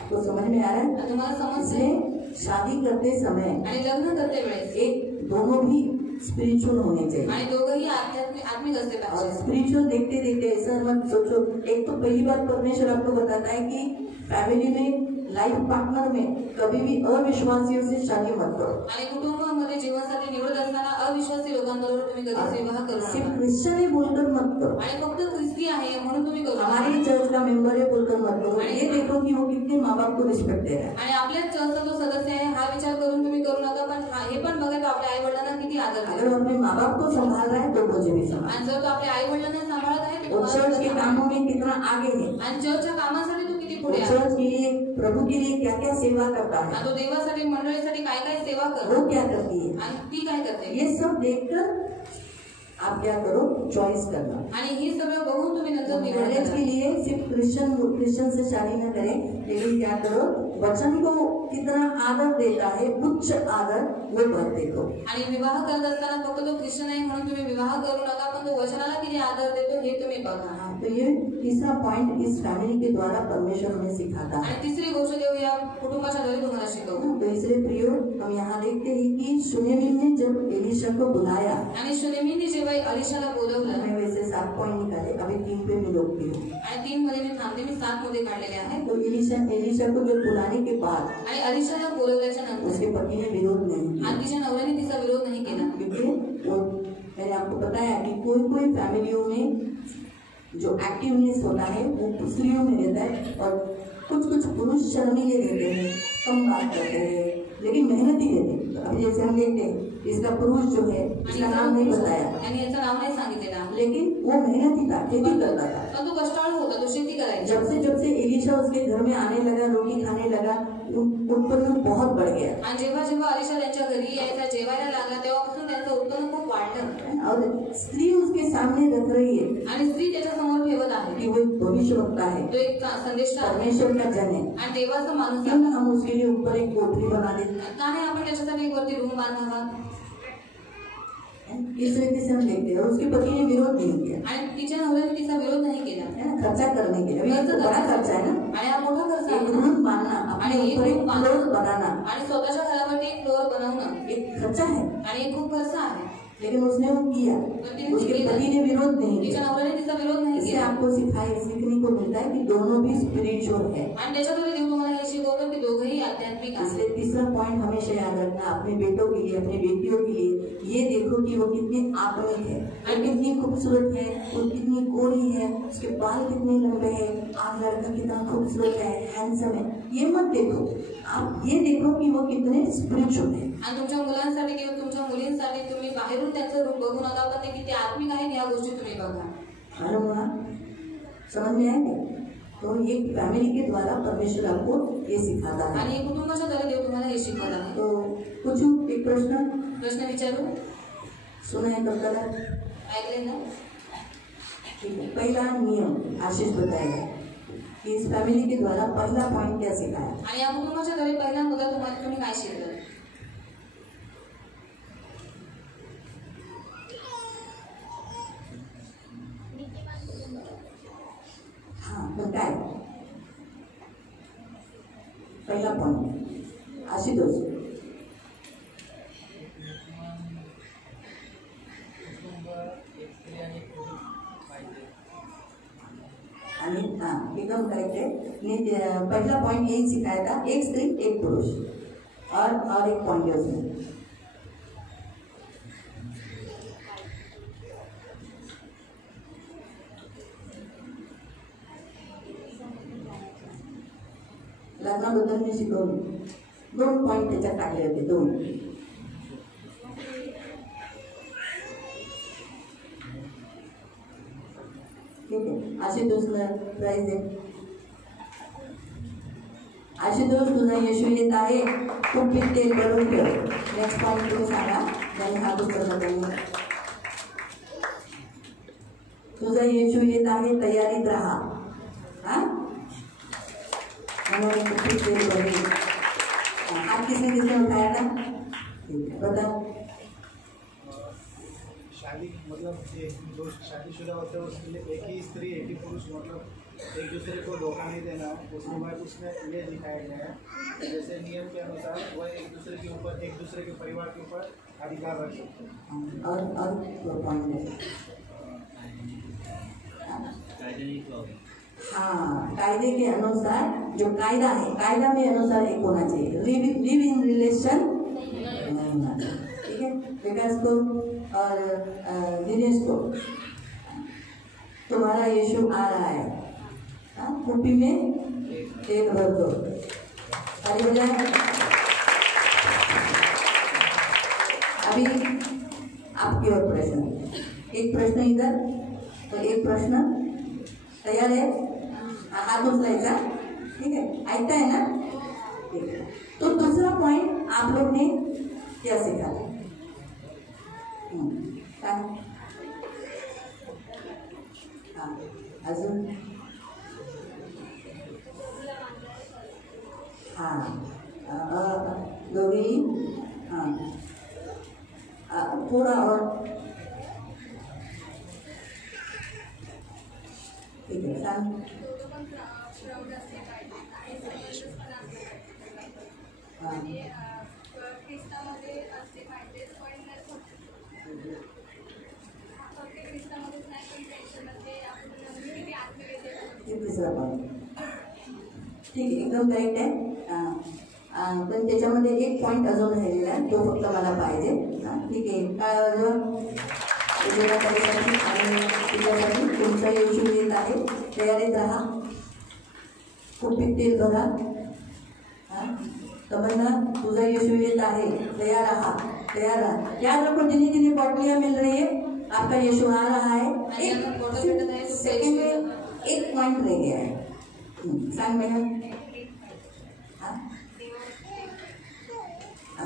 आपको समझ में आ रहा है? तुम्हाला समजतंय? इसलिए शादी करते समय आणि लग्न करते वेळेस एक दोनों भी स्पिरिचुअल होने चाहिए आणि दोघंही आत्मिक असले और पाहिजे। स्पिरिचुअल देखते देखते ऐसा मत सोचो। एक तो पहली बार परमेश्वर आपको बताता है कि फैमिली में लाइफ पार्टनर में कभी भी अविश्वासियों से शादी मत करो। आणि कुटुंबामध्ये जीवनसाथी निवडत असताना अविश्वासी लोकांबरोबर तुम्ही कधीच विवाह करू सिर्फ नका। क्रिश्चियन है बोलकर मत करो, आणि फक्त ख्रिस्ती आहे म्हणून तुम्ही करू नका। हमारे चर्च का मेंबर है बोलकर मत करो। ये देखो कि वो कितने माँ बाप को रिस्पेक्ट दे रहा है। आणि आपल्या चर्चचा जो सदस्य आहे हा विचार करून तुम्ही करू नका, पण हे पण बघा तो आपल्या आई वडिलांना किती आदर अगर करतो। वो अपने माँ बाप को संभाल रहा है तो मुझे भी संभाल। आणि जर तो आपल्या आई वडिलांना सांभाळत आहे वो चर्च के कामों में कितना आगे है, आणि चर्चच्या कामासाठी तो किती वो पुढे आहे, चर्च के लिए प्रभु के लिए क्या क्या सेवा करता है, आणि तो देवासाठी मंडळीसाठी काय काय सेवा करतो वो क्या करती है, आणि ती काय करते, ये सब देखकर आप क्या करो, चॉइस करना। आणि हे सगळं बघून तुम्ही नंतर निवड मैरिज के करा। लिए सिर्फ क्रिश्चियन से शादी न करें, लेकिन क्या करो, वचन को कितना आदर देता है, उच्च आदर वो मत देखो। आणि विवाह करत असताना फक्त तो ख्रिश्चन आहे म्हणून तुम्ही विवाह करू नका, पण तो वचनाला किती आदर देतो हे तुम्ही बघा। तो ये तीसरा पॉइंट इस फैमिली के द्वारा परमेश्वर हमें सिखाता है। आणि तिसरी गोष्ट देव या कुटुंबाच्या द्वारे तुम्हाला शिकवतो। तो इसलिए प्रियो, हम यहाँ देखते हैं कि सुनेमी ने जब एलिशा को बुलाया, आणि शुनेमीने जेव्हा अलिशाला बोलवलं, मैंने वैसे 7 पॉइंट निकाले, अभी 3 पे मैं रोकती हूँ। आणि 3 मध्ये मी थांबते, मी 7 मध्ये काढलेले आहे। तो एलिशा को जब बुलाने के बाद आणि अलिशाला बोलवल्याच्या नंतर उसके पति ने विरोध नहीं किया, आणि तिच्या नवऱ्याने तिचा विरोध नाही केला, क्योंकि वो मैंने आपको बताया कि कोई कोई फैमिलियों में जो एक्टिवनेस होता है वो स्त्रियों में रहता है, और कुछ कुछ पुरुष शर्मीले रहते हैं, कम बात करते हैं, लेकिन मेहनती रहते हैं। तो अभी जैसे हम देखते हैं इसका पुरुष जो है, इसका नाम नहीं बताया, आणि याचं नाव नाही सांगितलेलं, लेकिन वो मेहनती था, खेती करता था। पण तो कष्टाळू होता, तो शेती करायचा। जब से एलिशा उसके घर में आने लगा, रोटी खाने लगा, उत्पन्न बहुत बढ़ गया। आणि जेव्हा जेव्हा अलिशा त्यांच्या घरी यायचा, जेवायला लागला, तेव्हापासून त्यांचं उत्पन्न खूप वाढलं। और स्त्री उसके सामने रख रही है आणि स्त्री त्याच्या समोर ठेवत आहे कि वो एक भविष्यवक्ता है, तो एक संदेश आहे परमेश्वर का जन है, आणि देवाचा माणूस क्यों ना हम उसके लिए ऊपर एक कोठरी बना देते। का नाही आपण त्याच्यासाठी एक वरती रूम बांधावा। इस रीति से हम देखते हैं, और उसके पति ने विरोध नहीं किया, आणि तिच्या नवऱ्याने तिचा विरोध नाही केला, है ना, खर्चा करने के लिए। अभी खर्च तो बड़ा करण्यासाठी। खर्चा है ना, आणि हा मोठा खर्च एक आहे रूम बांधना, अपने आणि एक ऊपर एक रूम बांधणं, फ्लोर बनाना, आणि स्वतःच्या घरावरती एक फ्लोअर बनवणं एक खर्चा है, आणि एक खूप खर्च आहे। लेकिन उसने वो किया, उसके पति ने विरोध नहीं तिच्या किया। नवऱ्याने तिचा विरोध नाही इससे केला। आपको सीखने को मिलता है कि दोनों भी स्पिरिचुअल है। आणि त्याच्याद्वारे देव तुम्हाला हे शिकवतो की दोघंही आध्यात्मिक आहेत। इसलिए तीसरा पॉइंट हमेशा याद रखना, अपने बेटों के लिए, अपने बेटियों के लिए, ये देखो कि वो कितनी आत्मिक है, वो कितनी खूबसूरत है, वो कितनी गोरी है, उसके बाल कितने लंबे हैं, आप लड़का कितना खूबसूरत है, हैंडसम है, ये मत देखो। आप ये देखो कि वो कितने स्पिरिचुअल है। आणि तुमच्या मुलांसाठी किंवा तुमच्या मुलींसाठी तुम्ही बाहेरून त्यांचं रूप बघू नका, पण ते किती आत्मिक आहेत या गोष्टी तुम्ही बघा। मालूम हुआ? समझ में आया? तो ये फैमिली के द्वारा परमेश्वर आपको ये सिखाता है। आणि कुटुंबाच्या द्वारे देव तुम्हाला हे शिकवत आहे। तो पूछूं एक प्रश्न विचारू? सुना है कब तक? ऐकले ना? ठीक है। पहला नियम आशीष बताएगा कि इस फैमिली के द्वारा पहला पॉइंट क्या सिखाया। आणि या कुटुंबाच्या द्वारे पहिला मुद्दा तुम्हाला तुम्ही काय शिकलं? हाँ बताए। पहला पॉइंट आशीष आणि हाँ एकदम करेक्ट है। पहला पॉइंट यही सिखाया था, एक स्त्री एक पुरुष, और एक पॉइंट है उसमें लग्नाबद्दल मी शिकवली, 2 पॉइंट त्याच्यात टाकले होते, 2। ठीक आहे। आशुतोषला प्राइज आहे। आशुतोष तुझा येशू येत आहे, खूप पिकते करून ठेव। नेक्स्ट पॉइंट तुम्ही सांगा, त्यांनी हा पुस्तक त्यांनी तुझा येशू येत आहे, तयारीत राहा। हाँ उन्होंने कुछ देर बनी। आज किसने किसने उठाया था? बताओ। शादी मतलब जो शादीशुदा होते हैं उसके लिए एक ही स्त्री एक ही पुरुष मतलब एक दूसरे को धोखा नहीं देना, उसमें ये दिखाया गया है जैसे नियम के अनुसार वह एक दूसरे के परिवार के ऊपर अधिकार रख सकते हैं। हाँ, कायदे के अनुसार जो कायदा है, कायदा में अनुसार एक होना चाहिए, लिव इन रिलेशन नहीं होना चाहिए, ठीक है। विकास को और दिनेश को, तुम्हारा यीशु आ रहा है, कुप्पी में तेल भर दो, ताली बजाए। अभी आपकी और प्रश्न, एक प्रश्न इधर तो एक प्रश्न, तैयार है? हाथ उचलायचा, ठीक है, ऐकता है ना? ठीक है। तो दूसरा पॉइंट आप लोग ने क्या सीखा? हाँ, अजून हाँ, दोघी हाँ, थोड़ा और, ठीक है, सांग. तिसरा पॉइंट ठीक आहे, एकदम करेक्ट आहे. पण त्याच्यामध्ये एक पॉइंट अजून राहिलेला आहे, तो फक्त मला पाहिजे. ठीक आहे, काय अजून आणि तुझ्यासाठी तुमचा येशू येत आहे, तयारीत राहा, कुपीत तेल भरा. तमन्ना, तुझा यीशु येत आहे, तैयार रहा, तैयार रहा. याद रखो, जिन्हें जिन्हें बॉटलियां मिल रही है, आपका यीशु आ रहा है. एक सेकंड में एक पॉइंट रह गया है. सांग मॅडम.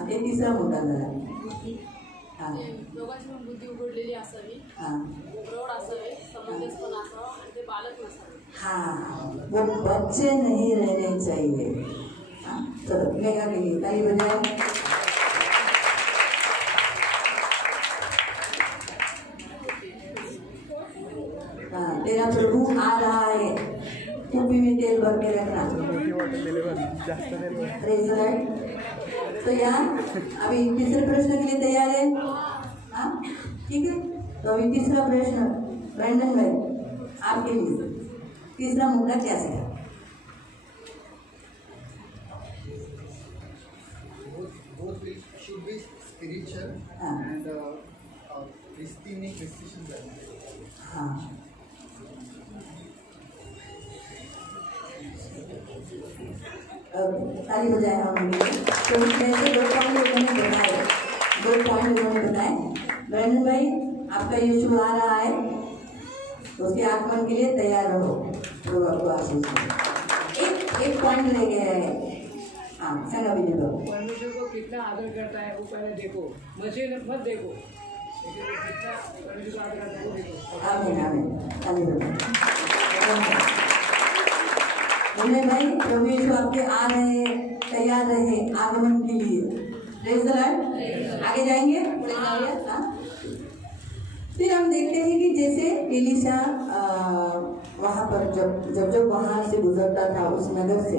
ते तिसरा मुद्दा झाला. दोघांची बुद्धी उघडलेली असावी, प्रौढ असावे, समंजसपणा असावा आणि ते बालक नसावे. हाँ, वो बच्चे नहीं रहने चाहिए. चलो मेगा के लिए ताली बजाए. तेरा प्रभु आ रहा है, कुपी में तेल भर के रखना. तो यहाँ अभी तीसरे प्रश्न के लिए तैयार है? हाँ, ठीक है. तो अभी तीसरा प्रश्न ब्रैंडन भाई आपके लिए, तीसरा मुद्दा क्या सीखा? should be spiritual and Christian. हाँ, ताली बजाए हम लोग. तो इसमें दो पॉइंट उन्होंने बताए. ब्रैंडन भाई, आपका यीशु आ रहा है, उसके आगमन के लिए तैयार रहो. तो आपको आशीष. एक पॉइंट रह गया है. हाँ, संगा भी देखो. परमेश्वर को कितना आदर करता है वो पहले देखो, मसीह मत देखो, कितना परमेश्वर को आदर करता है वो देखो. आमीन आमीन. ताली बजाए. उन्हें भाई प्रभु यीशु आपके आ रहे हैं, तैयार रहे आगमन के लिए. Praise the Lord. आगे जाएंगे. फिर हम देखते हैं कि जैसे एलिशा वहाँ पर जब वहाँ से गुजरता था उस नगर से,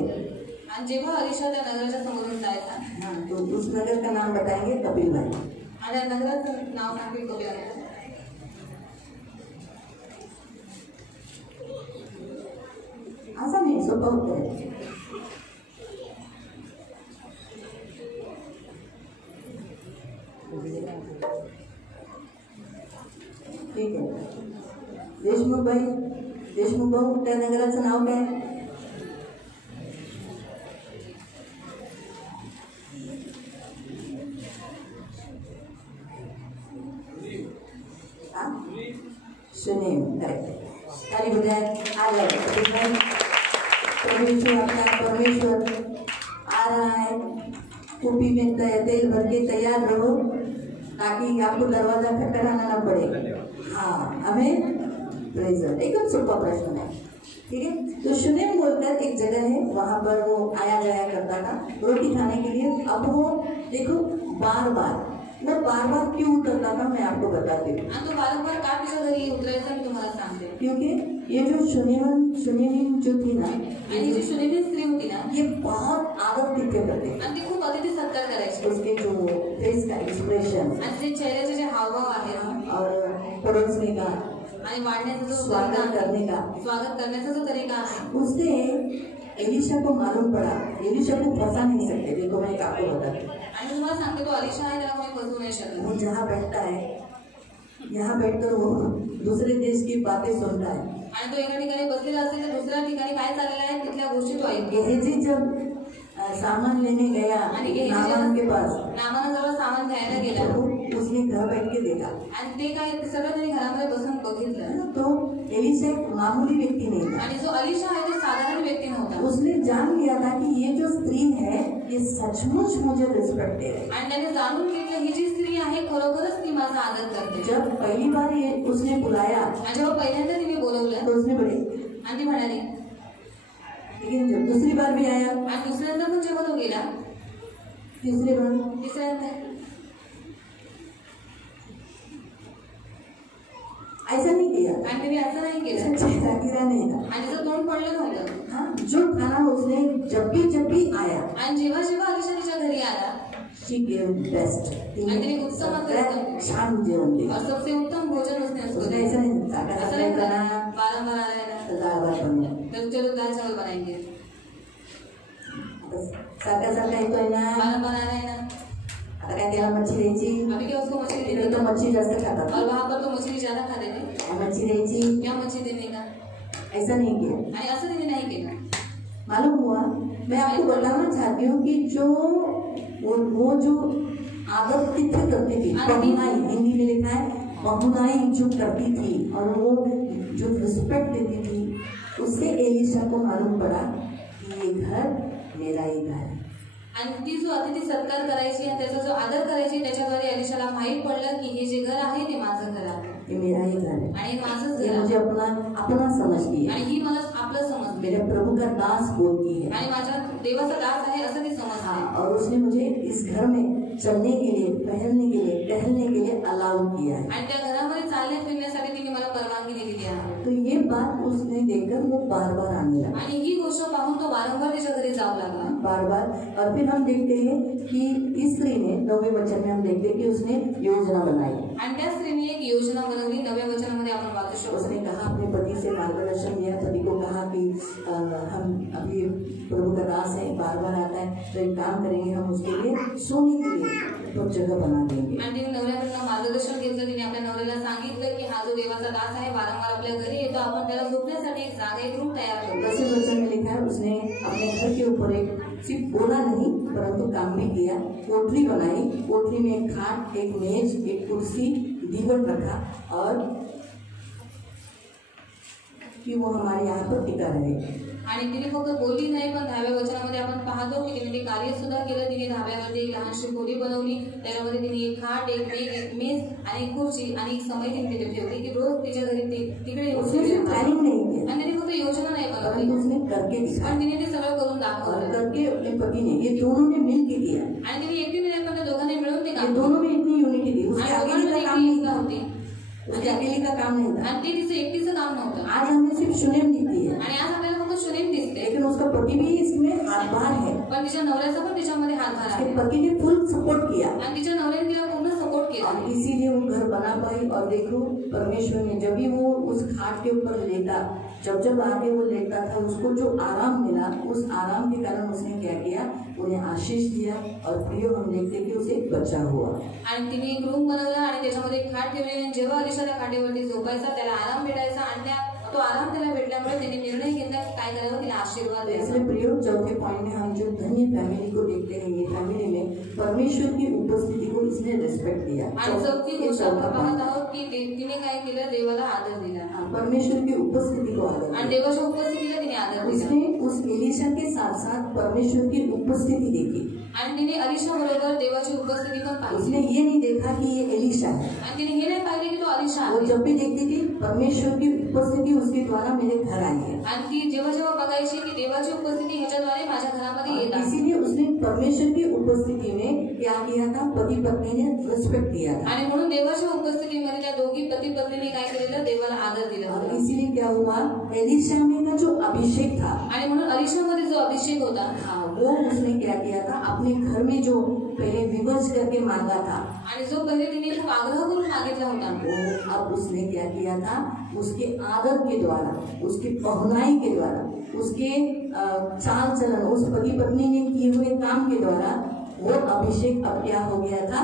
आणि जेव्हा अलिशा त्या नगराच्या समोरून जायचा, हाँ, तो उस नगर का नाम बताएंगे कपिल भाई. आणि त्या नगराचं नाव सांगेल कपिल भाई. असं नाही, सोपं होतं. ठीक आहे. देशमुख भाऊ, त्या नगराचं नाव काय? सुनील. करेक्ट. ताली बजाए. आगे परमेश्वर आ रहा है, कुपी में तेल भर के तैयार रहो ताकि आपको दरवाजा खटखटाना ना पड़े. हाँ, हमें प्रेज़. एकदम सोपा प्रश्न है. ठीक है. तो शुनेम बोलकर एक जगह है, वहाँ पर वो आया जाया करता था रोटी खाने के लिए. अब वो देखो बार बार वो बार बार क्यों उतरता था मैं आपको बताती हूँ। आणि तो वारंवार का तिच्या घरी उतरायचा मी तुम्हाला सांगते. क्योंकि ये जो सुनील जो थी ना, आणि जी सुनेली स्त्री होती ना, ये बहुत आदर करते आणि ती खूप अतिथी सत्कार करायची. उसके जो फेस का एक्सप्रेशन आणि जे चेहऱ्याचे जे हावभाव आहेत और परोसने का, आणि वाढण्याचा जो स्वागत तरीका आहे, करने का, स्वागत करण्याचा जो तरीका आहे, उससे एलिशा को मालूम पड़ा एलिशा को फंसा नहीं सकते। देखो मैं एक आपको बताती हूँ, आणि तुम्हाला सांगते तो अलिशा आहे, त्याला कोणी फसवू नाही शकत. वो जहाँ बैठता है, यहाँ बैठकर वो दूसरे देश की बातें सुनता है। आणि तो एका ठिकाणी बसलेला असेल तर दुसऱ्या ठिकाणी काय चाललेलं आहे तिथल्या गोष्टी तो ऐकतो. गेहजी जब सामान लेने गया आणि गेहजी नामान के पास, नामानं जवळ सामान घ्यायला गेला तो उसने घर बैठ के देखा, आणि ते काय सगळं त्यांनी घरामध्ये बसून बघितलं. तो एलिशा एक मामूली व्यक्ति नहीं था। आणि जो अलिशा आहे तो साधारण व्यक्ती नव्हता. उसने जान लिया था कि ये जो स्त्री है ये सचमुच मुझे रिस्पेक्ट दे रही है। आणि त्याने जाणून घेतलं ही जी स्त्री आहे खरोखरच ती माझा आदर करते. जब पहली बार ये उसने बुलाया आणि जेव्हा पहिल्यांदा तिने बोलवलं तो उसने बोले, आणि ती म्हणाली, लेकिन जब दूसरी बार भी आया, आणि दुसऱ्यांदा पण जेव्हा तो गेला, तीसरी बार, तिसऱ्यांदा ऐसा नहीं किया, आणि तिने असं नाही केलं चेहरा गिरा नहीं था। आणि तिचं तोंड पडलं नव्हतं. हाँ, जो खाना उसने जब भी आया, आणि जेव्हा जेव्हा अलिशा तिच्या घरी आला she gave best, आणि तिने उत्तम छान जेवण दिलं। और सबसे उत्तम भोजन उसने उसको उसने दिया. ऐसा नहीं ताका असं ताका नाही करा, करा, बारंबार आलाय ना दाल भात बनवा, तर चलो दाल चावल बनाएंगे. सारखा येतोय ना, बारंबार आलाय ना, आता काय त्याला मच्छी द्यायची, अभी क्या उसको मछली तिथे देने तो का, मच्छी जास्त खातात, और वहाँ पर तो मछली ज्यादा खाते थे. मच्छी द्यायची, क्या मच्छली देने का, ऐसा नहीं किया। आणि असं तिने नाही केलं. मालूम हुआ, मैं आपको बताना चाहती हूँ कि जो वो जो आदत तिथ्य करती थी, बहुनाई, हिंदी में लिखा है बहुनाई जो करती थी और वो जो रिस्पेक्ट देती थी, उससे एलिशा को मालूम पड़ा कि ये घर मेरा ही घर है। आणि ती जो अतिथी सत्कार करायची आणि त्याचा जो आदर करायची त्याच्याद्वारे अलिशाला माहीत पडलं की हे जे घर आहे ते माझं घर आहे ये मेरा ही घर है, आणि माझंच ये घर मुझे आहे. अपना समझती है, आणि ही मला आपलं समजते मेरे प्रभु का दास बोलती है। आणि माझ्या देवाचा दास आहे असं ती समजते. हाँ, और उसने मुझे इस घर में चलने के लिए, पहनने के लिए, टहलने के लिए अलाउ किया है। आणि त्या घरामध्ये चालणे फिरण्यासाठी तिने मला परवानगी दिलेली आहे. तो ये बात उसने देखकर वो बार बार आने लगा, आणि ही गोष्ट पाहून तो वारंवार तिच्या घरी जाऊ लागला. बार बार। और फिर हम देखते हैं कि इस स्त्री ने 9वें वचन में हम देखते हैं कि उसने योजना बनाई। आणि त्या स्त्रीने एक योजना बनवली. 9व्या वचनामध्ये आपण वाचू शकतो. उसने कहा, अपने पति से मार्गदर्शन दिया, पति को कहा कि हम अभी प्रभु का दास है, बार बार आता है, तो एक काम करेंगे, हम उसके लिए सोने के लिए तो जगह बना देंगे। आणि तिने नवऱ्याकडनं मार्गदर्शन घेतलं. तिने आपल्या नवऱ्याला सांगितलं की हा जो देवाचा दास आहे वारंवार आपल्या घरी येतो, आपण त्याला झोपण्यासाठी एक जागा, एक रूम तयार करू. 10वें वचन में लिखा है, उसने अपने घर के ऊपर एक सिर्फ बोला नहीं परंतु काम भी किया, कोठरी बनाई, कोठरी में एक खाट, एक मेज, एक कुर्सी, दीवन रखा और कि वो हमारे यहाँ पर टिका रहे। आणि तिने फक्त बोलली नाही, पण 10व्या वचनामध्ये आपण पाहतो की तिने ते कार्य सुद्धा केलं. तिने धाब्यावरती एक लहानशी खोली बनवली, त्याच्यामध्ये तिने एक खाट, एक मेज आणि एक खुर्ची आणि एक समय तिने तिथे ठेवली की रोज तिच्या घरी तिकडे येऊन उसने जेवणार. प्लानिंग नहीं किया आणि तिने फक्त योजना नाही बनवली, परंतु उसने करके पण दिखाया तिने ते सगळं करून और दाखवलं. करके अपने पति ने, ये दोनों ने मिल के किया, आणि तिने एकटी नाही पण त्या दोघांनी मिळून ते ये काम दोनों में इतनी यूनिटी थी, उसके आणि अकेले दोघांमध्ये का काम एकटी नहीं एकता था, होती. उसके अकेले का काम नहीं था। आणि ते तिचं एकटीचं काम नव्हतं. आज हमें सिर्फ सुनेम दिखती है, आणि आज आपल्याला फक्त सुनेम दिसते, लेकिन उसका पति भी इसमें हाथभार है, पण तिच्या नवऱ्याचा पण तिच्यामध्ये हातभार उसके आहे. पति ने फुल सपोर्ट किया आणि तिच्या नवऱ्याने तिला पूर्ण सपोर्ट केला. और इसीलिए वो घर बना पाई। और देखो, परमेश्वर ने जब भी वो उस खाट के ऊपर लेटा, जब आगे वो लेटा था, उसको जो आराम मिला, उस आराम के कारण उसने क्या किया, उन्हें आशीष दिया। और प्रिय हम देखते कि उसे एक बच्चा हुआ। आणि तिने एक रूम बनवला आणि त्याच्यामध्ये एक खाट ठेवली. आणि जेव्हा अलिशा त्या खाटेवरती झोपायचा, त्याला आराम भेटायचा. आणि तो आराम त्याला भेटल्यामुळे त्याने निर्णय घेतला की काय करावं, तिला आशीर्वाद द्यायचा. इसलिए प्रिय, चौथे पॉइंट में हम जो धन्य फैमिली को देखते हैं, ये फैमिली में परमेश्वर की उपस्थिति को इसने रिस्पेक्ट दिया। आणि चौथी गोष्ट आपण पाहत आहोत की तिने काय केलं, देवाला आदर दिला. परमेश्वर की उपस्थिति को आदर आणि दिया। देवाच्या उपस्थितीला तिने आदर दिला. उसने उस एलिशा के साथ साथ परमेश्वर की उपस्थिति देखी। आणि तिने अलिशा बरोबर देवाची उपस्थिती पण पाहिली. उसने ये नहीं देखा कि ये एलिशा है, आणि तिने हे नाही पाहिले की तो अलिशा वो आहे. जब भी देखती थी परमेश्वर की उपस्थिति उसके द्वारा मेरे घर आई है। आणि ती जेव्हा जेव्हा बघायची की देवाची उपस्थिती ह्याच्याद्वारे माझ्या घरामध्ये येत आहे. इसीलिए उसने परमेश्वर की उपस्थिति में क्या किया था, पति पत्नी ने रिस्पेक्ट दिया था। आणि म्हणून देवाच्या उपस्थितीमध्ये त्या दोघी पती पत्नीने काय केलेलं, देवाला आदर दिला और होता. इसीलिए क्या हुआ, एलिशा में का जो अभिषेक था, आणि म्हणून अलिशामध्ये जो अभिषेक होता, हाँ, वो उसने क्या किया था, अपने घर में जो पहले विवश करके मांगा था, आणि जो पहिले तिने खूप आग्रह करून मागितला होता, वो अब उसने क्या किया था, उसके आदर के द्वारा, उसके पहुनाई के द्वारा, उसके चाल चलन, उस पति पत्नी ने किए हुए काम के द्वारा वो अभिषेक अब क्या हो गया था,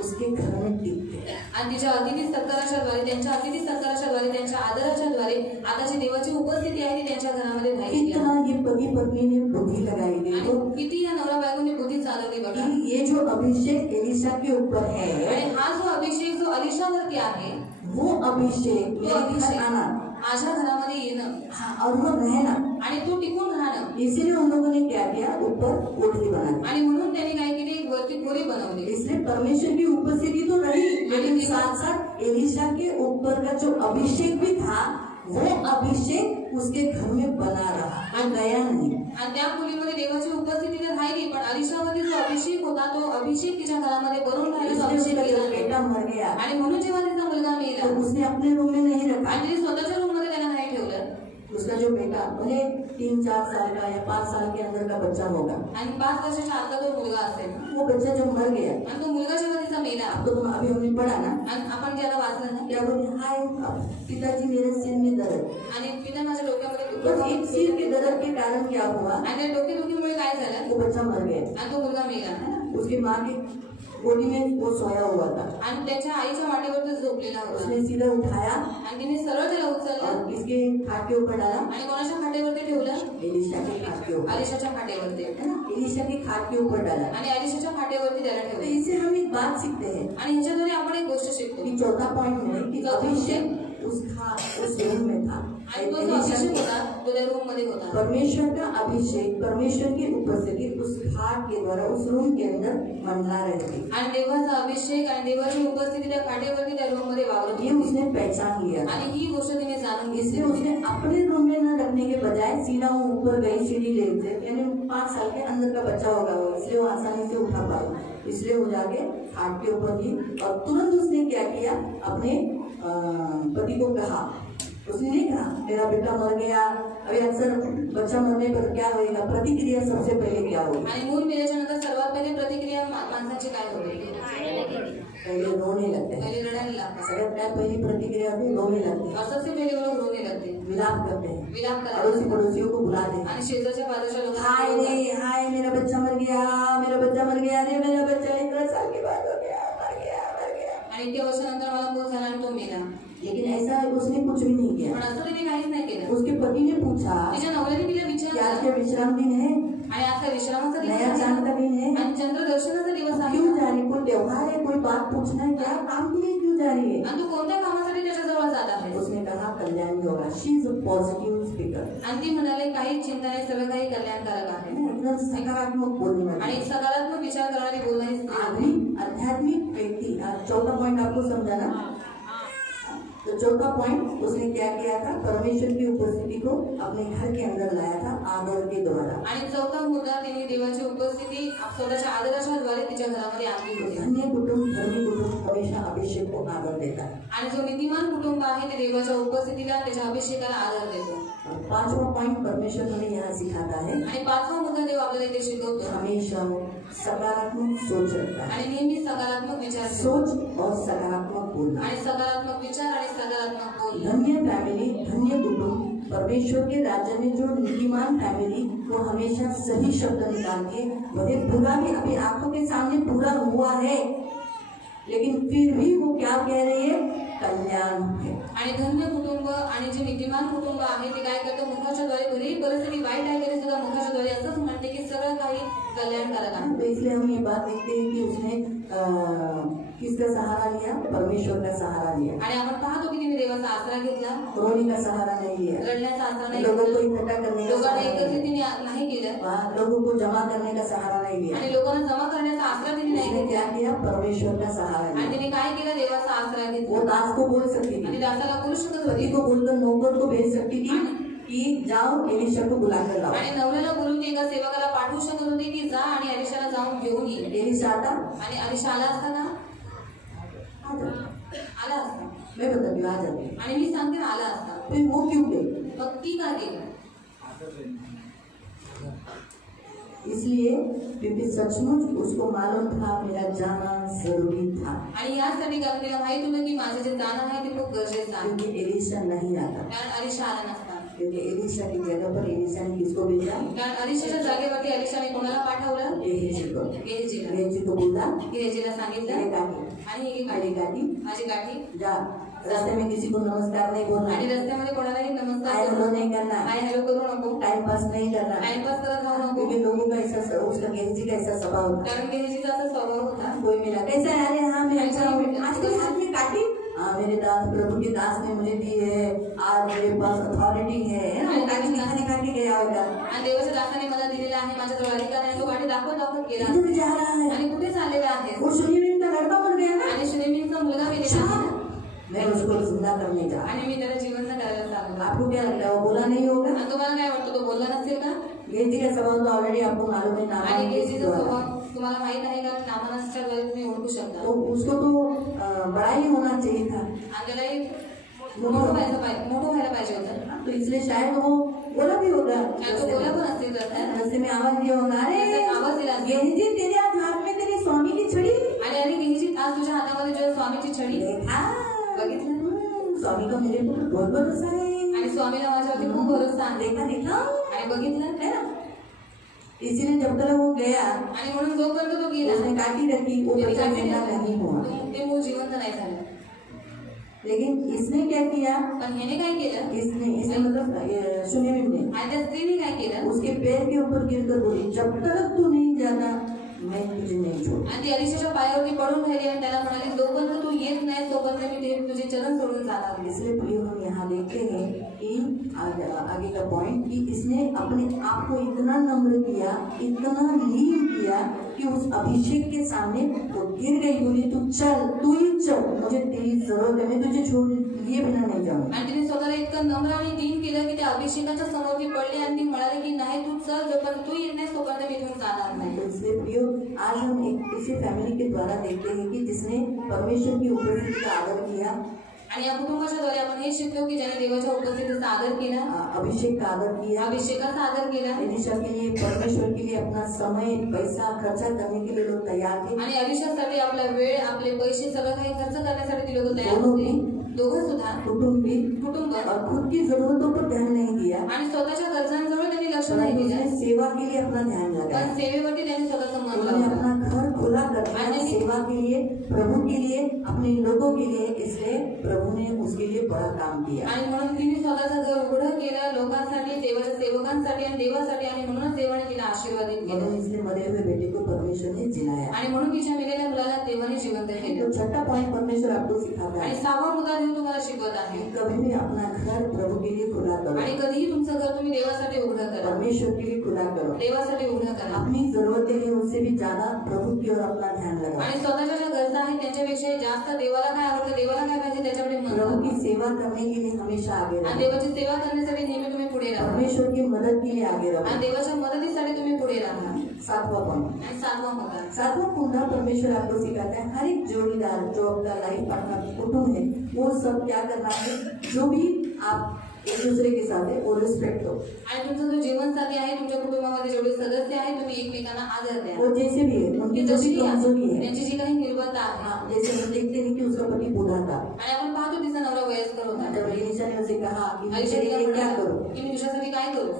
उसके घर में टिक गया. आणि तिच्या अतिथी सत्काराच्या द्वारे, त्यांच्या अतिथी सत्काराच्या द्वारे, त्यांच्या आदराच्या द्वारे आता जी देवाची उपस्थिती आहे ती त्यांच्या घरामध्ये राहिली. कितना ये पति पत्नी ने बुद्धि लगाई, देखो किती या नवरा बायकोने बुद्धी चालवली बघा. कि ये जो अभिषेक एलिशा के ऊपर है, आणि हा जो अभिषेक जो अलिशावरती आहे, वो अभिषेक मेरे घर आना, माझ्या घरामध्ये येणं, हाँ, और वो रहना, आणि तो टिकून राहणं. इसीलिए उन लोगों ने क्या किया, ऊपर कोठरी बना दी. आणि म्हणून त्यांनी काय केली, एक वरती खोली बनवली. इसलिए परमेश्वर की उपस्थिति तो रही, लेकिन साथ साथ एलिशा के ऊपर का जो अभिषेक भी था, वो अभिषेक उसके घर में बना रहा, वो गया नहीं. आणि त्या खोलीमध्ये देवाची उपस्थिती तर राहिली, पण अलिशावरती जो अभिषेक होता तो अभिषेक तिच्या घरामध्ये बनून राहिला, तो इसलिए अभिषेक उसका गेला जब नाही. बेटा मर गया आणि म्हणून जेव्हा तिचा मुलगा मेला, तो उसने अपने रूम में नहीं रखा. आणि तिने स्वतःच्या रूम मध्ये त्याला नाही ठेवलं. उसका जो बेटा भले 3-4 साल का या 5 साल के अंदर का बच्चा होगा, आणि 5 वर्षाच्या आतला तो मुलगा असेल, वो बच्चा जब मर गया, आणि तो मुलगा जेव्हा तिचा मेला, तो अभी हमने पढ़ा ना, आणि आपण ज्याला वाचलं ना, क्या बोले, हाय पिताजी मेरे सिर में दर्द. आणि पिता माझ्या डोक्यामध्ये दुखत बस होतं. एक सिर के दर्द के कारण क्या हुआ, आणि त्या डोकेदुखीमुळे काय झालं, वो बच्चा मर गया. आणि तो मुलगा मेला. उसकी माँ की गोदी में वो सोया हुआ था. आणि त्याच्या आईच्या मांडीवर तो झोपलेला होता. उसने सीधा उठाया आणि तिने सरळ त्याला उचललं और इसके खाट के ऊपर डाला, आणि कोणाच्या खाटेवरती ठेवलं, एलिशा के खाट के ऊपर, अलिशाच्या खाटेवरती. है ना, एलिशा के खाट के ऊपर डाला. आणि अलिशाच्या खाटेवरती त्याला तो ठेवलं. इससे हम एक बात सीखते हैं आणि ह्याच्याद्वारे आपण एक गोष्ट शिकतो कि चौथा पॉइंट में कि अभिषेक उस रूम में था. आणि तो जो अभिषेक होता तो त्या रूम मध्ये होता. परमेश्वर का अभिषेक, परमेश्वर की उपस्थिति उस खाट के द्वारा उस रूम के अंदर मंडला रहती. आणि देवाचा अभिषेक आणि देवाची उपस्थिती त्या खाटेवरती त्या रूम मध्ये वावरत ये होती. उसने पहचान लिया था. आणि ही गोष्ट तिने जाणून इसलिए घेतली. उसने अपने रूम में न रखने के बजाय सीधा वो ऊपर गई सीढ़ी लेते, यानी 5 साल के अंदर का बच्चा होगा वो, इसलिए वो आसानी से उठा पाए. इसलिए वो जाके खाट के ऊपर ली और तुरंत उसने क्या किया, अपने पति को कहा. उसने नहीं कहा मेरा बेटा मर गया. अभी अक्सर बच्चा मरने पर क्या होगा, प्रतिक्रिया सबसे पहले क्या होगी, आणि मूल मेल्याच्या नंतर सर्वात पहिले प्रतिक्रिया माणसाची काय होते, पहले रोने लगते हैं. पहिले रडायला लागतात. सगळ्यात काय पहिली प्रतिक्रिया होती, रोने लगते हैं, और सबसे पहिले लोक रोने लगते, विलाप करते हैं, विलाप अड़ोसी करायला. पड़ोसियों को बुलाते हैं. आणि शेजारच्या बाजूच्या हाय लोकांना रे हाय, मेरा बच्चा मर गया, मेरा बच्चा मर गया, अरे मेरा बच्चा 1 साल के बाद हो गया, मर गया, मर गया. आणि इतक्या वर्षानंतर मला मूल झाला आणि तो मेला. लेकिन ऐसा उसने कुछ भी नहीं किया. पण असं तिने काहीच नाही केलं. उसके पति ने पूछा तिच्या नवऱ्याने तिला कि आज विचारलं, के विश्राम दिन है, आणि आज काय विश्रामाचा दिवस नया आहे चांद का दिन है, आणि चंद्रदर्शनाचा दिवस आहे, क्यों जा रही, कोई त्योहार है, कोई बात पूछना है, क्या काम के लिए क्यों जा रही है. आणि तू कोणत्या कामासाठी त्याच्याजवळ जात आहे. उसने कहा कल्याण होगा. She is a positive speaker. आणि ती म्हणाले काही चिंता नाही, सगळं काही कल्याणकारक आहे. एकदम सकारात्मक बोलने आणि वाली. एक सकारात्मक विचार करणारी बोलणारी स्त्री आहे. आदमी आध्यात्मिक व्यक्ति. चौथा पॉइंट आपको समझा ना. तो चौथा पॉइंट उसने क्या किया था, परमेश्वर की उपस्थिति को अपने घर के अंदर लाया था आदर के द्वारा. आणि चौथा मुद्दा तिने देवाची उपस्थिती स्वतःच्या आदराच्या द्वारे तिच्या घरामध्ये आणली होती. धन्य कुटुंब, धर्मी कुटुंब हमेशा अभिषेक को आदर देता है. आणि जो नीतिमान कुटुंब आहे ते देवाच्या उपस्थितीला, त्याच्या अभिषेकाला आदर देतो. और 5वां पॉइंट परमेश्वर हमें यहाँ सिखाता है, आणि 5वा मुद्दा देव आपल्याला इथे शिकवतो. हमेशा सकारात्मक सोच रखता है. आणि नेहमी सकारात्मक विचार करतो. सोच और सकारात्मक बोलना. आणि सकारात्मक विचार आणि सकारात्मक बोल. धन्य फैमिली, धन्य कुटुंब, परमेश्वर के राज्य में जो नीतिमान फैमिली वो हमेशा सही शब्द निकाल के, भले बुरा भी अभी आंखों के सामने पूरा हुआ है, लेकिन फिर भी वो क्या कह रही है, कल्याण है. आणि धन्य कुटुंब आणि जे नीतिमान कुटुंब आहे ते काय करतं, मुखाच्या द्वारे भलेही परिस्थिती वाईट आहे तरी सुद्धा मुखाच्या द्वारे असंच म्हणते की सगळं काही कल्याणकारक आहे. तो इसलिए हम ये बात देखते हैं कि उसने किसका सहारा लिया, परमेश्वर का सहारा लिया. आणि आपण पाहतो की तिने देवाचा आसरा घेतला, रोने का सहारा नहीं लिया, रडण्याचा आसरा नाही लोगों को घेतला, इकट्ठा करने का लोकांना सहारा एकत्रित नहीं तिने नाही केलं, लिया, लोगों को जमा करने का सहारा नहीं लिया. आणि लोकांना जमा करण्याचा आसरा तिने नाही उसने घेतला. क्या किया, परमेश्वर का सहारा आणि लिया. तिने काय केलं, देवाचा आसरा वो घेतला. दास को बोल सकती आणि थी, दासाला बोलू शकत पति होती, को बोलकर नौकर को भेज सकती थी कि जाओ एलिशा को बुला कर लाओ. आणि नवऱ्याला बोलून एका सेवकाला पाठवू शकत होते की जाऊन घेऊन येईल. एलिशा आता आणि अलिशा आला असता ना, आ जा. आला असता. मैं बताती हूँ, आ जाते. आणि मी सांगते ना, आला असता. फिर वो क्यों गई? मग ती का गेली? इसलिए क्योंकि सचमुच उसको मालूम था मेरा जाना जरूरी था. आणि यासाठी कारण तिला माहित होतं की माझं जे जाणं आहे ते खूप गरजेचं आहे. क्योंकि एलिशा नहीं आता. कारण अलिशा आला नसता. क्योंकि एलिशा की जगह पर एलिशा ने किसको भेजा? कारण अलिशाच्या जागेवरती अलिशाने कोणाला पाठवलं? गेहजी को. गेहजीला. गेहजी को बोला, गेहजीला सांगितलं, ये काठी, आणि ही मेरी काठी, माझी गाठी जा. रास्ते में किसी को नमस्कार नहीं बोलना, आणि रस्त्यामध्ये कोणालाही नमस्कार हाय करू हेलो नको. नहीं करना, हाय हॅलो करू नको. टाइम पास नहीं करना. टाइमपास करत राहू नको. क्योंकि लोगों का ऐसा, उसका गेहजी का ऐसा स्वभाव होता. कारण गेहजीचा असा स्वभाव होता. कोई मिला, कैसा है? अरे हाँ मैं अच्छा हूँ. आज के हाथ में काटी, हाँ मेरे दास, प्रभु के दास ने मुझे दी है, आज मेरे पास अथॉरिटी है ना. वो काटी दिखा के गया होगा. आणि देवाच्या दासाने मला दिलेला आहे, माझ्याजवळ अधिकार आहे. तो गाठी दाखवत गेला. इधर जा रहा है. आणि कुठे चाललेला आहे? वो सुनील का लड़का बन गया ना. आणि सुनेमीचा मुलगा गेलेला आहे ना. मैं उसको जिंदा करने जा. आणि मी त्याला जिवंत करायला सांगतो. आपको क्या लगता है वो बोला नहीं होगा? आणि तुम्हाला काय वाटतं, तो बोलला नसेल का? गेहजी का स्वभाव तो ऑलरेडी आपको मालूम है. आणि गेहजीचा नामा स्वभाव तुम्हाला माहित आहे का? नामांच्या द्वारे तुम्ही ओळखू शकता. तो उसको तो बड़ा ही होना चाहिए था. आणि त्यालाही मोठं व्हायला पाहिजे होतं. तो इसलिए शायद वो बोला भी होगा. आणि तो बोला पण असतील तर. रस्ते में आवाज दिया होगा, अरे आवाज दिला असेल. गेहजी तेरे हाथ में तेरी स्वामी की छड़ी. आणि अरे गेहजी, आज तुझ्या हातामध्ये तुझ्या स्वामीची छडी. देखा, बघितलं? स्वामी का मेरे ऊपर बहुत भरोसा है. आणि स्वामीला माझ्यावरती खूप भरोसा आहे. देखा देखा आणि बघितलं है ना. इसीलिए जब तक वो गया, आणि म्हणून जोपर्यंत तो गेला, उसने काटी रखी, वो त्याने बच्चा काठी जिंदा टाकली. नहीं हुआ. ते मूळ जिवंत नाही झालं. लेकिन इसने क्या किया? पण ह्याने काय केलं? इसने मतलब सुनील ने आणि त्या स्त्रीने काय केलं? उसके पैर के ऊपर गिरकर बोली, जब तक तू नहीं जाता मैं तुझे नहीं छोड़. आणि ती अलिशाच्या पायावरती पडून राहिली आणि त्याला म्हणाली, जोपर्यंत तू येत नाही तोपर्यंत मी तुझे चरण सोडून जाणार. इसलिए प्रिय हम यहाँ देखते हैं कि आगे का पॉइंट कि इसने अपने आप को इतना नम्र किया, इतना लीन किया कि उस अभिषेक के सामने वो गिर गई. बोली, तू चल, तू ही चल, मुझे तेरी जरूरत है, मैं तुझे छोड़ दिए बिना नहीं जाऊँ. आणि तिने स्वतःला इतकं नम्र आणि दीन केलं की त्या अभिषेकाच्या समोर ती पडली आणि ती म्हणाली की नाही, तू चल, जोपर्यंत तू येत नाही तोपर्यंत मी इथून जाणार नाही. तो इसलिए प्रिय आज हम एक ऐसी फैमिली के द्वारा देखते हैं कि जिसने परमेश्वर की उपस्थिति का आदर किया, आणि या कुटुंबाच्या द्वारे आपण हे शिकलो की ज्याने देवाच्या उपस्थितीचा आदर केला, अभिषेक का आदर किया, अभिषेकाचा आदर केला. एलिशा के लिए, परमेश्वर के लिए अपना समय पैसा खर्चा करने के लिए लोग तैयार थे. आणि अलिशासाठी आपला वेळ, आपले पैसे सगळं काही खर्च करण्यासाठी ती लोक तयार होते. दोघं सुद्धा कुटुंबी कुटुंब और खुद की जरूरतों पर ध्यान नहीं दिया. आणि स्वतःच्या गरजांजवळ त्यांनी लक्ष नाही परंतु दिलं, उसने सेवा के लिए अपना ध्यान पण लगाया. सेवेवरती त्यांनी स्वतःचं मन उन्होंने लावलं. अपना घर खुला कर दिया आणि सेवा के लिए, प्रभु के लिए, अपने लोगों के लिए. इसलिए प्रभु ने उसके लिए बड़ा काम किया. आणि म्हणून तिने स्वतःचं घर उघडं केलं लोकांसाठी, देवाच्या सेवकांसाठी आणि देवासाठी. आणि म्हणूनच देवाने तिला आशीर्वादित केलं. म्हणून इसने मरे हुए बेटे को परमेश्वर ने जिलाया. आणि म्हणून तिच्या मेलेल्या मुलाला देवाने जिवंत केलं. तो छठा पॉइंट परमेश्वर आपको सिखाता आणि है, 6वा मुद्दा देव तुम्हाला शिकवत आहे, कभी भी अपना घर प्रभु के लिए खुला करो, आणि कधीही तुमचं घर तुम्ही देवासाठी उघडं करा, परमेश्वर के लिए खुला करो. देवासाठी उघडं करा. अपनी जरूरतें हैं उससे भी ज्यादा प्रभु की ओर अपना ध्यान लगाओ. आणि स्वतःच्या ज्या गरजा आहेत त्यांच्यापेक्षा जास्त देवाला काय आवडतं, देवाला काय पाहिजे त्याच्याकडे मन प्रभु लावा. की सेवा करने के लिए हमेशा आगे आणि रहो. देवाची सेवा करण्यासाठी नेहमी तुम्ही पुढे राहा. परमेश्वर की मदद के लिए आगे रहो. आणि देवाच्या मदतीसाठी तुम्ही पुढे राहा. सातवां पॉइंट. आणि 7वा मुद्दा, सातवां मुद्दा परमेश्वर आपको सिखाता है, हर एक जोड़ीदार जो आपका लाइफ पार्टनर कुटुंब है वो सब क्या करना है, जो भी आप एक दूसरे के साथ है वो रिस्पेक्ट दो. आणि तुमचा जो जीवनसाथी आहे, तुमच्या कुटुंबामध्ये जेवढे सदस्य आहेत, तुम्ही एकमेकांना आदर द्या. वो जैसे भी है, उनकी ती जो भी जशी कमजोरी है. त्यांची जी काही निर्बलता आहे. हाँ, जैसे हम देखते हैं कि उसका पति बूढ़ा था. आणि आपण पाहतो तिचा नवरा वयस्कर होता. जब एलिशा ने उसे कहा कि मैं अलिशा तेरे तिला लिए क्या म्हणाला करूं, की मी तुझ्यासाठी काय करू,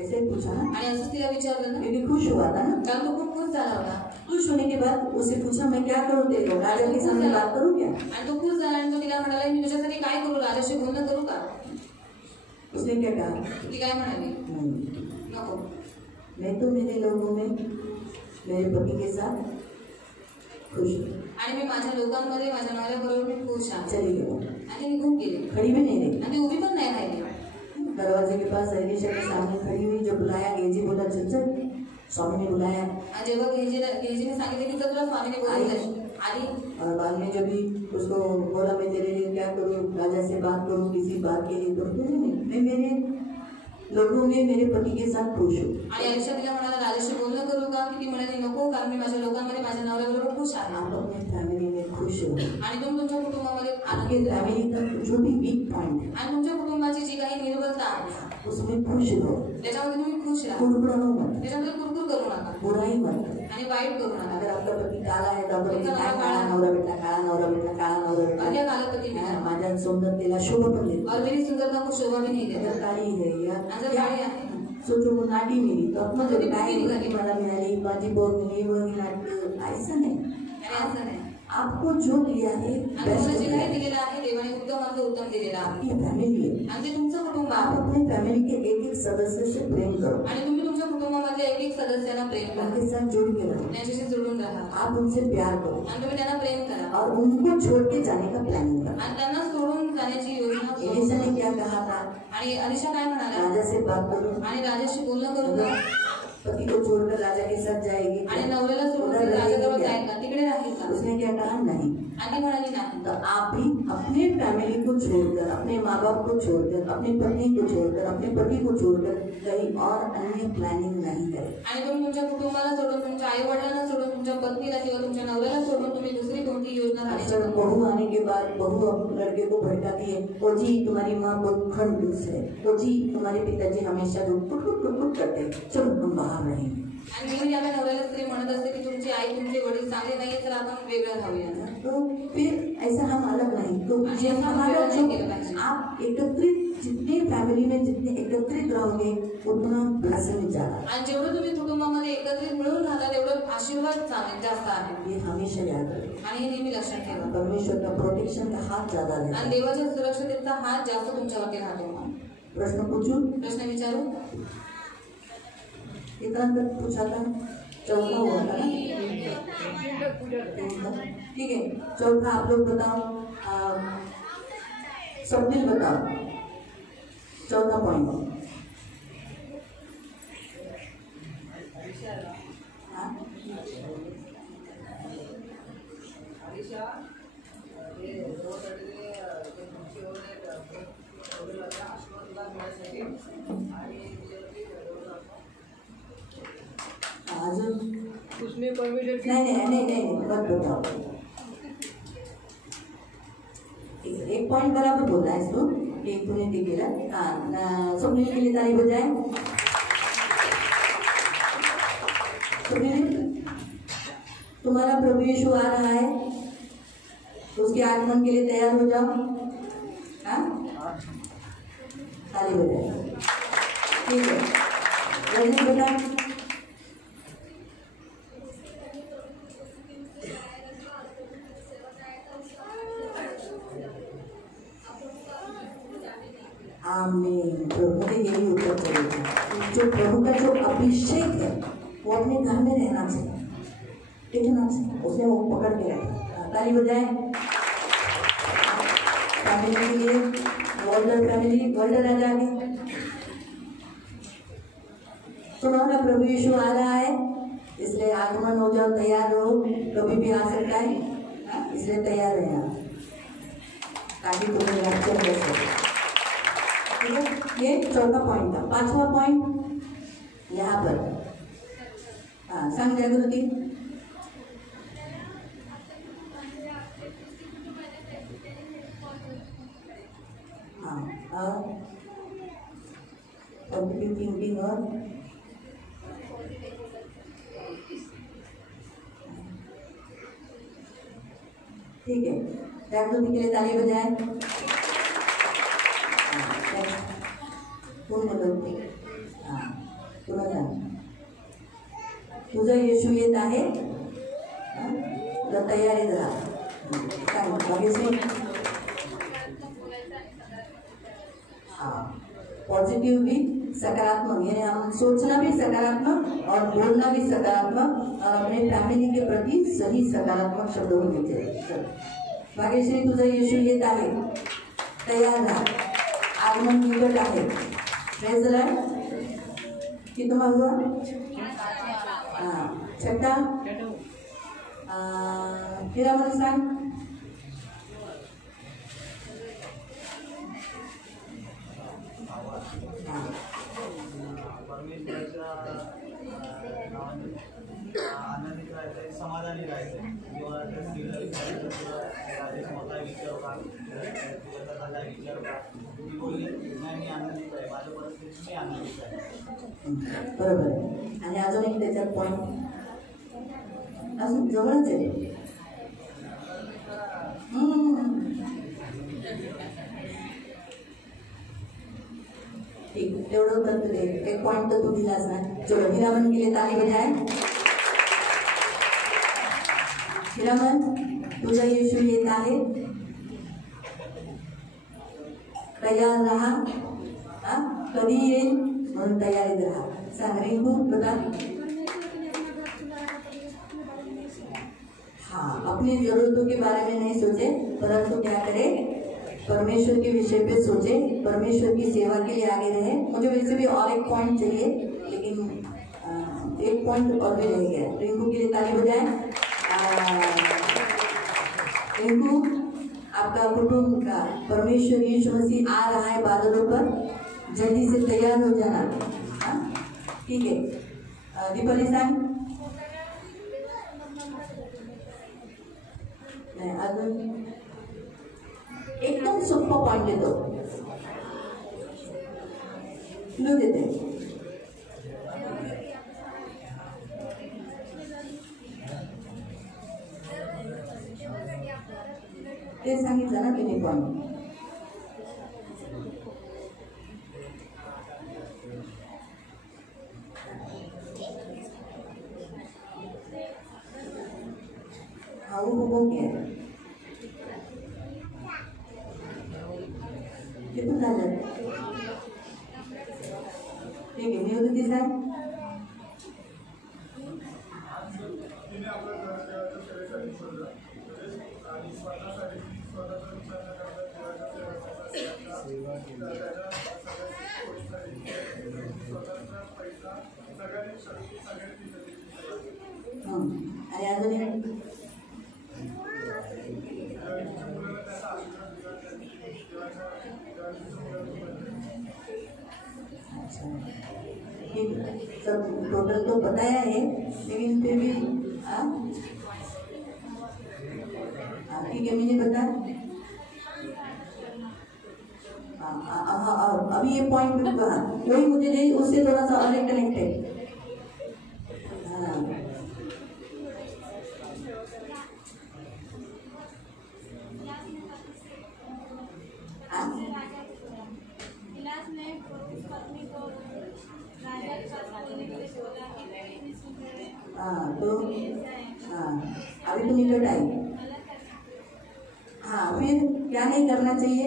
ऐसे पूछा ना, आणि असंच तिला विचारलं ना, क्योंकि खुश हुआ था ना. कारण तो खूप खुश झाला होता. खुश होने के बाद उसे पूछा, मैं क्या करूं तेरे को, राजा के सामने बात करूं क्या. आणि तो खुश झाला आणि तो तिला म्हणाला, मी तुझ्यासाठी काय करू, राजाशी बोलणं करू का. उसने क्या कहा, ती काय म्हणाली, नहीं, नको, मैं तो मेरे लोगों में मेरे पति के साथ खुश हूँ. आणि मी माझ्या लोकांमध्ये माझ्या नवऱ्याबरोबर मी खुश आहे. चली गई. आणि ती निघून गेली. खड़ी भी नहीं रही. आणि ती उभी पण नाही राहिली. दरवाजे के पास एलिशा के सामने खड़ी हुई. जब बुलाया, गेजी बोला चल चल. स्वामी ने बुलाया. आणि जेव्हा गेजीने सांगितलं की तुला स्वामीने बोलवलंय, आली. और बाद में जब भी उसको बोला, मैं तेरे लिए क्या करूँ, राजा से बात करूँ किसी बात के लिए, तो नहीं, मैं मेरे लौटूंगी मेरे पति के साथ खुश हूँ. आणि अलिशा तिला म्हणाला राजाशी बोलणं करू का? की ती म्हणाली नको, कारण मी माझ्या लोकांमध्ये माझ्या नवऱ्याबरोबर खुश आहे. आप अपने फैमिली में खुश हो. आणि तुम्ही तुमच्या कुटुंबामध्ये आपके आनंदित राहा. फैमिली का जो भी वीक पॉइंट है आणि तुमच्या कुटुंबाची जी काही निर्बलता आहे उसमें खुश रहो. त्याच्यामध्ये तुम्ही खुश राहा. कुड़कुड़ाओ मत, त्याच्यामध्ये कुरकुर करू नका बुराई मत. आणि वाईट करू नका. अगर आपका पति काला है तो आपण काय काळा नवरा भेटला, काळा नवरा भेटला, काळा नवरा भेटला. अन्य कालपती में हाँ, माझ्या सुंदरतेला शोभा पण देतो. और मेरी सुंदरता को शोभा भी नहीं देता. अगर काळी है या अगर काळी आहे, सोचो वो नाटी मिली तो आपण म्हणजे ती काय मुलगी निघाली. मला मिळाली, माझी बोर मिली, वो नाटक ऐसा नहीं. आणि असं नाही. आपको जो दिया है आणि बेस्ट तुम्हाला जे दिया काही है. दिलेलं आहे देवाने उत्तम अर्थ उत्तम दिलेला आहे. आपकी फैमिली है. आणि ते तुमचं कुटुंब आप आहे. अपने फैमिली के एक एक सदस्य से प्रेम करो. आणि तुम्ही तुमच्या कुटुंबामधल्या एक एक सदस्यांना प्रेम करा. उनके साथ जुड़ के रहो. त्यांच्याशी जोडून राहा. आप उनसे प्यार करो आणि तुम्ही त्यांना प्रेम करा. और उनको छोड़ के जाने का प्लानिंग करो. आणि त्यांना सोडून जाण्याची योजना एलिशा ने क्या कहा था? आणि अलिशा काय म्हणाला? राजा से बात करो. आणि राजाशी बोलणं करू का? पति को छोड़कर राजा के साथ जाएगी. आणि नवऱ्याला सोडून ती राजाजवळ जाईल का? तिकडे राहील का? उसने क्या कहा? नहीं. आणि म्हणाली नाही. तो आप भी अपने फैमिली को छोड़कर, अपने माँ बाप को छोड़कर, अपनी पत्नी को छोड़कर, अपने पति को छोड़कर कहीं और अन्य प्लानिंग नहीं करें. आणि तुम्ही तुमच्या कुटुंबाला सोडून, तुमच्या आई वडिलांना सोडून, तुमच्या पत्नीला किंवा तुमच्या नवऱ्याला सोडून तुम्ही दुसरी कोणती योजना राहण्याची आजकल बहू आने के बाद बहू अब लड़के को भड़काती है. ओ जी तुम्हारी माँ बहुत खड़ूस है. ओ जी तुम्हारे पिताजी हमेशा कुट कुट कुट कुट करते हैं. चलो हम बाहर रहेंगे. आणि मी आपल्या नवऱ्याला स्त्री म्हणत असते की तुमची आई तुमचे वडील चांगले नाहीये तर आपण वेगळं राहूया. तो फिर ऐसा हम अलग नहीं. तो ये हमारा जो आप एकत्रित, जितने फैमिली में जितने एकत्रित रहोगे उतना ब्लेसिंग ज्यादा. आणि जेवढं तुम्ही कुटुंबामध्ये एकत्रित मिळून राहता तेवढं आशीर्वाद जास्त आहे. ये हमेशा याद रखें. आणि हे नेहमी लक्षात ठेवा. परमेश्वर का प्रोटेक्शन का हाथ ज्यादा रहता आणि है. देवाच्या सुरक्षिततेचा हात जास्त तुमच्यावरती राहतो. प्रश्न पूछूं? प्रश्न विचारू. इतना तक पूछा था, चौथा हुआ था ना. ठीक है, चौथा आप लोग बताओ. स्वप्निल बताओ चौथा पॉइंट. हाँ? अजून उसमें परमिशन की नहीं मत बताओ. एक पॉइंट बराबर बोला है इसको. एक तूने ठीक किया. हाँ, स्वप्निल के लिए ताली बजाए. स्वप्निल, तुम्हारा प्रभु यीशु आ रहा है, उसके आगमन के लिए तैयार हो जाओ. हाँ, ताली बजाए. ठीक है. रजनी बेटा, आमीन. प्रभु के यही उत्तर चलेगा. जो प्रभु का जो अभिषेक है वो अपने घर में रहना चाहिए, टिकना चाहिए. उसने वो पकड़ के रखा. ताली बजाए फैमिली के लिए. वर्ल्डर फैमिली, वर्ल्डर आ जाएंगे. सुनो ना, प्रभु यीशु आ रहा है, इसलिए आगमन हो जाओ, तैयार हो. कभी भी आ सकता है, इसलिए तैयार रहना ताकि तुम्हें रैप्चर कर सके. ठीक है, ये चौथा पॉइंट था. पांचवा पॉइंट यहाँ पर. हाँ, सांग जागृति. हाँ, और पॉजिटिव थिंकिंग. और ठीक है, जागृति के लिए ताली बजाएं. पूर्ण लोक. हां, पुन्हा सांग. तुझं येशू येत आहे. तुला तयारीत राहा. काय भाग्यश्री? हाँ, पॉजिटिव भी, सकारात्मक. यानी हम सोचना भी सकारात्मक और बोलना भी सकारात्मक और अपने फैमिली के प्रति सही सकारात्मक शब्दों में विचार. भाग्यश्री, तुझं येशू येत आहे, तयार राहा. आगमन निकट आहे. Praise the Lord. कितना हुआ? हाँ, छठा. फिर हमारे सांग. हाँ, समाधानी राहायचं किंवा राजेश मोठा विचारू का तुझा विचारू का ती बोलली नाही मी आनंदित आहे माझ्या परिस्थितीत मी आनंदित आहे. बरोबर आहे. आणि अजून एक त्याच्यात पॉईंट अजून जवळच आहे. ठीक तेवढं करतो ते एक पॉईंट तर तू दिलास ना. चलो हिरामन के लिए ताली बजाय. हिरामन तुझा येशू येत आहे, तयार राहा. कधी येईल म्हणून तयारीत राहा. सांग रिंकू बता. हाँ, अपनी जरूरतों के बारे में नहीं सोचे परंतु क्या करे, परमेश्वर के विषय पे सोचे, परमेश्वर की सेवा के लिए आगे रहे. मुझे वैसे भी और एक पॉइंट चाहिए लेकिन एक पॉइंट और भी रह गया. रिंकू के लिए ताली बजाएं. रिंकू आपका कुटुंब का परमेश्वर यीशु मसीह आ रहा है बादलों पर, जल्दी से तैयार हो जाना. ठीक है. दीपाली सांग. अजून एकदम सोपा पॉइंट देतो क्लू देते. ते सांगितलं ना तुम्ही पॉइंट. हा हो घ्या. किती झालं. ठीक आहे. निवृत्ती सांग. आणि अजून सब टोटल तो बताया है लेकिन फिर भी ठीक है. मुझे बता. अभी ये पॉइंट वही मुझे दे, उससे थोड़ा सा अलग कनेक्ट है. तो अभी तुम निकट आई. हाँ, फिर क्या नहीं करना चाहिए.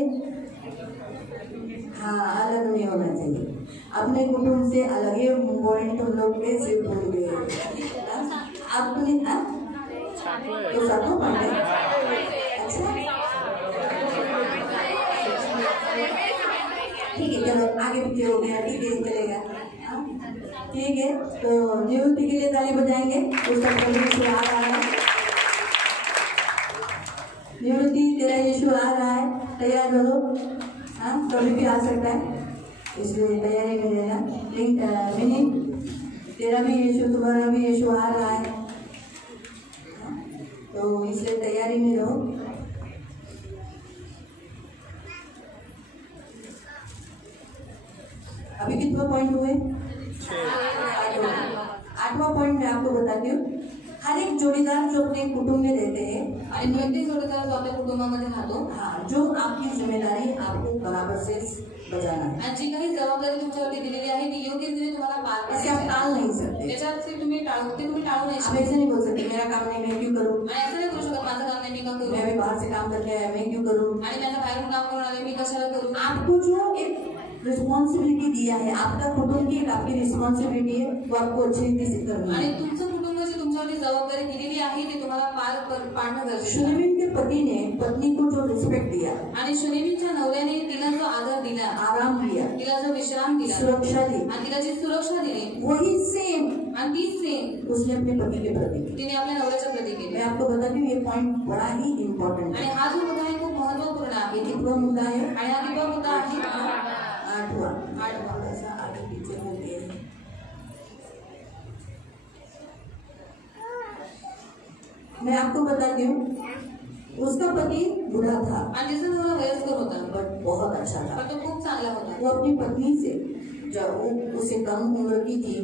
हाँ, अलग नहीं होना चाहिए. अपने कुटुंब से अलग ही पॉइंट तुम लोग कैसे भूल गए. आपने तो सातों पॉइंट है. अच्छा ठीक है. चलो आगे पीछे हो गया. ठीक है चलेगा. ठीक है. तो निवृत्ति के लिए ताली बजाएंगे. उसका परमेश्वर आ रहा है. निवृत्ति तेरा यीशु आ रहा है, तैयार रहो. हाँ, कभी भी आ सकता है इसलिए तैयारी में रहना. मिनी तेरा भी यीशु, तुम्हारा भी यीशु आ रहा है तो इसलिए तैयारी में रहो. अभी कितना पॉइंट हुए. 8वां पॉइंट मैं आपको बताती हूँ. हर एक जोड़ीदार जो अपने कुटुंब में रहते हैं आणि प्रत्येक जोडीदार जो आपल्या कुटुंबामध्ये राहतो, हाँ, जो आपकी जिम्मेदारी आपको बराबर से बजाना है. आणि जी काही जबाबदारी तुमच्यावरती दिलेली आहे ती योग्य रीतीने तुम्हाला पार ऐसे आप पाडायची आहे. टाल नहीं सकते. त्याच्यात ते तुम्ही टाळू नाही आप शकत. ऐसे नहीं बोल सकते मेरा काम नहीं मैं क्यों करूँ. आणि असं नाही करू शकत माझं काम नाही मी का करू, मैं अभी बाहर से काम करके आया मैं क्यों करूँ. आणि मी आता बाहेरून काम करून आले मी कशाला करू. आपको जो एक रिस्पॉन्सिबिलिटी दिया है, आपका कुटुंब की एक आपकी रिस्पॉन्सिबिलिटी है, वो आपको अच्छी रीति से करनी आणि है. तुमचं कुटुंब जी तुमच्यावरती जबाबदारी दिलेली आहे ती तुम्हाला पाडणं गरजेचं आहे. सुलेमान के पति ने पत्नी को जो रिस्पेक्ट दिया, आणि शुनेमीच्या नवऱ्याने तिला जो आदर दिला, आराम दिया, तिला जो विश्राम दिला, सुरक्षा दी, आणि तिला जी सुरक्षा दिली, वही सेम आणि तीच सेम उसने अपने पति के प्रति की. तिने आपल्या नवऱ्याच्या प्रती केली. मैं आपको बताती हूँ ये पॉइंट बड़ा ही इम्पोर्टेंट आणि है. हा जो मुद्दा आहे खूप महत्वपूर्ण आहे. ये कितना मुद्दा है. आणि हा कितवा मुद्दा आहे. 8वां. ऐसा आगे पीछे हो गया. मैं आपको बताती हूँ, उसका पति बुढ़ा था आणि तिचा नवरा वयस्कर होता बट बहुत अच्छा था। पण तो खूप चांगला होता वो अपनी पत्नी से, जब वो उससे कम उम्र की थी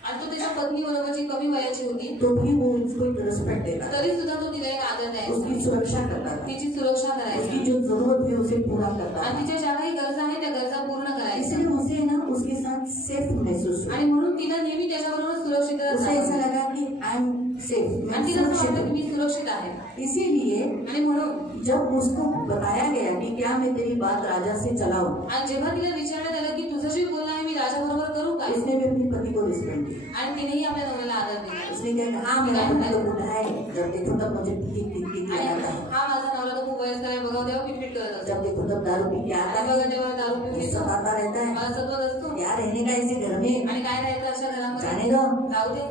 आणि तो त्याच्या पत्नी बरोबर जी कमी वयाची होती तो भी वो उसको एक रिस्पेक्ट देता था, तरी सुद्धा तो तिला एक आदर द्यायचा, उसकी सुरक्षा करता था, तिची सुरक्षा उसकी करायची जो जरूरत है उसे पूरा करता आणि था। तिच्या ज्या काही गरजा आहेत त्या गरजा पूर्ण करायच्या इसलिए उसे ना उसके साथ सेफ महसूस हुआ। आणि म्हणून तिला नेहमी त्याच्याबरोबर सुरक्षित उसे ऐसा लगा कि आई एम सेफ, मैं आणि तिला असं वाटतं की सुरक्षित मी सुरक्षित आहे हूँ। इसीलिए आणि म्हणून जब उसको बताया गया कि क्या मैं तेरी बात राजा से चलाऊं, आणि जेव्हा तिला विचारण्यात आलं की तुझं जे बोलणं आहे मी राजाबरोबर करू का, उसने भी अपने पति को रिस्पेक्ट दी। आणि तिनेही आपल्या नवऱ्याला आदर दिला उसने कहा हाँ मेरा पति तो बूढ़ा है, जब देखो तब मुझे टिक टिक टिक आणि लगाता है, हा माझा नवरा तो खूप वयस्कर आहे बघा तेव्हा पिटपिट करत असतो जब देखो तब दारू पी के आता आणि है, बघा तेव्हा दारू पिऊन येतो सताता रहता है। मला सतवत असतो क्या रहने का ऐसे घर में, आणि काय राहायचं अशा घरामध्ये जाने दो। जाऊ दे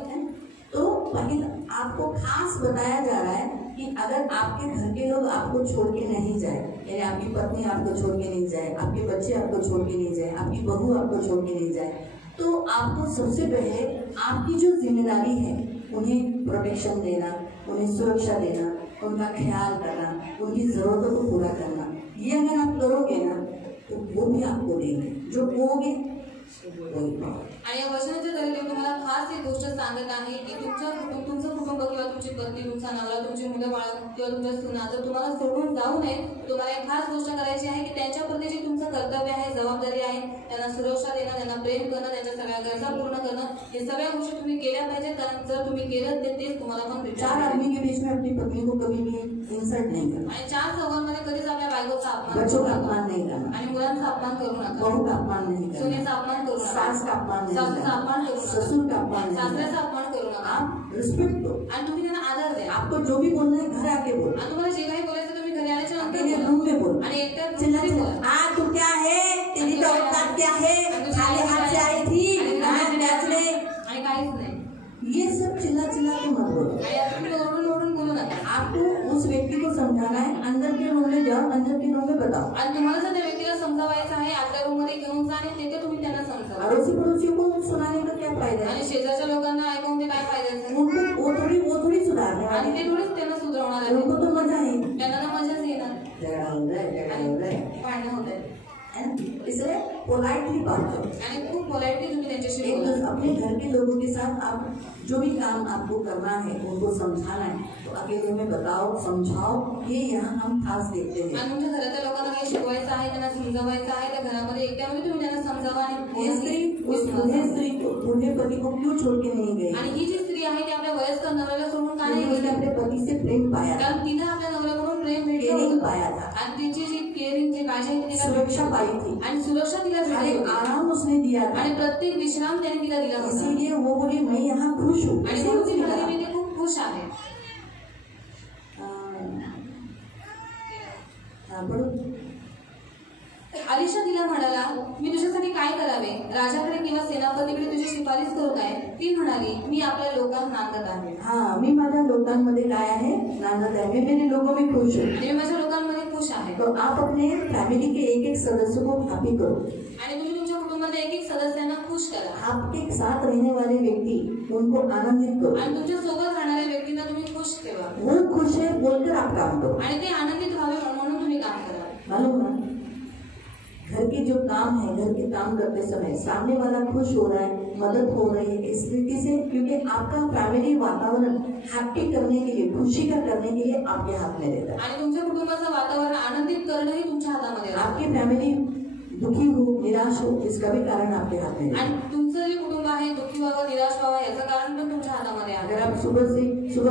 तो पहले आपको खास बताया जा रहा है कि अगर आपके घर के लोग आपको छोड़ के नहीं जाए, यानी आपकी पत्नी आपको छोड़ के नहीं जाए, आपके बच्चे आपको छोड़ के नहीं जाए, आपकी बहू आपको छोड़ के नहीं जाए, तो आपको सबसे पहले आपकी जो जिम्मेदारी है उन्हें प्रोटेक्शन देना, उन्हें सुरक्षा देना, उनका ख्याल करना, उनकी जरूरतों को पूरा करना, ये अगर आप करोगे ना तो वो भी आपको देंगे, जो बोगे वही पाओगे। आणि या वचनाच्या द्वारे देव तुम्हाला खास एक गोष्ट सांगत आहे की तुमचं कुटुंब किंवा तुमची पत्नी, तुमचा नवरा, तुमची मुलं बाळ किंवा तुमच्या सुना जर तुम्हाला सोडून जाऊ नये, तुम्हाला एक खास गोष्ट करायची आहे की त्यांच्याप्रती जे तुमचं कर्तव्य आहे, जबाबदारी आहे, त्यांना सुरक्षा देणं, त्यांना प्रेम करणं, त्यांच्या सगळ्या गरजा पूर्ण करणं, हे सगळ्या गोष्टी तुम्ही केल्या पाहिजे, कारण जर तुम्ही केलं तेच तुम्हाला पण भेटणार. 4 आदमी के बीच में अपनी पत्नी को कभी भी इंसल्ट नहीं करना, आणि 4 चौघांमध्ये कधीच आपल्या बायकोचा अपमान बच्चों करू का नका अपमान नहीं करना, आणि मुलांचा अपमान करू नका, बहू का अपमान नहीं करना, सुनेचा अपमान करू नका, सास का अपमान नहीं सासूचा अपमान करना, करू नका, ससुर का अपमान नहीं सासऱ्याचा करना। अपमान करू नका आप रिस्पेक्ट दो, आणि तुम्ही त्यांना आदर द्या. आपको जो भी बोलना है घर आके बोलो, आणि तुम्हाला जे काही बोलायचं तुम्ही घरी आल्याच्या नंतर अकेले बोला. रूम में बोलो, आणि एकट्यात चिल्ला घरी बोला. चिल्ला हाँ तू क्या है, तेरी तो औकात क्या है, खाली हाथ से आई थी हाँ बेचने, आणि काहीच नाही. ये सब चिल्ला चिल्ला के मत बोलो। आणि आता तुम्ही ओरडून ओरडून बोलू नका. आपको उस व्यक्ति को समझाना है, अंदर के रूम में जाओ, अंदर के रूम में बताओ, आणि तुम्हाला जर त्या व्यक्तीला समजावायचं आहे आपल्या रूम मध्ये घेऊन जा आणि तिथे तुम्ही त्यांना समजावा. अड़ोसी पड़ोसियों को सुनाने का क्या फायदा है, आणि शेजारच्या लोकांना ऐकून ते काय फायद्याचं. उनको वो थोड़ी सुधारने आणि वाले ते थोडीच त्यांना सुधारवणार हैं, आहे. उनको तो मजा नहीं, त्यांना ना मजाच येणार. झगड़ा हो रहा है, झगड़ा हो रहा है, भांडणं होत आहे. है ना? इसलिए पोलाइटली बात करो, आणि खूप पोलाइटली तुम्ही त्यांच्याशी एक बोला. अपने घर के लोगों के साथ आप जो भी काम आपको करना है उनको समझाना है तो अकेले में बताओ, समझाओ, ये यहाँ हम खास देखते हैं। आणि तुमच्या घरातल्या लोकांना काही शिकवायचं आहे, त्यांना समजावायचं आहे, त्या घरामध्ये एकट्यामध्ये तुम्ही त्यांना समजावा आणि ये स्त्री उस बूढ़े स्त्री को, बूढ़े पति को क्यों छोड़ के नहीं गई, आणि ही जी स्त्री आहे ती आपल्या वयस्कर नवऱ्याला सोडून का नाही क्योंकि उसने गेली? अपने पति से प्रेम पाया था, कारण तिने आपल्या नवऱ्याकडून प्रेम भेटलं केयरिंग होतं. पाया था, आणि तिची जी केअरिंग जी काळजी आहे ती तिला सुरक्षा पाई थी, आणि सुरक्षा तिला हर भेटली एक होती. आराम उसने दिया था, आणि प्रत्येक विश्राम त्याने तिला दिला होता. इसीलिए वो बोली मैं यहाँ खुश हूँ, आणि ऐसे म्हणून उसने ती म्हणाली, कहा। मी ते खूप खुश आहे. हाँ, बोलो। अलिशा तिला म्हणाला, मी तुझ्यासाठी काय करावे, राजाकडे किंवा सेनापतीकडे तुझी शिफारस करू काय. ती म्हणाली, मी आपल्या लोकांत नांदत आहे हाँ, मी माझ्या लोकांमध्ये काय आहे नांदत आहे, मैं मेरे लोगों में खुश हूँ। आणि मी माझ्या लोकांमध्ये खुश आहे. तो आप अपने फैमिली के एक एक सदस्य को हैप्पी करो, आणि तुम्ही तुमच्या कुटुंबातल्या एक एक सदस्यांना खुश करा. आपके साथ रहने वाले व्यक्ति उनको आनंदित करो, आणि तुमच्या सोबत राहणाऱ्या व्यक्तींना तुम्ही खुश ठेवा. वो खुश है बोलकर आप काम करो। आणि ते आनंदित व्हावे म्हणून तुम्ही काम करा. मालूम ना, घर के जो काम है, घर के काम करते समय सामने वाला खुश हो रहा है, मदद हो रही है इस रीति से, क्योंकि आपका फैमिली वातावरण हैप्पी करने के लिए, खुशी का करने के लिए आपके हाथ में रहता है। आणि तुमच्या कुटुंबाचं वातावरण आनंदित करणंही तुमच्या हातामध्ये आहे. आपकी फैमिली दुखी हो, निराश हो, इसका भी कारण आपके हाथ में है। आणि तुमचं जे कुटुंब आहे दुःखी व्हावं, निराश व्हावं याचं कारण पण तुमच्या हातामध्ये आहे. अगर आप सुबह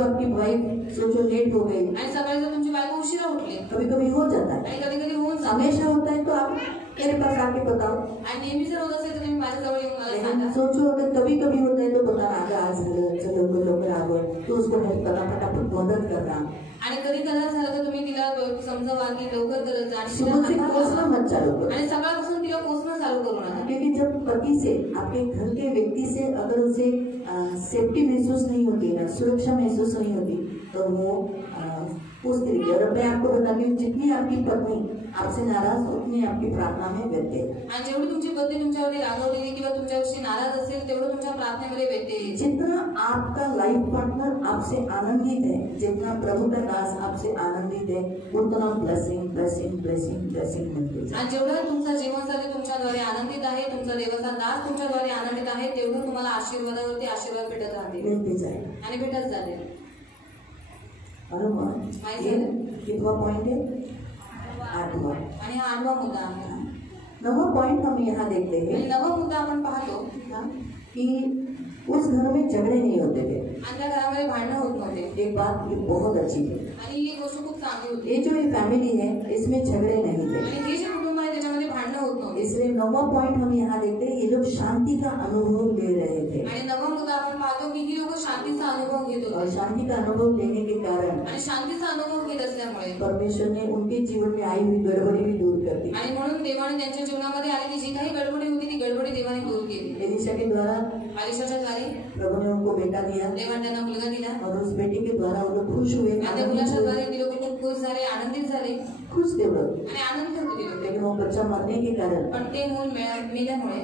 आपकी वाइफ सोचो लेट हो गई, आणि सकाळी जर तुमची बायको उशिरा उठली कभी कभी हो जाता है, आणि कधी कधी होऊन जातं. हमेशा होता है, तो आप मेरे पास आके बताओ। आणि नेहमी जर होत असेल तर तुम्ही माझ्याजवळ येऊन मला लेकिन सांगा. सोचो अगर कभी कभी होता है तो बताना, अगर आज झालं, चलो लवकर आगो, तो उसको हेल्प करना, फटाफट मदद करना, आणि कधी कदाच झालं तर तुम्ही तिला समजावा की लवकर करत जा आणि तिला सुबह से हाताळा. कोसना मत चालू करो, आणि सकाळपासून तिला पोचणं चालू करू नका. क्योंकि जब पति से, आपके घर के व्यक्ति से अगर उसे सेफ्टी महसूस नहीं होती ना, सुरक्षा महसूस नहीं होती, तो वो उस तरीके। और मैं आपको बताती हूँ, जितनी आपकी पत्नी आपसे नाराज उतनी आपकी प्रार्थना में व्यत्यय। आणि जेवढी तुमची पत्नी तुमच्यावरती रागवलेली किंवा तुमच्याविषयी नाराज असेल तेवढं तुमच्या प्रार्थनेमध्ये व्यत्यय येईल। जितना आपका लाइफ पार्टनर आपसे आनंदित है, जितना प्रभु का दास आपसे आनंदित है, उतना ब्लेसिंग ब्लेसिंग ब्लेसिंग ब्लेसिंग मिलते जाए। आणि जेवढा तुमचा जीवनसाथी तुमच्याद्वारे आनंदित आहे, तुमचा देवाचा दास तुमच्याद्वारे आनंदित आहे, तेवढं तुम्हाला आशीर्वादावरती आशीर्वाद भेटत राहतील मिलते जाए आणि भेटत जाते। ये कितना पॉइंट है? 8वां। आणि हा 8वा मुद्दा आहे। 9वां पॉइंट हम यहाँ देखते आणि हैं 9वा मुद्दा आपण पाहतो कि उस घर में झगड़े नहीं होते थे। आणि त्या घरामध्ये भांडणं होत नव्हते। एक बात ये बहुत अच्छी है, आणि ही गोष्ट खूप चांगली होती। ये जो ये फैमिली है इसमें झगड़े नहीं थे। आणि हे जे कुटुंब आहे त्याच्यामध्ये भांडणं होत नव्हते। इसलिए 9वां पॉइंट हम यहाँ देखते हैं, ये लोग शांति का अनुभव ले रहे थे। आणि 9वा मुद्दा आपण पाहतो की ही लोक शांतीचा अनुभव घेत और होते शांति का अनुभव लेने के कारण आणि शांतीचा अनुभव घेत असल्यामुळे परमेश्वर ने उनके जीवन में आई हुई गड़बड़ी भी दूर कर दी। आणि म्हणून देवाने त्यांच्या जीवनामध्ये आलेली जी काही गडबडी होती ती गडबडी देवाने दूर केली। एलिशा के द्वारा अलिशाच्या द्वारे प्रभु ने उनको बेटा दिया देवाने त्यांना मुलगा दिला और उस बेटे के द्वारा वो लोग खुश हुए, आणि त्या मुलाच्या द्वारे ती लोक खूप खुश झाले, आनंदित झाले खुश थे वो लोग। आणि आनंद होते ती लोक। लेकिन वो बच्चा मरने के कारण पण ते मूल मेल्यामुळे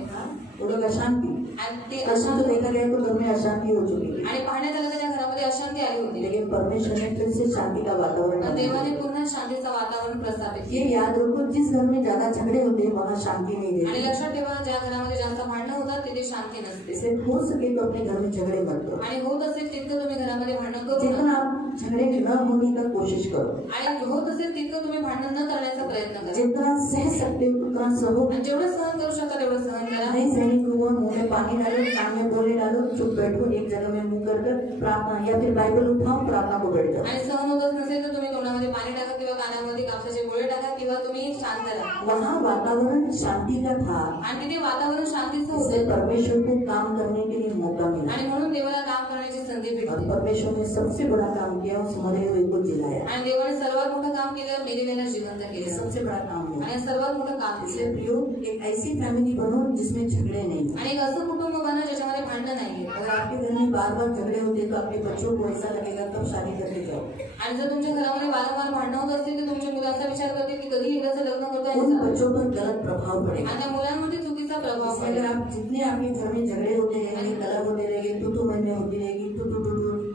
वो लोग अशांति, आणि ते अशांत अशांत देखा गया तो घर में अशांति हो चुकी थी। आणि पाहण्यात आलं तर त्या घरामध्ये अशांती आली होती। लेकिन परमेश्वर ने फिर से शांति का वातावरण पण बनाया। देवाने पुन्हा शांतीचं वातावरण प्रस्थापित ये केले। याद रखो, जिस घर में ज्यादा झगड़े होते हैं वहाँ शांति नहीं आणि रहती। लक्षात ठेवा, ज्या घरामध्ये जास्त भांडणं होतात तिथे शांती नसते। इसे हो सके तो अपने घर में झगड़े मत करो, आणि होत असेल तितकं तुम्ही घरामध्ये भांडण करू जितना नका। आप झगड़े न होने का कोशिश करो, आणि होत असेल तितकं तुम्ही भांडण न करण्याचा प्रयत्न करा। जितना सह सकते हो उतना सहो। आणि जेवढं सहन करू शकता तेवढं सहन करा। नहीं सहने को हुआ, मुंह में पानी डालो, कान में बोले डालो, चुप बैठो एक जगह में मुंह कर प्रार्थना, या फिर बाइबल उठाओ प्रार्थना को बैठ जाओ। आणि सहन होतच नसेल तर तुम्ही तोंडामध्ये पाणी टाका किंवा कानामध्ये कापसाचे गोळे टाका किंवा तुम्ही शांत राहा। वहाँ वातावरण शांति का था, आणि तिथे वातावरण शांतीचं इससे होतं परमेश्वर को काम करने के लिए मौका मिला। आणि म्हणून देवाला काम करण्याची संधी और भेटली। परमेश्वर ने सबसे बड़ा काम किया, उस मरे हुए को जिलाया। आणि देवाने सर्वात मोठं काम केलं, मेलेल्याला जिवंत ये केलं। सबसे बड़ा काम है। आणि सर्वात मोठं काम इसलिए केलं। प्रियो, एक ऐसी फैमिली बनो जिसमें झगड़े नहीं। आणि एक असं कुटुंब बना ज्याच्यामध्ये भांडण नाहीये। अगर आपके घर में बार बार झगड़े होते तो आपके बच्चों को ऐसा लगेगा कब शादी करके जाओ। आणि जर तुमच्या घरामध्ये वारंवार भांडणं होत असतील तर तुमच्या मुलांचा विचार करतील की कधी एकदाचं लग्न करतो उन आणि बच्चों पर गलत प्रभाव पड़ेगा। त्या मुलांमध्ये चुकीचा प्रभाव इसलिए पडेल। अगर आप जितने आपके घर में झगड़े होते रहेंगे, कलह होते रहेंगे, तू में होती रहेगी, तू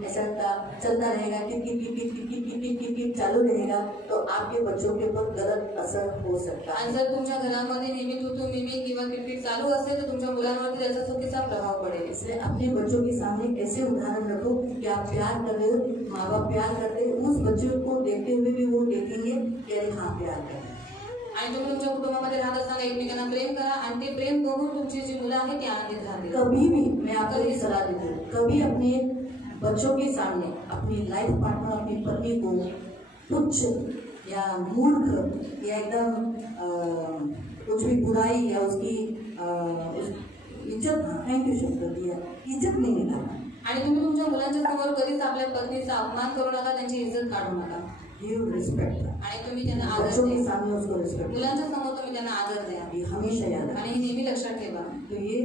ऐसा चलता रहेगा, किट चालू रहेगा, तो आपके बच्चों के ऊपर गलत असर हो सकता है। आणि जर तुमच्या घरामध्ये नेहमी तू मिमी किंवा किटकिट चालू असेल तर तुमच्या मुलांवरती त्याचा चुकीचा प्रभाव पडेल। इसलिए अपने बच्चों के सामने ऐसे उदाहरण रखो कि आप प्यार कर रहे हो, माँ बाप प्यार करते हैं, उस बच्चों को देखते हुए भी वो देखेंगे कि अरे हाँ प्यार कर। आणि तुम्ही तुमच्या कुटुंबामध्ये राहत असताना एकमेकांना प्रेम करा आणि ते प्रेम बघून तुमची जी मुलं आहेत ती आनंदित राहतील। कभी भी मैं आपको ये सलाह देती हूँ, कभी अपने बच्चों के सामने अपनी लाइफ पार्टनर, अपनी पत्नी को तुच्छ या मूर्ख या एकदम कुछ भी बुराई या उसकी इज्जत, थैंक यू शब्द दिया, इज्जत नहीं निकालना। आणि तुम्ही तुमच्या मुलांच्या समोर कधीच आपल्या पत्नीचा अपमान करू नका, त्यांची इज्जत काढू नका। गिव रिस्पेक्ट, आणि तुम्ही त्यांना आदर बच्चों के द्या। सामने उसको रिस्पेक्ट, मुलांच्या समोर तुम्ही त्यांना आदर द्या ये हमेशा याद रखना। आणि हे नेहमी लक्षात ठेवा। तो ये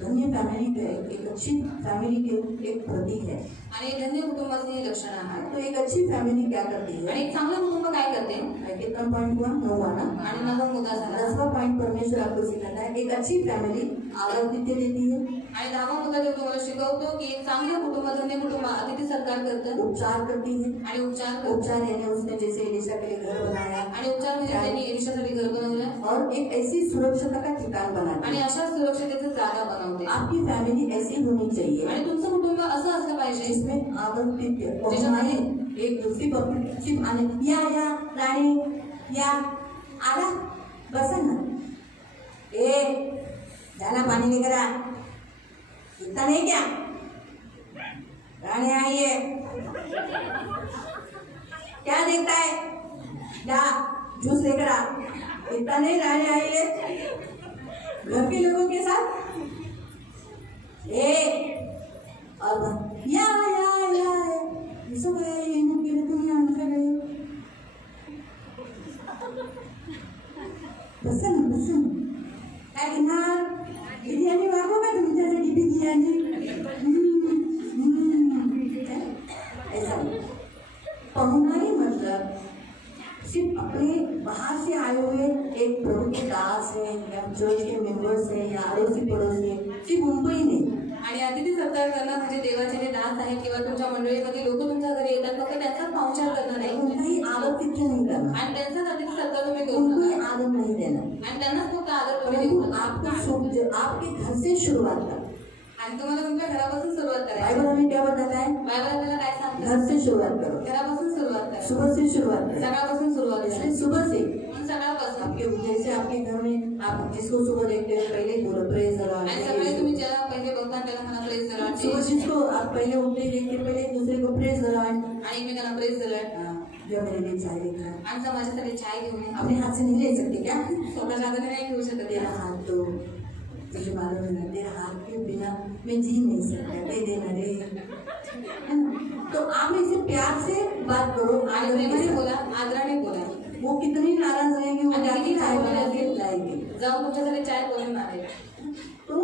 धन्य फैमिली का एक अच्छी फैमिली के एक प्रतीक है। आणि धन्य कुटुंबाचे हे लक्षण आहे। तो एक अच्छी फैमिली क्या करती है? आणि एक चांगलं कुटुंब काय करते? कितना पॉइंट हुआ? 9वां ना। आणि 9वा मुद्दा झाला। 10वां पॉइंट परमेश्वर आपको सिखाता है, एक अच्छी फैमिली आतिथ्य देती है, आणि 10वा मुद्दा देव तुम्हाला शिकवतो की एक चांगले कुटुंब, धन्य कुटुंब अतिथी सत्कार करतं उपचार करती है। आणि उपचार करतं। उपचार यानी उसने जैसे एलिशा के लिए घर बनाया, आणि उपचार म्हणजे त्यांनी एलिशासाठी घर बनवलं और एक ऐसी सुरक्षता का ठिकाण बनाती आणि है। अशा सुरक्षितेचं जागा बनवते। आपकी फैमिली ऐसी होनी चाहिए आणि तुमचं कुटुंब असं असलं पाहिजे जिसमें आतिथ्य, बहुमानी, एक दूसरी को चिप आने, या राणी या आला बसा ना, ए जाना पानी लेकर आ, इतना नहीं क्या, रानी आई है, क्या देखता है, जा जूस लेकर आ, इतना नहीं, रानी आई है, घर के लोगों के साथ और या सब बसन काय घेणार, बिर्याणी मागव का तुमच्यासाठी? बिर्याणी पहुनाई मतलब सिर्फ अपने बाहर से आए हुए एक प्रभु के दास है या चर्च के मेंबर्स है या अड़ोसी पड़ोसी है, सिर्फ उनको ही नाही. आणि अतिथी सत्कार करणं म्हणजे देवाचे जे दास आहेत किंवा तुमच्या मंडळीमध्ये लोक तुमच्या घरी येतात फक्त त्यांचाच पाहुणचार करणं नाही उनकाही आदर तिथे नाही करणार, आणि त्यांचाच अतिथी सत्कार तुम्ही करू उनकोही नका आदर नहीं देना. आणि त्यांनाच फक्त आदर तुम्ही प्रभु देऊ नका. आपको आपके घर से शुरुआत कर. आणि तुम्हाला तुमच्या घरापासून सुरुवात करायची. बाइबल हमें क्या बताता है? बायबल आपल्याला काय सांगतं? घर से शुरुआत करो, घरापासून सुरुवात करा, सुबह से शुरुआत करो. सकाळपासून सुरुवात इसलिए करा. सुबह से म्हणून सकाळपासून आपके जैसे आपके घर में आप जिसको सुबह देखते हैं पहले बोलो प्रेज द आणि सकाळी तुम्ही ज्याला पहिले बघता त्याला म्हणा प्रेज द लॉर्ड. सुबह जिसको आप पहले उठते देखते पहले एक दूसरे को प्रेज द लॉर्ड. आणि एकमेकांना प्रेज द लॉर्ड. जो मेरे लिए चाय लेकर आणि समाजासाठी चाय घेऊन ये. अपने हाथ से नहीं ले सकते क्या? स्वतःच्या हाताने नाही घेऊ शकत तेरा याला. हाथ तो तुझे मालूम है ना, तेरा हाथ के बिना मैं जी नहीं सकता, दे देना रे. है ना? तो आप इसे प्यार से बात करो, आणि आदर के प्रेमाने साथ. बोला, आदराने बोला. वो कितनी नाराज रहेंगे, वो आणि जाके किती चाय बना नाराज के लाएंगे. जाऊन तुमच्यासाठी चाय बनवून मारेल. तो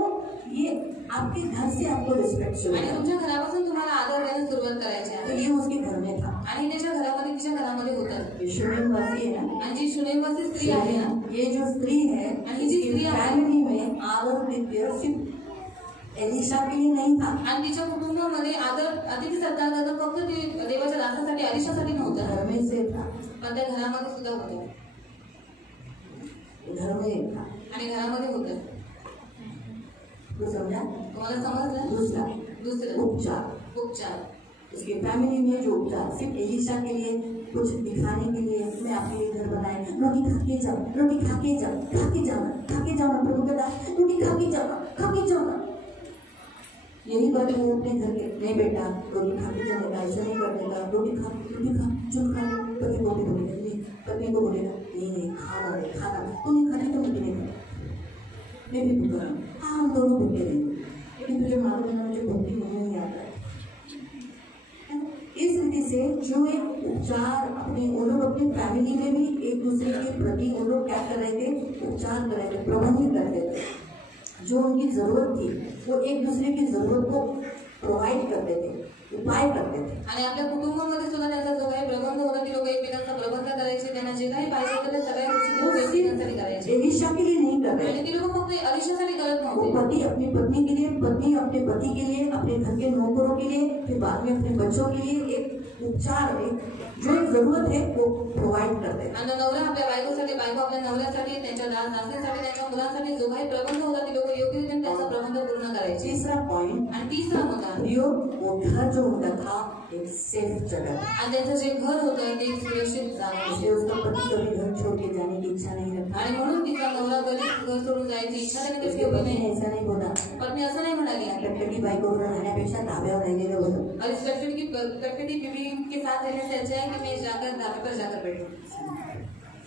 ये आपके घर से आपको रिस्पेक्ट शुरू आणि होगा. तुमच्या घरापासून तुम्हाला आदर देण्यास सुरुवात करायची तो आहे. ये उसके घर में था. आणि त्याच्या घरामध्ये तिच्या घरामध्ये होतं. ये शुनेमवासी है ना, आणि जी शुनेमवासी स्त्री आहे ना, ये जो स्त्री है आणि जी स्त्री आहे फैमिली में आदर देते सिर्फ एलिशा के लिए नहीं था. आणि तिच्या कुटुंबामध्ये आदर अतिथी सत्कार करणं फक्त ती देवाच्या दासासाठी अलिशासाठी नव्हतं, घर में से था, पण त्या घरामध्ये सुद्धा होतं. घर में था. आणि घरामध्ये होतं. तो समझा? तुम्हाला समजलं? दूसरा दुसरं उपचार. उपचार. उसकी फैमिली में जो उपचार सिर्फ एलिशा के लिए कुछ दिखाने के लिए मैं आपके लिए घर बनाए, रोटी खा के जाओ, रोटी खा के जाओ, खा के जाओ ना प्रभु के दास, रोटी खा के जाओ ना. यही बात वो अपने घर के, नहीं बेटा रोटी खा के जाने का, ऐसा नहीं करने का, रोटी खा चुप खा ले. पति को भी बोलेगा नहीं, पत्नी को बोलेगा नहीं खाना तू नहीं खाती तो मुझे नहीं खाती, मैं भी भूखा हूँ. हाँ हम दोनों भूखे रहेंगे, लेकिन तुझे मालूम है ना मुझे भूखी नहीं आता है. इस रीति से जो एक उपचार अपने उन लोग अपनी फैमिली में भी एक दूसरे के प्रति उन लोग क्या कर रहे थे? उपचार कर रहे थे, प्रबंध करते थे. जो उनकी जरूरत थी वो एक दूसरे की जरूरत को प्रोवाइड करते थे, उपाय करते थे. आणि आपल्या कुटुंबामध्ये सुद्धा त्यांचा जो काही प्रबंध होता, ती लोक एकमेकांचा प्रबंध करायचे. त्यांना जे काही पाहिजे होतं त्या सगळ्या गोष्टी ती लोक एकमेकांसाठी करायचे. एलिशा के लिए नहीं कर रहे, आणि ती लोक फक्त अलिशासाठी करत वो नव्हते. पति अपनी पत्नी के लिए, पत्नी अपने पति के लिए, अपने घर के नौकरों के लिए, फिर बाद में अपने बच्चों के लिए एक उपचार, जो एक जरूरत है वो प्रोवाइड करते हैं. आणि नवरा आपल्या बायकोसाठी, बायको आपल्या नवऱ्यासाठी, त्यांच्या दासीसाठी, त्यांच्या मुलांसाठी जो काही प्रबंध होता ती लोक योग्य रीतीने त्यांचा प्रबंध पूर्ण करायचे. तीसरा पॉइंट, आणि तिसरा होता वो घर जो उनका था एक सेफ जगह. आणि त्यांचं जे घर होतं ते सुरक्षित जागा. इसलिए उसका पति कभी घर छोड़ के जाने की इच्छा नहीं रखा. आणि म्हणून तिचा नवरा कधीच घर सोडून जायची इच्छा त्याने कधी उसके ठेवली पति ने नाही. ऐसा नहीं बोला, पत्नी असं नाही म्हणाली. कटकटी बायकोवर राहण्यापेक्षा धाब्यावर राहिलेलं बरं. और इस कटकटी बीवी के साथ रहने से अच्छा है कि मैं जाकर धाबे पर जाकर बैठूं.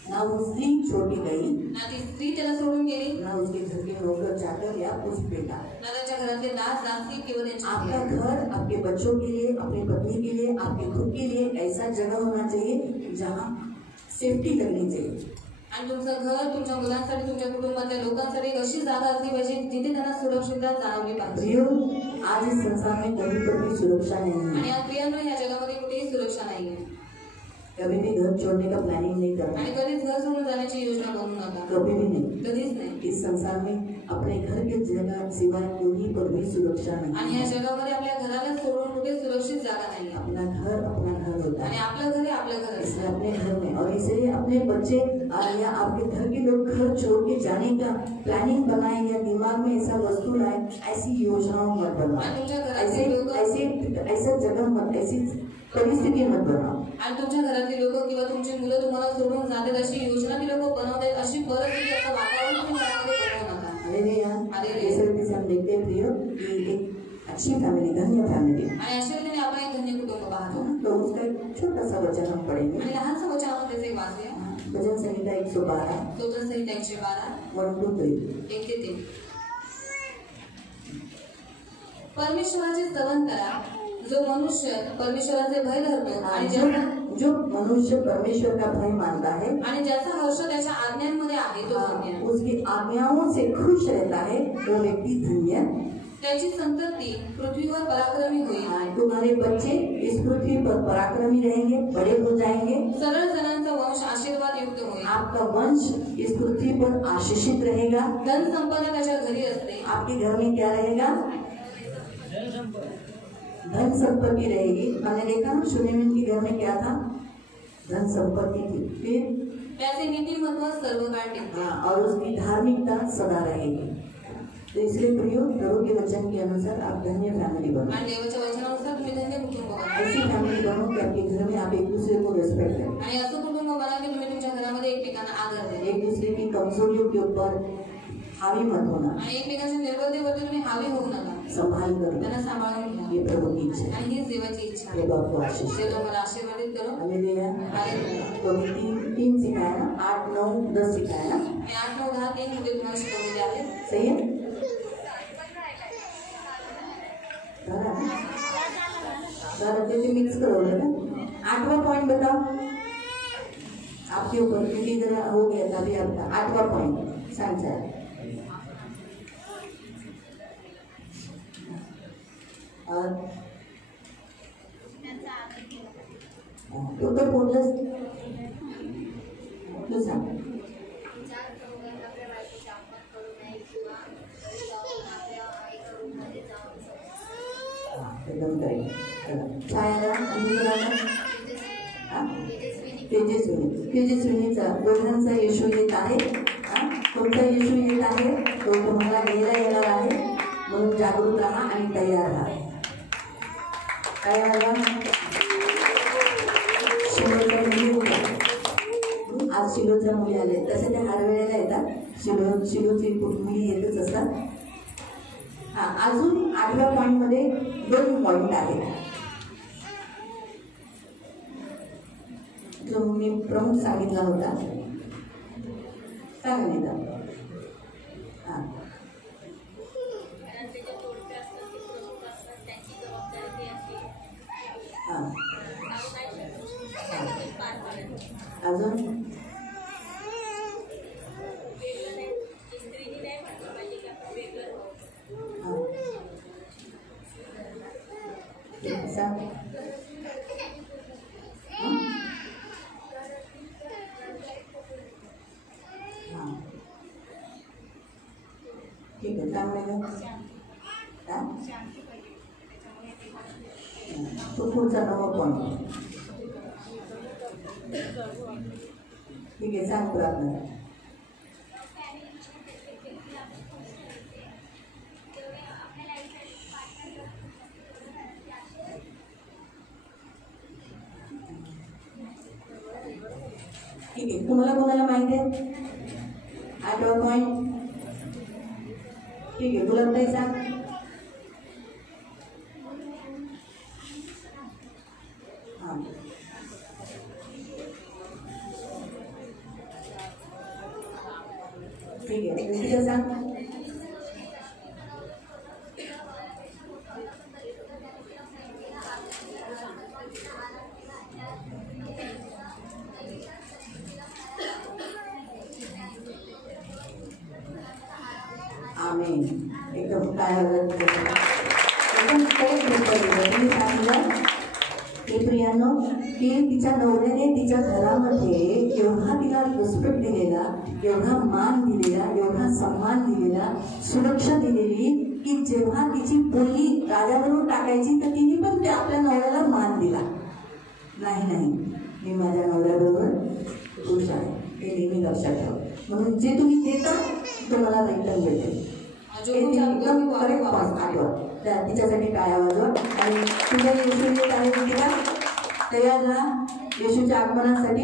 ना वो स्त्री छोड़ी गई, ना ती स्त्री त्याला सोडून गेली, ना उसके घर के नौकर चाकर या कुछ बेटा. ना त्यांच्या घरातले दास दासी किंवा त्यांची आपका मुले. घर आपके बच्चों के लिए, अपनी पत्नी के लिए, आपके खुद के लिए ऐसा जगह होना चाहिए जहाँ सेफ्टी लगनी चाहिए. आणि तुमचं घर तुमच्या मुलांसाठी, तुमच्या कुटुंबातल्या लोकांसाठी एक अशी जागा असली पाहिजे जिथे त्यांना सुरक्षितता जाणवली पाहिजे. प्रियो, आज इस संसार में कहीं पर भी सुरक्षा नहीं आणि है. आज प्रियांनो या जगामध्ये कुठेही सुरक्षा नाहीये. कभी भी घर छोड़ने का प्लानिंग नहीं करना, आणि कधीच घर सोडून जाण्याची योजना बनवू नका. कभी भी नहीं. कधीच नाही. इस संसार में अपने घर के जगह सिवाय कोई पर भी सुरक्षा आणि नहीं या है. जगामध्ये आपल्या घराला सोडून कुठे सुरक्षित जागा नाही. अपना घर होता आणि है. आपलं घर हे आपलं घर इसलिए असतं. अपने घर में, और इसलिए अपने बच्चे या आपके घर के लोग घर छोड़ के जाने का प्लानिंग बनाए या दिमाग में ऐसा वस्तु लाए, ऐसी योजनाओं मत बनाओ, आणि तुमच्या ऐसे घरातले लोक ऐसे ऐसा जगह मत, ऐसी परिस्थिति मत बनाओ. आणि तुमच्या घरातली लोक किंवा तुमची मुलं तुम्हाला सोडून जातात अशी योजना ती लोक बनवतात, अशी परिस्थिती असं वातावरण तुम्ही घरामध्ये बनवू नका. हालेलुया. हालेलुया. इस रीति से हम देखते हैं प्रियो कि एक अच्छी फैमिली, धन्य फैमिली. आणि अशा रीतीने आपण एक धन्य कुटुंब पाहतो. तो उसका एक छोटा सा वचन हम पढ़ेंगे. आणि लहानसं वचन आपण त्याचे एक वाचूया. भजन संहिता 112, स्तोत्र संहिता 112 1 to 3. 1 ते 3. परमेश्वराचे स्तवन करा, जो मनुष्य परमेश्वराचे भय धरतो आणि जो मनुष्य परमेश्वर का भय मानता है, आणि ज्याचा हर्ष त्याच्या आज्ञांमध्ये आहे तो धन्य. उसकी आज्ञाओं से खुश रहता है, वो व्यक्ति धन्य त्याची संतती पृथ्वीवर पराक्रमी होईल. तुम्हारे बच्चे इस पृथ्वी पर पराक्रमी रहेंगे, बड़े हो जाएंगे. सरळ जनांचा वंश आशीर्वाद युक्त होईल. आपका वंश इस पृथ्वी पर आशीषित रहेगा. धन संपदा त्याच्या घरी असते. आपके घर में क्या रहेगा? धन संपत्ति रहेगी. हमने देखा ना सुलेमान के घर में क्या था? धन संपत्ति थी. फिर त्याचे नीतिमत्व सर्व काळ टिकते. और उसकी धार्मिकता सदा रहेगी. तो इसलिए प्रियो, प्रभु के वचन के अनुसार आप धन्य फैमिली बनो. आणि देवाच्या वचनानुसार तुम्ही धन्य कुटुंब बना. ऐसी फैमिली बनो कि आपके घर में आप एक दूसरे को रेस्पेक्ट करें. आणि असं कुटुंब बना की तुम्ही तुमच्या घरामध्ये एकमेकांना आदर द्या. एक दूसरे की कमजोरियों के ऊपर हावी मत होना. आणि एकमेकांच्या निर्बंधीवरती तुम्ही हावी होऊ नका. संभाल कर त्यांना सांभाळून घ्या. ये प्रभु की इच्छा है. आणि हीच देवाची इच्छा आहे. प्रभु आपको आशीष ते तुम्हाला आशीर्वादित करो. हालेलुया. हालेलुया. तो मी तीन सिखाया ना, 8, 9, 10 सिखाया ना. हे 8, 9, 10 3 मुद्दे तुम्हाला शिकवलेले आहेत. सही है. ते मिक्स करवलं ना. 8वां पॉइंट बताओ. आपके ऊपर क्योंकि इधर हो गया था अभी आपका 8वां पॉइंट सांचा है. और तो बोललंस तू सांग. एकदम करेक्ट. छायाला तेजस्विनीचा दोघांचा येशू येत आहे. तुमचा येशू येत आहे. तो तुम्हाला घ्यायला येणार आहे. म्हणून जागरूक राहा आणि तयार राहा. काय राहा. शिलोच्या मुली होत्या. आज शिलोच्या मुली आल्या. तसे त्या हर वेळेला येतात. शिलोची मुली येतच असतात. अजून 8व्या पॉइंट मध्ये 2 पॉइंट आहेत जो मी प्रमुख सांगितला होता. सांगितला. अजून ठीक आहे. चांगलं तो पुढचा 9वा पॉइंट. ठीक आहे. सांग प्रार्थना. ठीक आहे. तुम्हाला कोणाला माहिती आहे 8वा पॉइंट? ठीक आहे. तुला काही सांग. ठीक आहे. तिथं सांग. आमेन. एकदम काय एकदम तुम्ही सांगितलं की प्रियांनो की तिच्या नवऱ्याने तिच्या घरामध्ये एवढा तिला रिस्पेक्ट दिलेला, एवढा मान दिलेला, एवढा सन्मान दिलेला, सुरक्षा दिलेली की जेव्हा तिची बोलली राजाबरोबर टाकायची तर तिने पण ते आपल्या नवऱ्याला मान दिला. नाही मी माझ्या नवऱ्याबरोबर खुश आहे हे नेहमी लक्षात ठेवा. म्हणून जे तुम्ही देता तुम्हाला रिटर्न भेटेल. एकदम करेक्ट पॉइंट आठवा. तिच्यासाठी टाळ्या वाजवा. आणि तुझ्या येशू येत आहे तिला तयार राहा. येशूच्या आगमनासाठी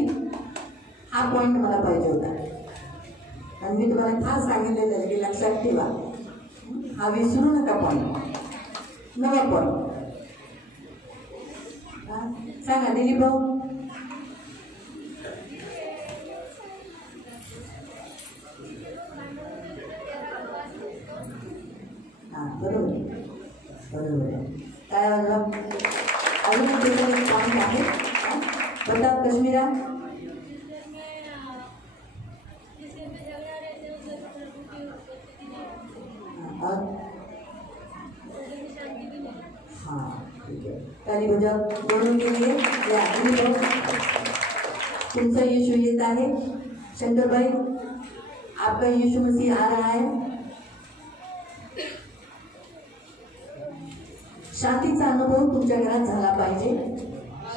हा पॉइंट मला पाहिजे होता. आणि मी तुम्हाला खास सांगितलेलं आहे की लक्षात ठेवा. हा विसरू नका पॉइंट. 9वा पॉइंट सांगा दिलीप भाऊ. बरोबर काय अजून एक पॉइंट आहे. बता कश्मीरा. ताली बजाओ दोनों के लिए। या तुमचा यीशु येत आहे। शंकर भाई आपका यीशु मसीह आ रहा है। शांतीचा अनुभव तुमच्या घरात झाला पाहिजे।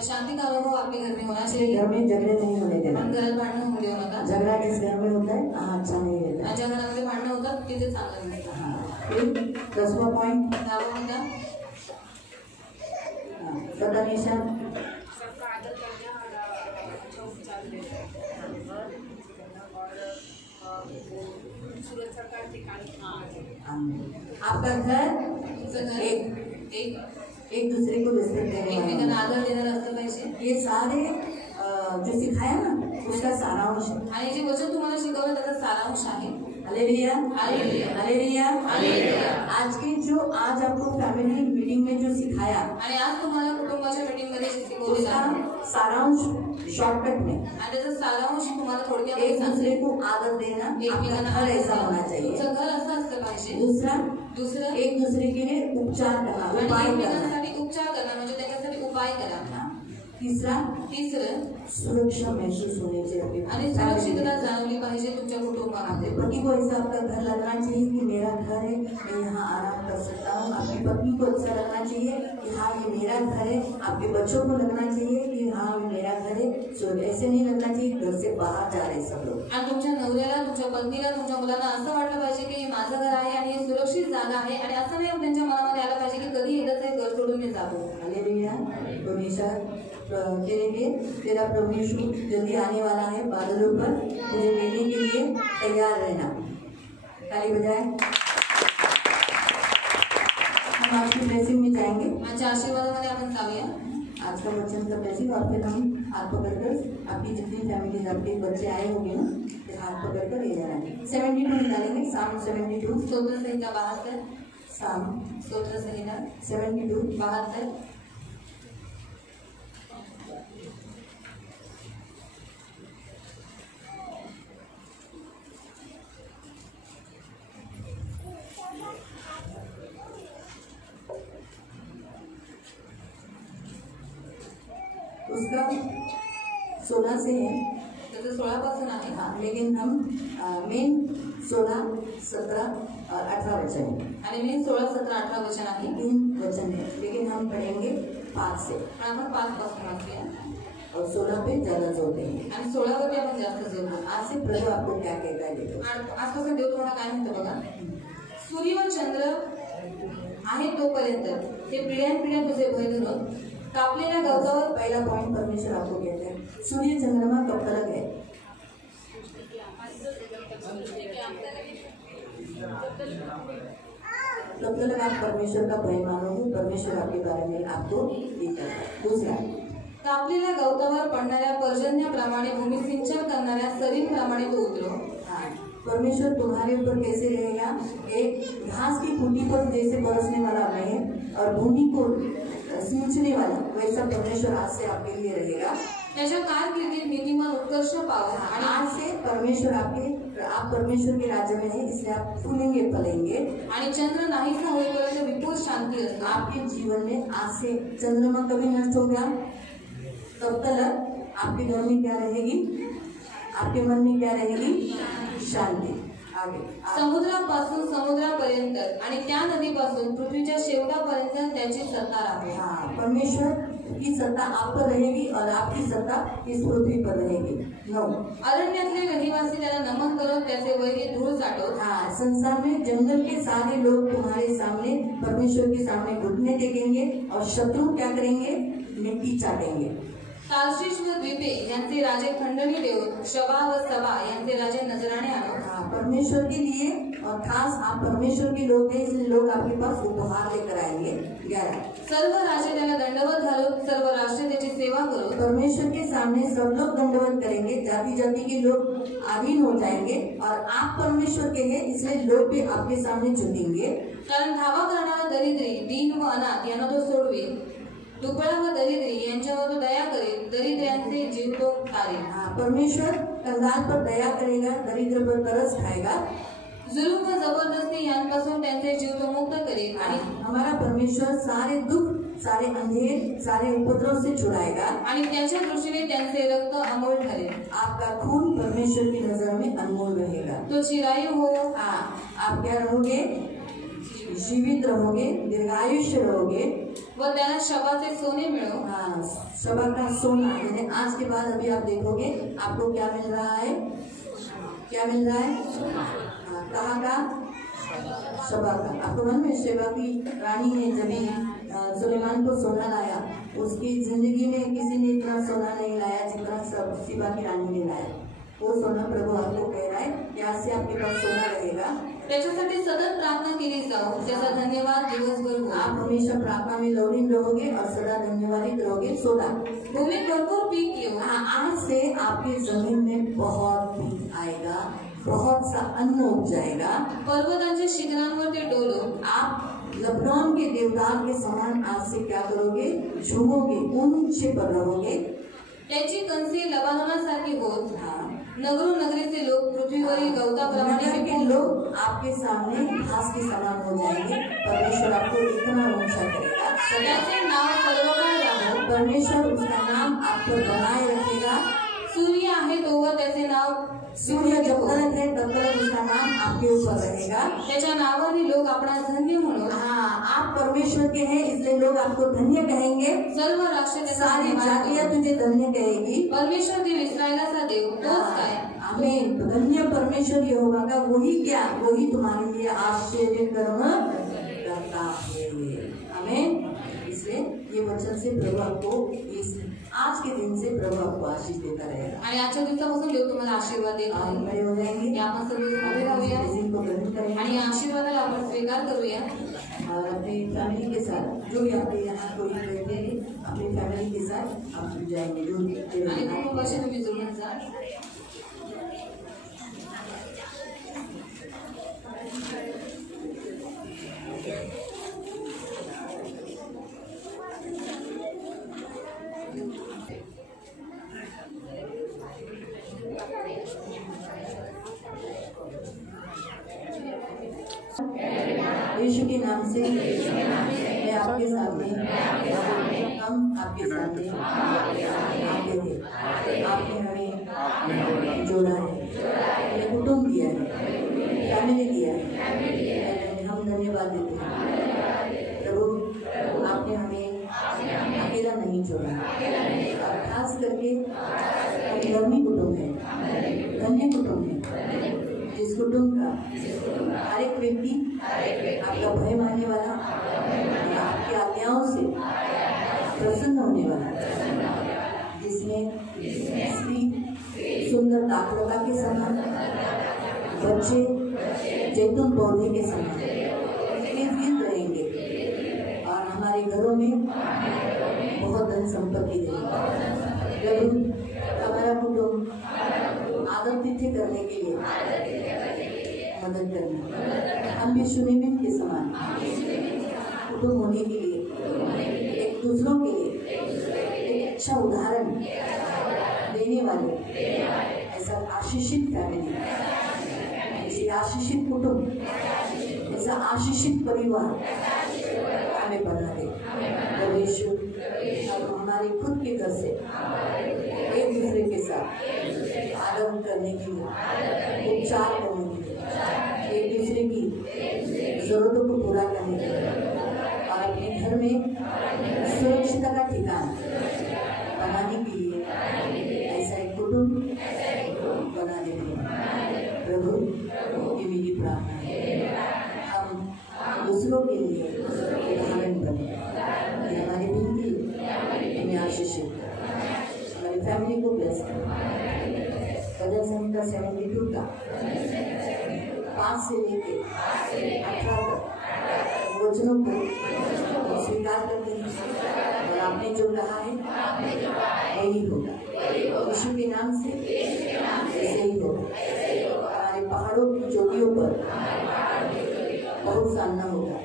शांति का अनुभव आपके घर में होना चाहिए। घर में झगड़े नहीं होने देना। घरात भांडण होऊ देऊ नका। झगड़ा जिस घर में होता है अच्छा नहीं रहता। ज्या घरामध्ये भांडण होतात तिथे चांगलं नाही। फिर 10वां पॉइंट 10वां मुद्दा सदा निशान सबका आदर करना और अच्छा उपचार देना और सुरक्षा का ठिकाना। आपका घर एक दूसरे को रिस्पेक्ट देने एकमेकांना आदर देणारा असलं पाहिजे। ये सारे जो सिखाया ना उसका सारांश है। आणि जे वचन तुम्हाला शिकवलं त्याचा सारांश आहे। Hallelujah hallelujah hallelujah hallelujah. आज आपको फैमिली मीटिंग में जो सिखाया आणि आज तुम्हाला कुटुंबाच्या मीटिंग मध्ये शिकवलं उसका सारांश शॉर्टकट में आणि त्याचा सारांश तुम्हाला थोडक्यात एक दूसरे को आदर देना। एकमेकांना घर ऐसा होना चाहिए। तुमचं घर असं असलं पाहिजे। दूसरा एक दूसरे के लिए उपचार करना, उपाय करना। एकमेकांसाठी उपचार करना म्हणजे त्याच्यासाठी उपाय करा। तिसरं सुरक्षा महसूस होनी चाहिए आणि सुरक्षितता जाणवली पाहिजे तुमच्या कुटुंबामध्ये। पति को ऐसा आपका घर लगना चाहिए कि मेरा घर है, मैं यहाँ आराम कर सकता हूँ। आपकी पत्नी को अच्छा लगना चाहिए कि हाँ ये मेरा घर है। आपके बच्चों को लगना चाहिए कि हाँ ये मेरा घर है। ऐसे नहीं लगना चाहिए घर से बाहर जा रहे सब लोग। आणि तुमच्या नवऱ्याला, तुमच्या पत्नीला, तुमच्या मुलांना असं वाटलं पाहिजे की हे माझं घर आहे आणि हे सुरक्षित जागा आहे। आणि असं नाही त्यांच्या मनामध्ये आलं पाहिजे की कधी एकदाच हे घर सोडून मी जातो। हालेलुया। परमेश्वर तेरे लिए तेरा प्रभु यीशु जल्दी आने वाला है बादलों पर, मुझे लेने के लिए तैयार रहना। ताली बजाए। हम आपकी ब्लेसिंग में जाएंगे। आजच्या आशीर्वादामध्ये आपण जाऊया। आज का वचन का ब्लेसिंग और फिर हम हाथ पकड़कर आपकी जितनी फैमिली आपके बच्चे आए होंगे ना फिर हाथ पकड़कर ले जाना है। 72 निकालेंगे। साम 72 स्तोत्र संहिता 72। साम स्तोत्र संहिता 72 72। उसका 16 से है। त्याचं 16 पासून आहे। हाँ, लेकिन हम मेन 16, 17 और 18 वचन है। आणि मी 16, 17, 18 वचन आहे। 3 वचन है, लेकिन हम पढ़ेंगे 5 से पण आपण 5 पासून वाचूया और 16 पे ज्यादा जोर देंगे। आणि 16 वरती आपण जास्त जोर देऊ। आज से प्रभु आपको क्या कहता है देखो। आजपासून देव तुम्हाला काय म्हणतो बघा। सूर्य व चंद्र आहे तोपर्यंत ते पिढ्यानपिढ्या तुझे भय धरून कापलेल्या गवतावर। पहला पॉइंट परमेश्वर आपको कहते हैं सूर्य चंद्रमा कब तक है। तब तक आप परमेश्वर का भय मानोगे, परमेश्वर आपके बारे में आपको ये कहता है। दूसरा, कापलेल्या गवतावर पडणाऱ्या पर्जन्याप्रमाणे भूमी सिंचन करणाऱ्या सरींप्रमाणे तो उतरो। परमेश्वर तुम्हारे ऊपर कैसे रहेगा। एक घास की खूंटी पर जैसे बरसने वाला नहीं और भूमि को सिंचने वाला, वैसा परमेश्वर आज से आपके लिए रहेगा। त्याच्या कारकिर्दीत नीतिमान उत्कर्ष पाओ। आणि आज से परमेश्वर आप परमेश्वर के राज्य में है, इसलिए आप फूलेंगे फलेंगे। आणि चंद्र नाहीसा होईपर्यंत विपुल शांती असते। आपके जीवन में आज से चंद्रमा कभी नष्ट होगा, तब तक आपके घर में क्या रहेगी, आपके मन में क्या रहेगी, शांति। आगे समुद्रापासून समुद्रापर्यंत आणि त्या नदीपासून पृथ्वीच्या शेवटापर्यंत त्याची सत्ता राहते। हाँ, परमेश्वर की सत्ता आप पर रहेगी और आपकी सत्ता इस पृथ्वी पर रहेगी। 9 अरण्यातले रहिवासी त्याला नमन करत त्याचे वैरी धूळ चाटवत। हाँ, संसार में जंगल के सारे लोग तुम्हारे सामने परमेश्वर के सामने घुटने टेकेंगे और शत्रु क्या करेंगे, मिट्टी चाटेंगे। तार्शीश व द्वीपे यांचे राजे खंडणी देऊन शबा व सबा यांचे राजे नजराणे आणत। परमेश्वर के लिए और खास आप परमेश्वर के लोग हैं, इसलिए लोग आपके पास उपहार लेकर आएंगे। 11 सर्व राजे त्याला दंडवत घालून सर्व राष्ट्र त्याची सेवा करून। परमेश्वर के सामने सब लोग दंडवत करेंगे, जाति जाति के लोग अधीन हो जाएंगे और आप परमेश्वर के हैं, इसलिए लोग भी आपके सामने झुकेंगे। कारण धावा करणारा दरिद्री, दीन व अनाथ यांना तो सोडवेल, दुबळा व दरिद्री यांच्यावर तो दया करेल, दरिद्र्यांचे जीव तो तारेल। परमेश्वर कंगाल पर दया करेगा, दरिद्र पर तरस खाएगा। जुलूम व जबरदस्ती यांपासून त्यांचे जीव तो मुक्त करेल। आणि हमारा परमेश्वर सारे दुख सारे अंधेर सारे उपद्रव से छुड़ाएगा आणि त्याच्या दृष्टीने त्यांचे रक्त अमोल ठरेल. आपका खून परमेश्वर की नजर में अनमोल रहेगा. तो चिरायु हो, हाँ, आप क्या रहोगे? जीवित रहोगे, दीर्घायुष्य रहोगे व त्याला शबाचे सोने मिळो. हाँ, सभा का सोना. यानी आज के बाद अभी आप देखोगे आपको क्या मिल रहा है? क्या मिल रहा है? हाँ, कहाँ का? सभा का. आपको मन में सेवा की रानी ने जब सुलेमान को सोना लाया, उसकी जिंदगी में किसी ने इतना सोना नहीं लाया जितना सब सेवा की रानी ने लाया. वो सोना प्रभु आपको कह रहा है कि आज से आपके पास सोना रहेगा. त्याच्यासाठी सतत प्रार्थना केली जाओ. त्याचा धन्यवाद दिवसभर हो. आप हमेशा प्रार्थना में लौलीन रहोगे और सदा धन्यवादित रहोगे. 16 भूमीत भरपूर पीक येऊ. आज से आपकी जमीन में बहुत पीक आएगा, बहुत सा अन्न उग जाएगा. पर्वतांच्या शिखरांवर ते डोलो. आप लबनान के देवदार के समान आज से क्या करोगे? झूमोगे, ऊंचे पर रहोगे. त्याची कंसी लबानोनासारखी होत. हाँ, नगरो नगरीचे लोक पृथ्वीवरील गवताप्रमाणे नगर के विपुल लोग आपके सामने घास के समान हो जाएंगे. परमेश्वर आपको इतना ऊंचा करेगा. त्याचे नाव सर्वकाळ राहो. परमेश्वर उसका नाम आप पर बनाए रखेगा. सूर्य आहे तोवर त्याचे नाव. सूर्य जब तक है तब तक उसका नाम आपके ऊपर रहेगा. त्याच्या नावाने लोक आपणा धन्य म्हणून. हाँ, आप परमेश्वर के हैं इसलिए लोग आपको धन्य कहेंगे. सर्व राष्ट्र त्याचा सारी धन्यवाद जातियां करो. तुझे धन्य कहेगी. परमेश्वर देव इस्रायलाचा देव तोच काय. आमीन. धन्य परमेश्वर यहोवा का वही क्या? वही तुम्हारे लिए आश्चर्य कर्म करता है. आमीन. इसलिए ये वचन से प्रभु आपको इस आज के दिन से प्रभु आपको आशीष देता रहेगा. आणि आजच्या दिवसापासून देव तुम्हाला आशीर्वाद देत आप आहे. खड़े हो जाएंगे. की आपण सर्व उभे राहूया blessing को ग्रहण करेंगे आणि या आशीर्वादाला आपण स्वीकार करूया. और अपनी फैमिली के साथ जो भी आपके यहाँ कोई बैठे हैं अपनी फैमिली के साथ आप जाएंगे. जो आणि कुटुंबाशी तुम्ही जुळून जा. यीशु के नाम से मैं आपके सामने हम आपके सामने आते हैं. आपने हमें जोड़ा है, हमें कुटुंब दिया है, फैमिली दिया है. हम धन्यवाद देते हैं. प्रभु आपने हमें अकेला नहीं छोड़ा. और खास करके हम धर्मी कुटुंब है, धन्य कुटुंब है. जिस कुटुंब का हर एक व्यक्ति आपका भय मानने वाला, आपकी आज्ञाओं से प्रसन्न होने वाला, जिसमें स्त्री सुंदर दाखलता के समान, बच्चे जैतून पौधे के समान गिर रहेंगे और हमारे घरों में बहुत धन संपत्ति रहेगी. प्रभु हमारा कुटुंब आदम तिथि करने के लिए मदद करना. हम भी सुनिमित के समान कुटुंब होने के लिए एक दूसरों के लिए एक अच्छा उदाहरण देने वाले ऐसा आशीषित फैमिली, ऐसी आशीषित कुटुंब, ऐसा आशीषित परिवार हमें बना दे. परमेश्वर अब हमारे खुद के घर से एक दूसरे के साथ आदर करने के लिए, उपचार करने के लिए, एक दूसरे की जरूरतों को पूरा करने के लिए और अपने घर में सुरक्षितता का ठिकाना बनाने के लिए ऐसा एक कुटुंब बना देते हैं. प्रभु ये मेरी प्रार्थना है. हम दूसरों के लिए उदाहरण बने. ये हमारी विनती हमें आशीषित कर, हमारी फैमिली को ब्लेस कर. भजन संहिता 72 का 5 से लेके 18 तक वचनों को स्वीकार करते हैं और आपने जो कहा है वही होगा. यीशु के नाम से ऐसे ही होगा. हमारे पहाड़ों की चोटियों पर बहुत सामना होगा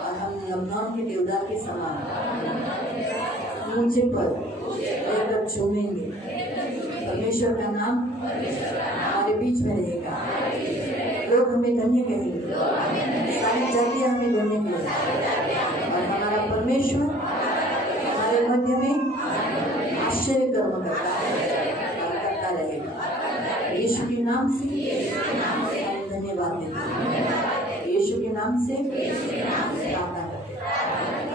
और हम लबनान के देवदार के समान ऊंचे पर रहकर झूमेंगे. परमेश्वर का नाम हमारे बीच में रहेगा. लोग हमें धन्य कहेंगे, सारी जातियां हमें धन्य कहेंगे और हमारा परमेश्वर हमारे मध्य में आश्चर्य कर्म करता रहेगा। यीशु के नाम से धन्यवाद देते हैं। यीशु के नाम से प्रार्थना करते हैं।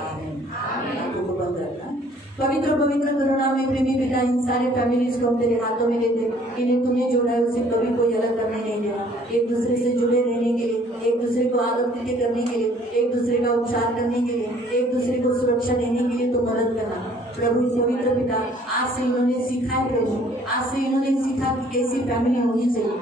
आमीन। आंखों को बंद रखना। पवित्र पवित्र करुणा में प्रेमी पिता, इन सारे फैमिलीज को हम तेरे हाथों में देते, इन्हें तूने जोड़ा है उसे कभी कोई अलग करने नहीं देना। एक दूसरे से जुड़े रहने के लिए, एक दूसरे को आदत करने के लिए, एक दूसरे का उपचार करने के लिए, एक दूसरे को सुरक्षा देने के लिए तो मदद करना प्रभु। पवित्र पिता, आज से इन्होंने सीखा है प्रभु, आज से इन्होंने सीखा कि कैसी फैमिली होनी चाहिए।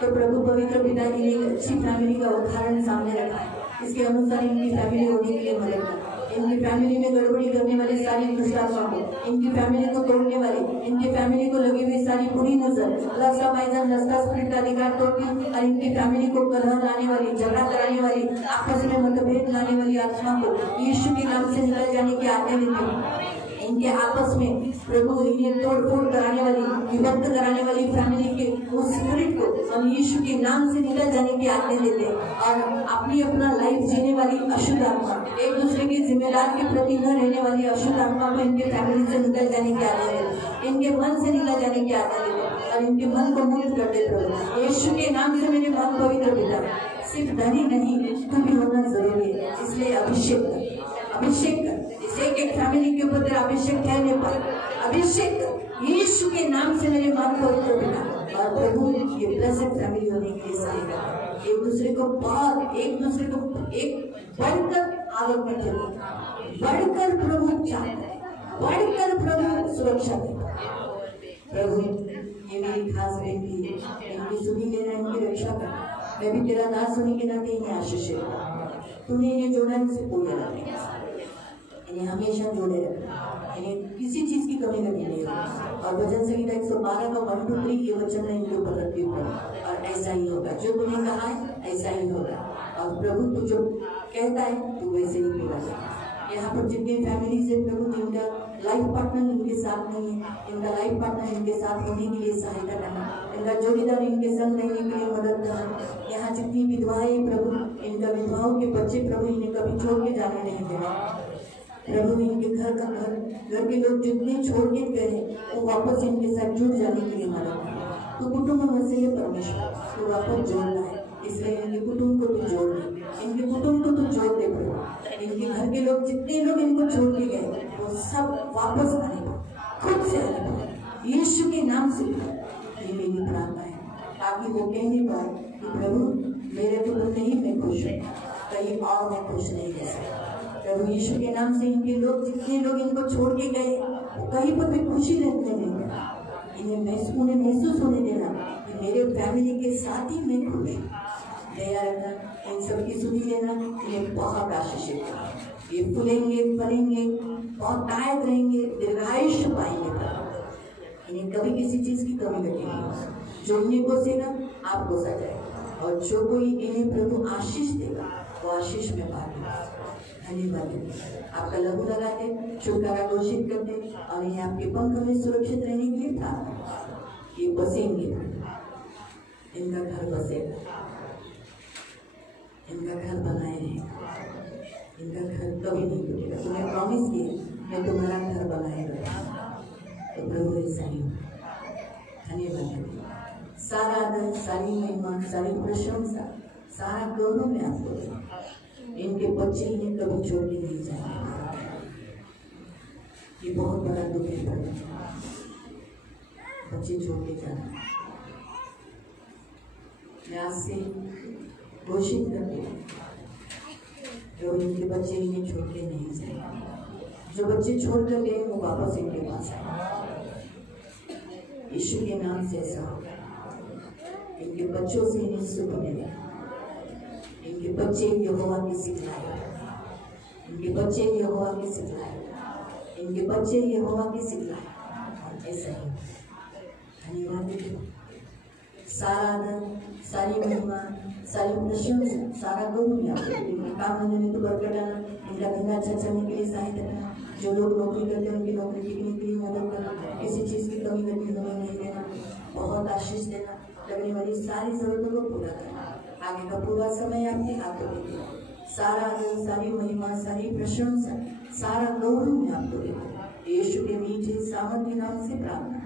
तो प्रभु पवित्र पिता की एक अच्छी फैमिली का उदाहरण सामने रखा है, इसके अनुसार इनकी फैमिली होने के लिए मदद करना। इनकी फैमिली में गड़बड़ी करने वाली सारी दुष्टात्मा को, इनकी फैमिली को तोड़ने वाली, इनकी फैमिली को लगी हुई सारी बुरी नजर, लस्सा पाइजन लस्सा स्पिरिट का अधिकार तोड़ती और इनकी फैमिली को कलह लाने वाली, झगड़ा कराने वाली, आपस में मतभेद लाने वाली आत्मा को यीशु के नाम से निकल जाने की आज्ञा देती हूँ। इनके आपस में प्रभु इन्हें तोड़ फोड़ कराने वाली, विभक्त कराने वाली फैमिली के उस स्पिरिट को हम यीशु के नाम से निकल जाने की आज्ञा देते हैं। और अपना लाइफ जीने वाली अशुद्ध आत्मा, एक दूसरे के जिम्मेदार के प्रति न रहने वाली अशुद्ध आत्मा को इनके फैमिली से निकल जाने की आज्ञा देते, इनके मन से निकल जाने की आज्ञा देते और इनके मन को मुक्त कर दे प्रभु। यीशु के नाम से मेरे मन पवित्र पिता, सिर्फ धनी नहीं तू भी होना जरूरी है, इसलिए अभिषेक कर, अभिषेक कर। इस एक फैमिली के ऊपर तेरा अभिषेक ठहरने पर अभिषेक कर यीशु के नाम से मेरे मन पवित्र पिता। और प्रभु ये ब्लेसेड फैमिली होने के लिए सहायता, एक दूसरे को बहुत, एक दूसरे को एक बढ़कर आदत में चलो, बढ़कर प्रभु चाहते, बढ़कर प्रभु सुरक्षा दे। प्रभु ये मेरी खास बेटी है, इनकी सुनी लेना, इनकी रक्षा करना। मैं भी तेरा दास होने के नाते इन्हें आशीष देता, तूने इन्हें जोड़ा, इनसे कोई अलग नहीं, इन्हें हमेशा जोड़े रखना, इन्हें किसी चीज की कमी नहीं होगी। और भजन संहिता 112 का 1, 2, 3 ये वचन है इनके ऊपर रखते हुए, और ऐसा ही होगा, जो तूने कहा है ऐसा ही होगा। और प्रभु तू जो कहता है तू वैसे ही पूरा कर। यहाँ पर जितने फैमिलीज है प्रभु, जिनका लाइफ पार्टनर इनके साथ नहीं है, इनका लाइफ पार्टनर इनके साथ होने के लिए सहायता करना, इनका जोड़ीदार इनके संग रहने के लिए मदद करना। यहाँ जितनी विधवाएं प्रभु, इनका विधवाओं के बच्चे प्रभु इन्हें कभी छोड़ के जाने नहीं देना प्रभु। इनके घर के लोग जितने छोड़ के गए वो वापस इनके साथ जुड़ जाने के लिए मदद करना। तो कुटुंब में से परमेश्वर तो वापस जोड़ना है, इसलिए इनके कुटुंब को तू जोड़ दे, इनके कुटुंब को तू जोड़ दे प्रभु। इनके घर के लोग जितने लोग इनको छोड़ के गए वो सब वापस आने पर, खुद से आने पर, यीशु के नाम से ये मेरी प्रार्थना है, ताकि वो कहने पाए कि प्रभु मेरे कुटुंब में ही मैं खुश हूँ, कहीं और मैं खुश नहीं रह सकता। प्रभु यीशु के नाम से इनके लोग, जितने लोग इनको छोड़ के गए वो कहीं पर भी खुशी रहने देना, उन्हें महसूस होने देना कि मेरे फैमिली के साथ ही मैं खुश हूँ। दया रखना, इन सबकी सुनी लेना, इन्हें बहुत आशीषित करना। ये फूलेंगे, फलेंगे, बहुत कायद रहेंगे, दीर्घायुष्य पाएंगे। इन्हें कभी किसी चीज की कमी लगेगी। जो इन्हें कोसेगा आपको सजाएगा, और जो कोई इन्हें प्रभु आशीष देगा वो आशीष में पाएगा। धन्यवाद। आपका लहू लगाते, छुटकारा घोषित करते और इन्हें आपके पंख में सुरक्षित रहने के लिए प्रार्थना। ये बसेंगे, इनका घर बसेगा, इनका घर बनाए रहेगा, इनका घर कभी नहीं टूटेगा। तुम्हें प्रॉमिस किया मैं तुम्हारा घर बनाए रखूंगा, तो प्रभु ऐसा ही हो। धन्यवाद। सारा आदर, सारी महिमा, सारी प्रशंसा, सारा गौरव में आपको दें। इनके बच्चे इन्हें कभी छोड़ के नहीं जाएंगे, ये बहुत बड़ा दुख है। बच्चे छोड़ के जाना, मैं आज से घोषित करती हूँ जो इनके बच्चे इन्हें छोड़ के नहीं जाएंगे। जो बच्चे छोड़ कर गए वो वापस इनके पास आए, यीशु के नाम से ऐसा होगा। इनके बच्चों से इन्हें सुख मिलेगा, इनके बच्चे यहोवा की सिखलाए, इनके बच्चे यहोवा की सिखलाए, इनके बच्चे यहोवा की सिखलाए, और ऐसा ही। धन्यवाद। सारा आदर, सारी महिमा, सारी प्रशंसा, सारा गौरव आपको। काम धंधे में तो बरकत डालना, इनका धंधा अच्छा चलने के लिए सहायता करना, जो लोग नौकरी करते हैं उनकी नौकरी टिकने के लिए मदद करना, किसी चीज़ की कमी करनी हमें नहीं देना, बहुत आशीष देना, लगने वाली सारी जरूरतों को पूरा करना। आगे का पूरा समय आपके हाथों में। सारा आदर, सारी महिमा, सारी प्रशंसा सारा गौरव मैं आपको देता हूँ। यीशु के मीठे सामर्थी नाम से प्रार्थना।